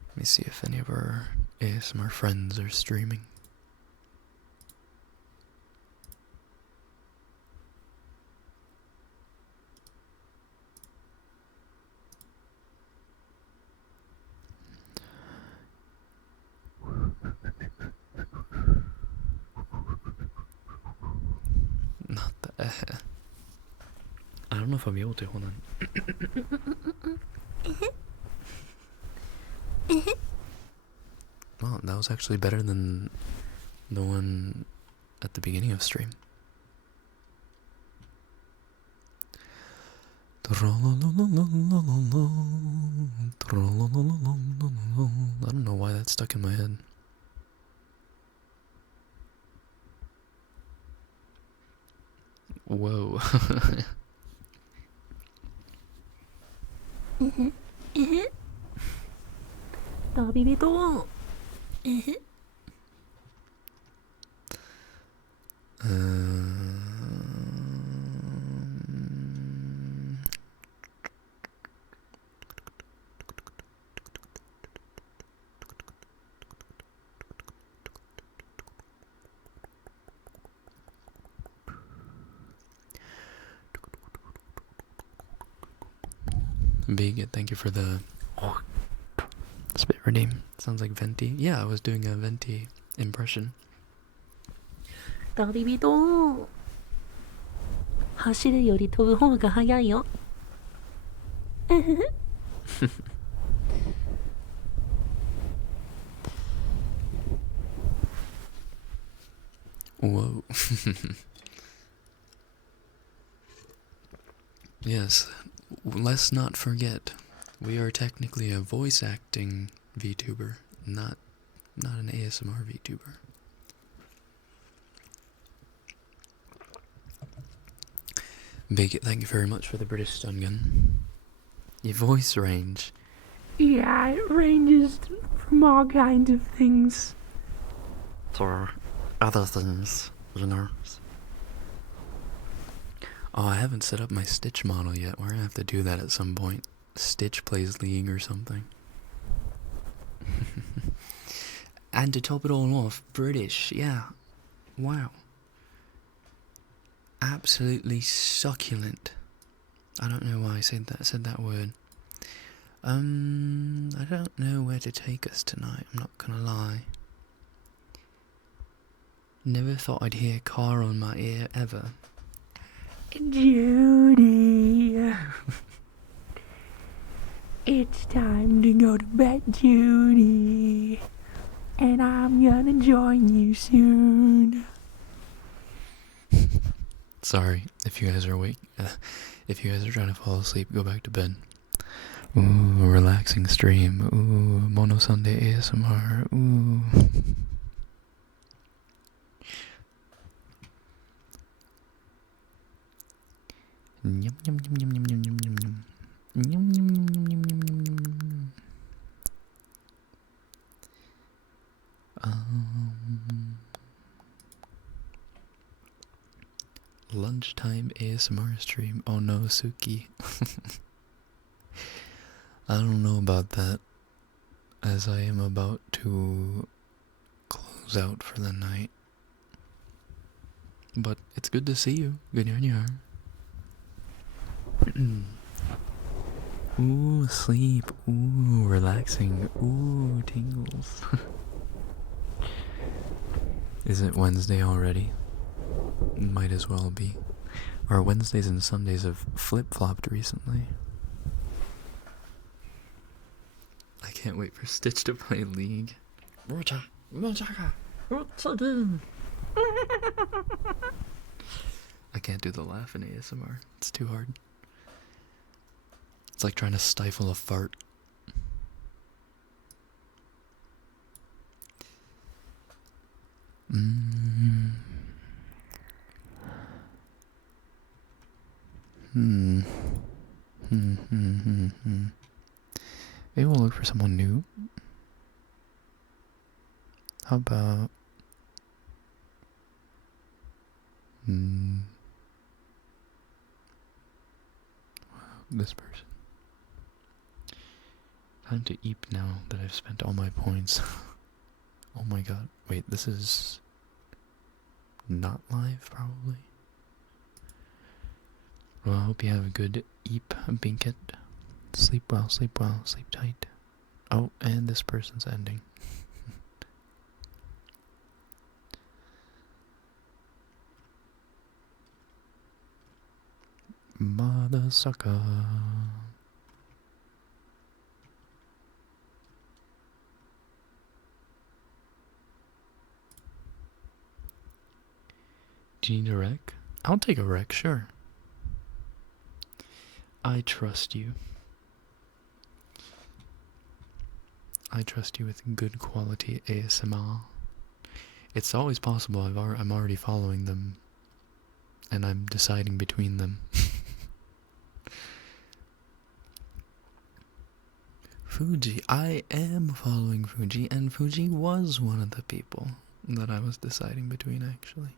Let me see if any of our ASMR friends are streaming. Not that. I don't know if I'll be able to. Hold on. Well, that was actually better than the one at the beginning of stream. I don't know why that's stuck in my head. Whoa. Tabibito. Big, thank you for the spit redeem. Sounds like Venti. Yeah, I was doing a Venti impression. ダビビド走るより飛ぶ方が早いよ。Whoa. Yes. let's not forget, we are technically a voice acting VTuber, not an ASMR VTuber. Big thank you very much for the British stun gun. Your voice range. Yeah, it ranges from all kinds of things. To other things, you know. Oh, I haven't set up my Stitch model yet. We're gonna have to do that at some point. Stitch plays League or something. And to top it all off, British, yeah. Wow. Absolutely succulent. I don't know why I said that word. I don't know where to take us tonight, I'm not gonna lie. Never thought I'd hear car on my ear ever. Judy. It's time to go to bed, Judy. And I'm gonna join you soon. Sorry, if you guys are awake. If you guys are trying to fall asleep, go back to bed. Ooh, relaxing stream. Ooh, Mono Sunday ASMR. Ooh. Yum yum yum yum yum yum yum yum yum. Yum yum yum yum yum yum yum yum. Lunchtime ASMR stream. Oh no, Suki. I don't know about that, as I am about to close out for the night. But it's good to see you. Good on you. Ooh, sleep. Ooh, relaxing. Ooh, tingles. Is it Wednesday already? Might as well be. Our Wednesdays and Sundays have flip-flopped recently. I can't wait for Stitch to play League. I can't do the laugh in ASMR. It's too hard. It's like trying to stifle a fart. Maybe we'll look for someone new. How about this person? Time to eep now that I've spent all my points. Oh my god. Wait, this is not live, probably. Well, I hope you have a good eep, Binket. Sleep well, sleep tight. Oh, and this person's ending. Mother sucker. Do you need a wreck? I'll take a wreck, sure. I trust you. I trust you with good quality ASMR. It's always possible I'm already following them, and I'm deciding between them. Fuji. I am following Fuji, and Fuji was one of the people that I was deciding between, actually.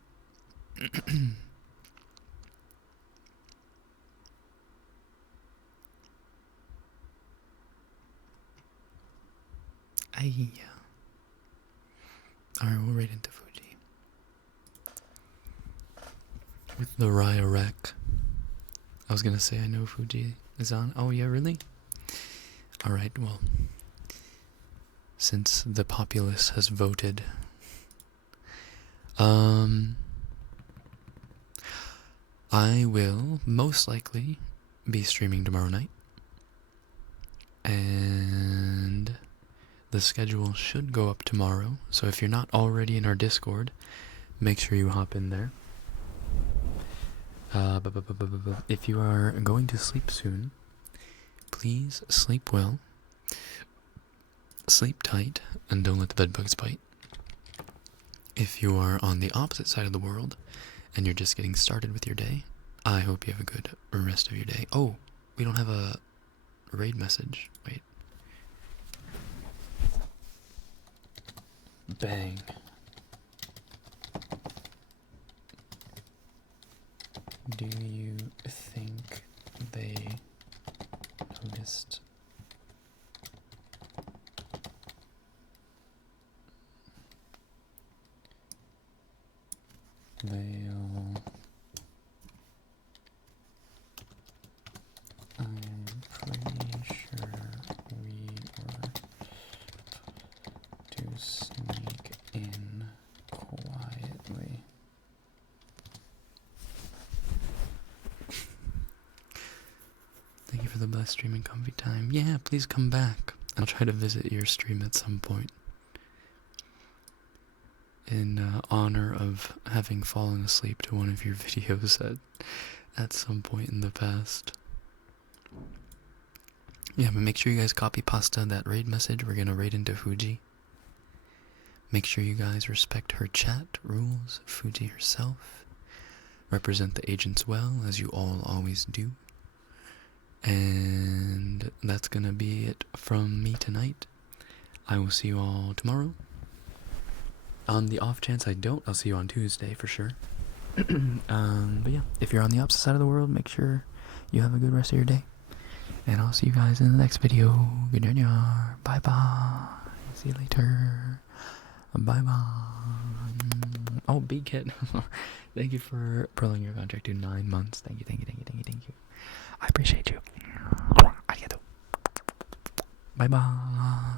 Aye. Alright, we'll raid into Fuji. With the Raya wreck. I was gonna say I know Fuji is on. Oh yeah, really? Alright, well. Since the populace has voted. I will most likely be streaming tomorrow night. And the schedule should go up tomorrow, so if you're not already in our Discord, make sure you hop in there. If you are going to sleep soon, please sleep well, sleep tight, and don't let the bedbugs bite. If you are on the opposite side of the world and you're just getting started with your day, I hope you have a good rest of your day. Oh, we don't have a raid message. Wait. Bang. Do you think they noticed? They'll... I'm pretty sure we were to sneak in quietly. Thank you for the blessed stream and comfy time. Yeah, please come back. I'll try to visit your stream at some point. In honor of having fallen asleep to one of your videos at some point in the past. Yeah, but make sure you guys copy pasta that raid message. We're gonna raid into Fuji. Make sure you guys respect her chat rules, Fuji herself. Represent the agents well, as you all always do. And that's gonna be it from me tonight. I will see you all tomorrow. On the off chance I don't, I'll see you on Tuesday for sure. But yeah, if you're on the opposite side of the world, make sure you have a good rest of your day. And I'll see you guys in the next video. Good night. Bye bye. See you later. Bye bye. Oh, Big Kid. Thank you for prolonging your contract to 9 months. Thank you. I appreciate you. Arigato. Bye bye.